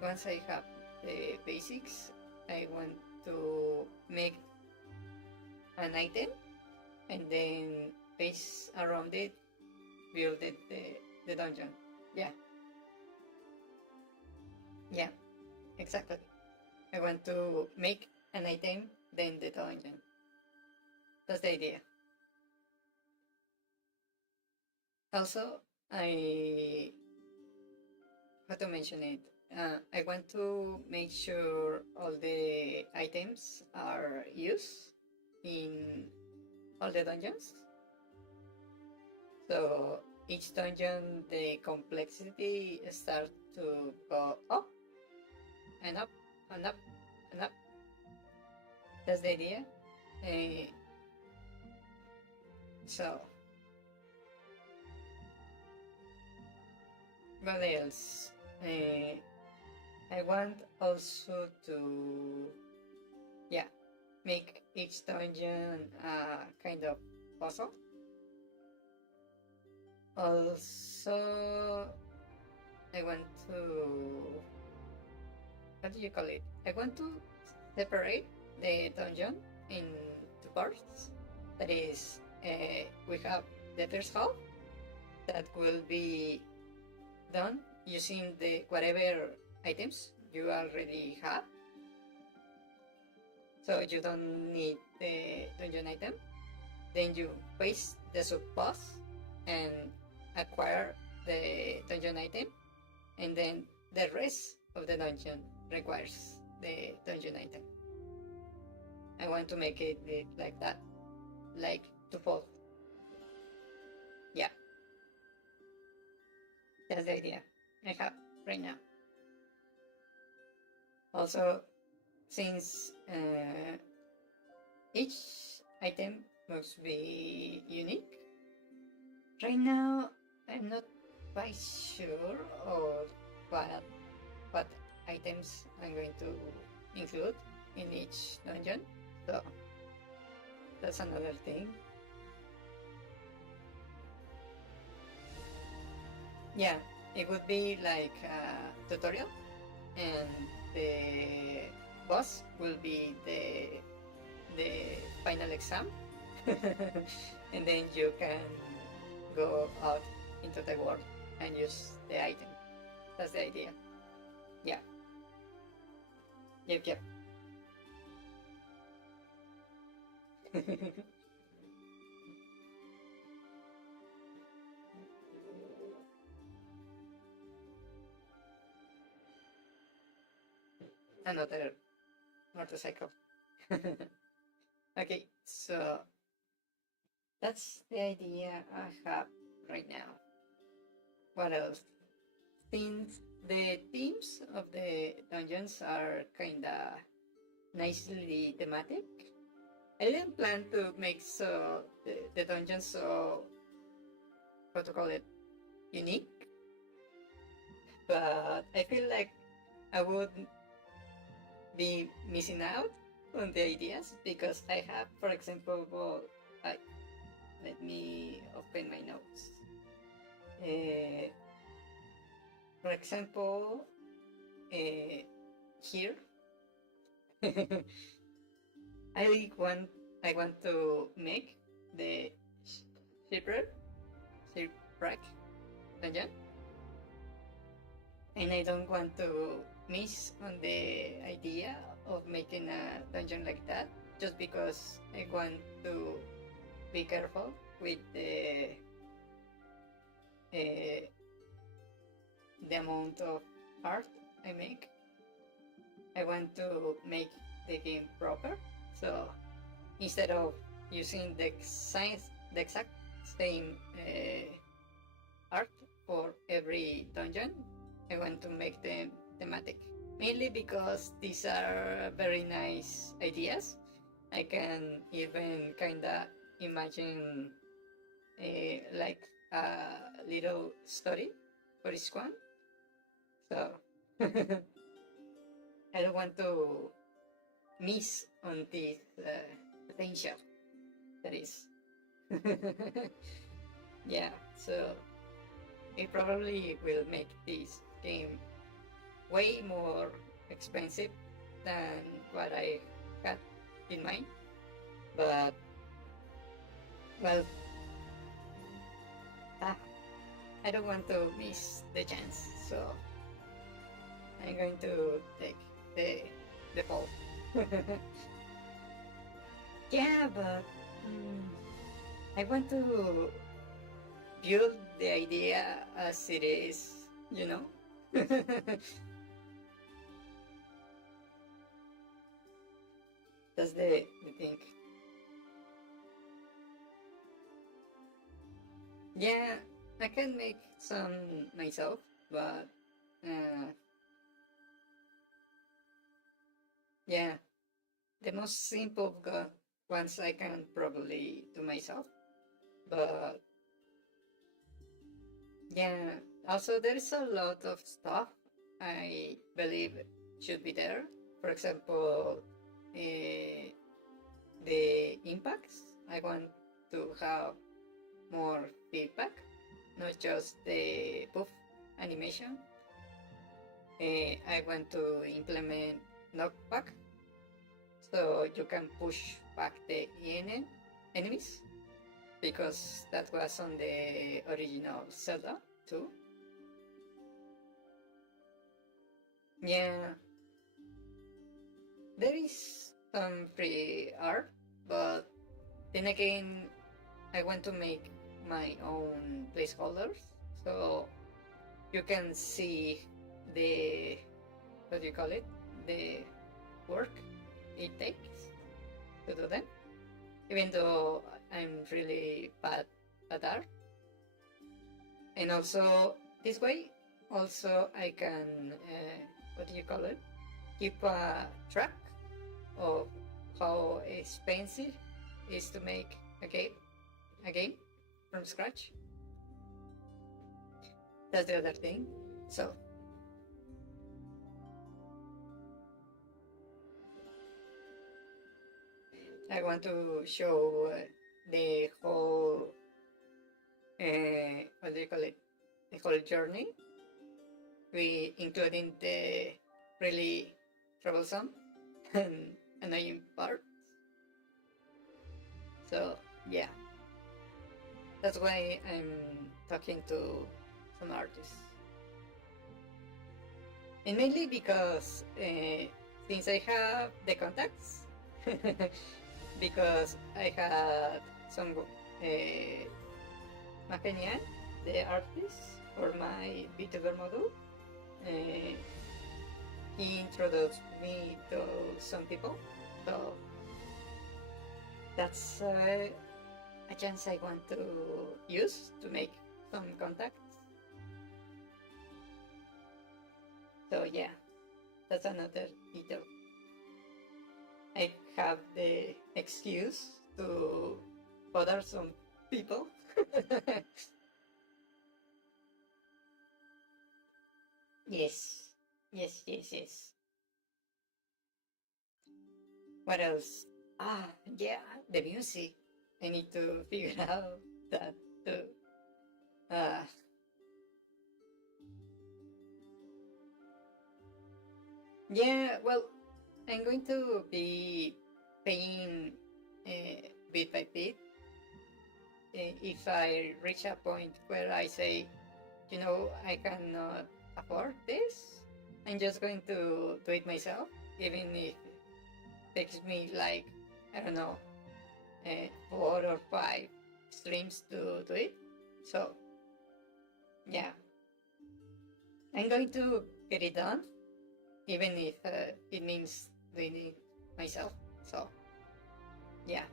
Once I have the basics, I want to make an item and then base around it, build it, the dungeon. Yeah, exactly. I want to make an item, then the dungeon. That's the idea. Also, how to mention it? I want to make sure all the items are used in all the dungeons. So each dungeon, the complexity starts to go up and up and up and up. That's the idea. So what else? I want also to make each dungeon a kind of puzzle. Also, I want to, what do you call it? I want to separate the dungeon in two parts. That is, we have the first half that will be done using the whatever items you already have. So you don't need the dungeon item. Then you face the sub-boss and acquire the dungeon item, and then the rest of the dungeon requires the dungeon item. I want to make it like that, like twofold. Yeah, that's the idea I have right now. Also, since each item must be unique, right now I'm not quite sure of what items I'm going to include in each dungeon, so that's another thing. Yeah, it would be like a tutorial, and the boss will be the final exam, and then you can go out into the world and use the item. That's the idea. Yeah. Yep. Another motorcycle. Okay, so that's the idea I have right now. What else? Since the themes of the dungeons are kinda nicely thematic, I didn't plan to make the dungeons so, what to call it, unique, but I feel like I would be missing out on the ideas because I have, for example, well, let me open my notes. For example, here I want to make the shipwreck dungeon, and I don't want to miss on the idea of making a dungeon like that just because I want to be careful with the amount of art I make. I want to make the game proper, so instead of using the exact same art for every dungeon, I want to make them thematic. Mainly because these are very nice ideas. I can even kinda imagine like a little story for each one. So I don't want to miss on this potential that is. Yeah, so it probably will make this game way more expensive than what I had in mind, but well, I don't want to miss the chance, so I'm going to take the fall. Yeah, but I want to build the idea as it is, you know. That's the thing. Yeah, I can make some myself, but yeah, the most simple ones I can probably do myself. But yeah, also there's a lot of stuff I believe should be there. For example, the impacts. I want to have more feedback, not just the poof animation. I want to implement knockback, so you can push back the enemies, because that was on the original Zelda too. Yeah, there is some free art, but then again, I want to make my own placeholders, so you can see the, what do you call it, the work it takes to do them, even though I'm really bad at art. And also this way, also I can, what do you call it, keep a track of how expensive it is to make a game from scratch. That's the other thing. So I want to show the whole, what do you call it, the whole journey, including the really troublesome and annoying parts. So yeah, That's why I'm talking to some artists. And mainly because since I have the contacts, because I had some Macanian, the artist, for my VTuber module, uh, he introduced me to some people. So that's a chance I want to use to make some contacts. So yeah, that's another detail. I have the excuse to bother some people. Yes, yes. What else? Ah, yeah, the music. I need to figure out that too. Uh, yeah, well, I'm going to be paying bit by bit. If I reach a point where I say, I cannot afford this, I'm just going to do it myself, even if it takes me like, I don't know, 4 or 5 streams to do it. So, yeah, I'm going to get it done, even if it means doing it myself. So, yeah,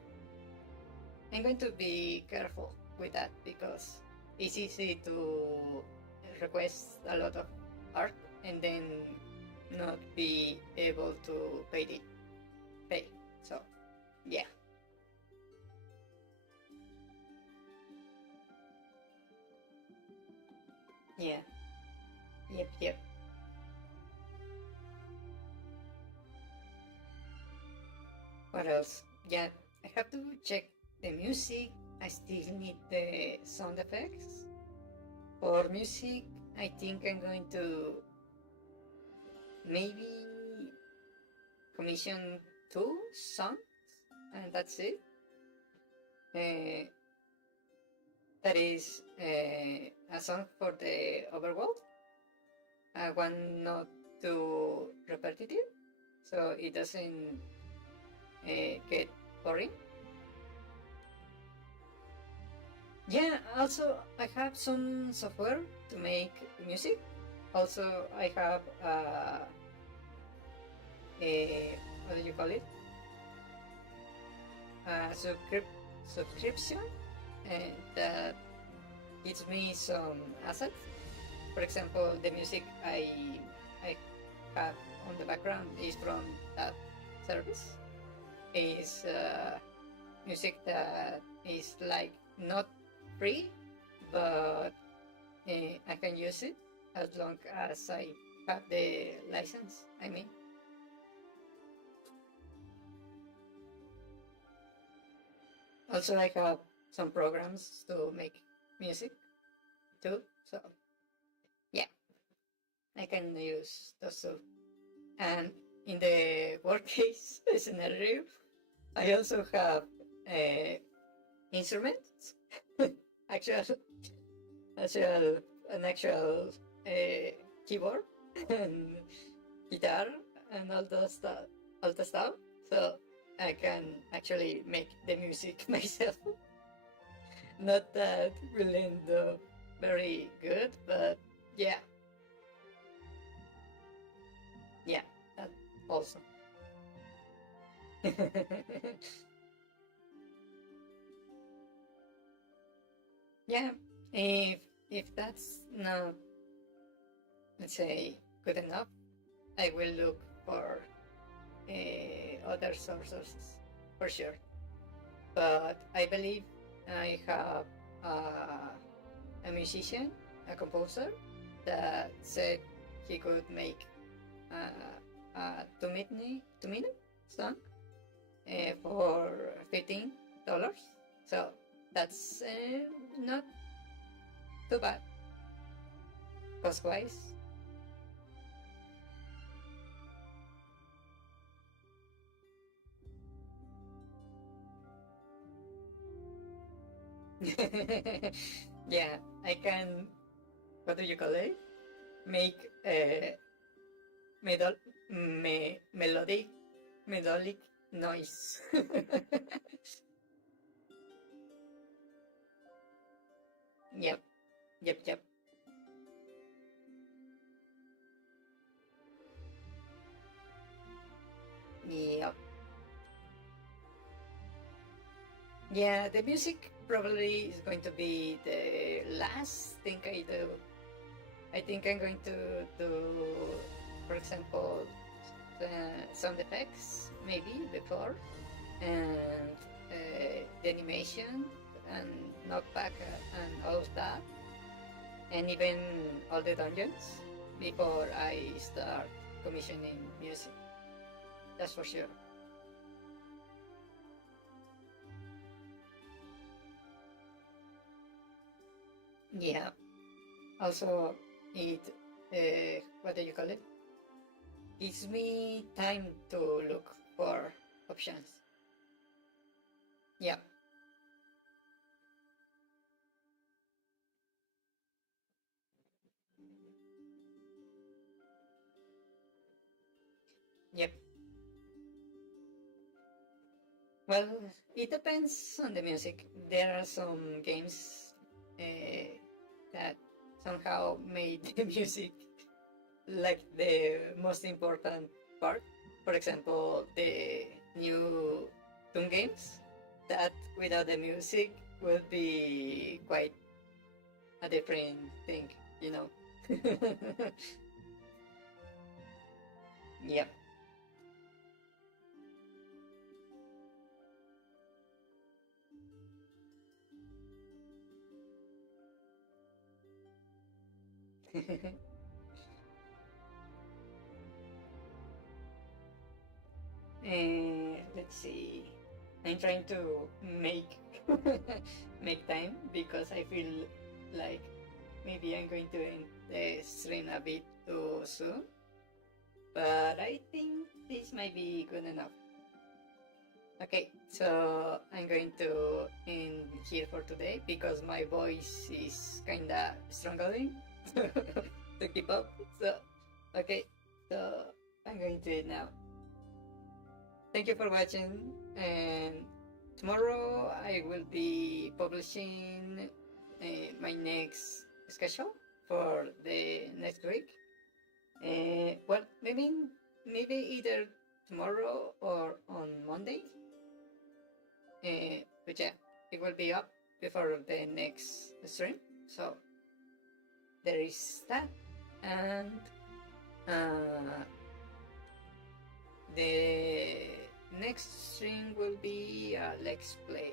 I'm going to be careful with that because it's easy to request a lot of art and then not be able to pay. So, yeah. Yeah. Yep. What else? Yeah, I have to check the music. I still need the sound effects. For music, I think I'm going to maybe commission 2 songs, and that's it. Uh, that is a song for the overworld. One not too repetitive, so it doesn't get boring. Yeah, also I have some software to make music. Also, I have a what do you call it? A subscription that gives me some assets. For example, the music I have on the background is from that service. Is music that is like not free, but I can use it as long as I have the license. I mean, also I have some programs to make music too. So yeah, I can use those too. And in the work case scenario, I also have instruments, actual, actual, an actual keyboard and guitar and all the stuff. So I can actually make the music myself. Not that will end up very good, but yeah, that's awesome. Yeah, if that's not, let's say, good enough, I will look for other sources for sure. But I believe I have a musician, a composer, that said he could make a 2 minute song for $15. So that's not too bad cost wise. Yeah, I can, what do you call it? Make medol melodic noise. Yep, yep. Yep. Yeah, the music probably is going to be the last thing I do. I think I'm going to do, for example, sound effects maybe before, and the animation and knockback and all of that, and even all the dungeons before I start commissioning music. That's for sure. Yeah. Also, it what do you call it? Gives me time to look for options. Yeah. Yep. Well, it depends on the music. There are some games that somehow made the music like the most important part. For example, the new Toon games that without the music would be quite a different thing, you know. Yep. Let's see. I'm trying to make make time because I feel like maybe I'm going to end the stream a bit too soon. But I think this might be good enough. Okay, so I'm going to end here for today because my voice is kinda struggling to keep up. So, okay, so I'm going to end now. Thank you for watching, and tomorrow I will be publishing my next schedule for the next week. Well, maybe either tomorrow or on Monday. But yeah, it will be up before the next stream. So there is that, and uh, the next stream will be Let's Play.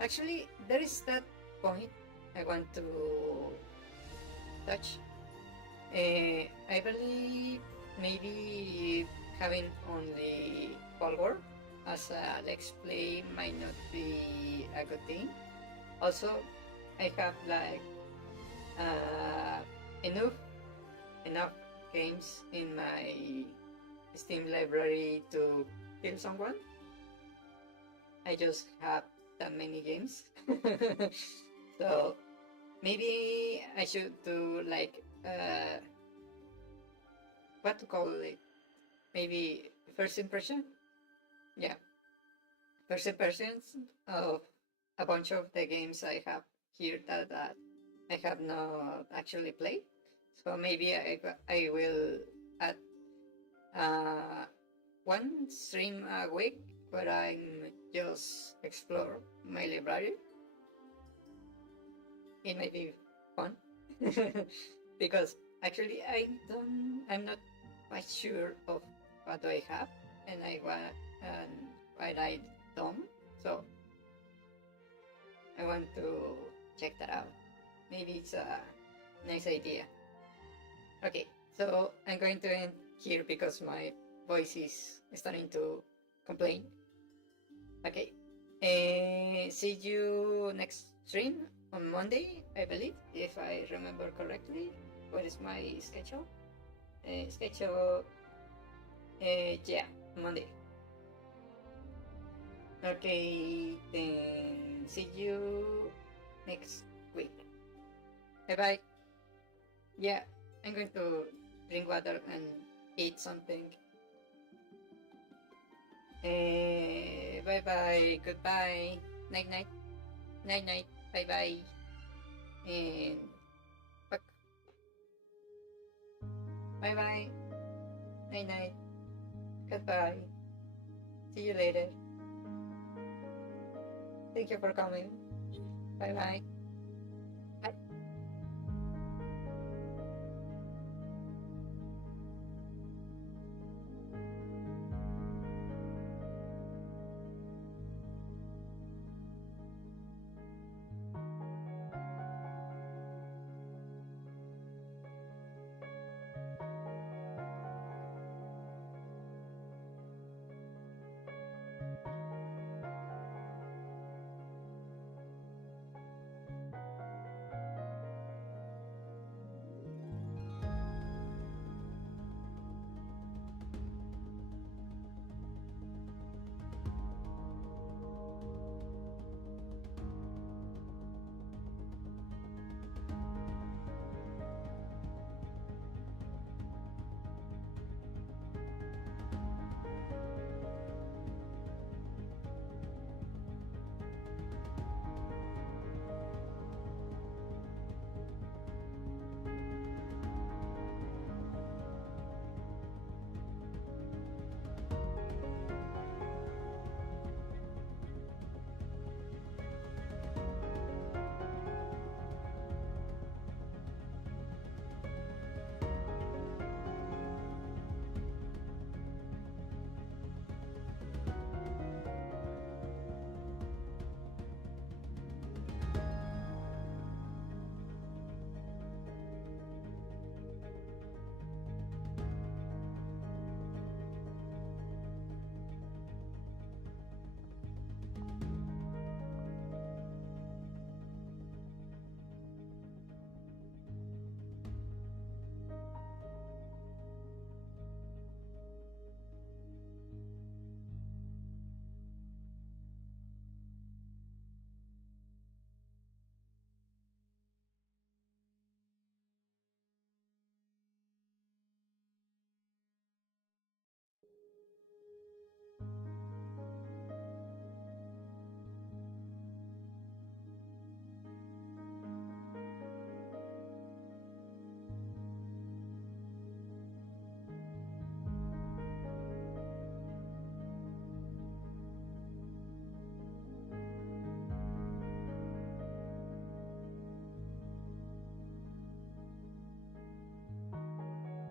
Actually, there is that point I want to touch. I believe maybe having only Palworld as a Let's Play might not be a good thing. Also, I have like uh, enough enough games in my Steam library to kill someone. I just have that many games. So maybe I should do like what to call it? Maybe first impression? Yeah. First impressions of a bunch of the games I have here that I have not actually played. So maybe I will add one stream a week where I'm just explore my library. It might be fun because actually I'm not quite sure of what do I have and and what I don't. So I want to check that out. Maybe it's a nice idea. Okay, so I'm going to end here because my voice is starting to complain. Okay, see you next stream on Monday, I believe, if I remember correctly. What is my schedule? Yeah, Monday. Okay, then see you next week. Bye bye. Yeah, I'm going to drink water and eat something. Bye bye. Goodbye. Night night. Night night. Bye bye. And fuck. Bye bye. Night night. Goodbye. See you later. Thank you for coming. Bye bye.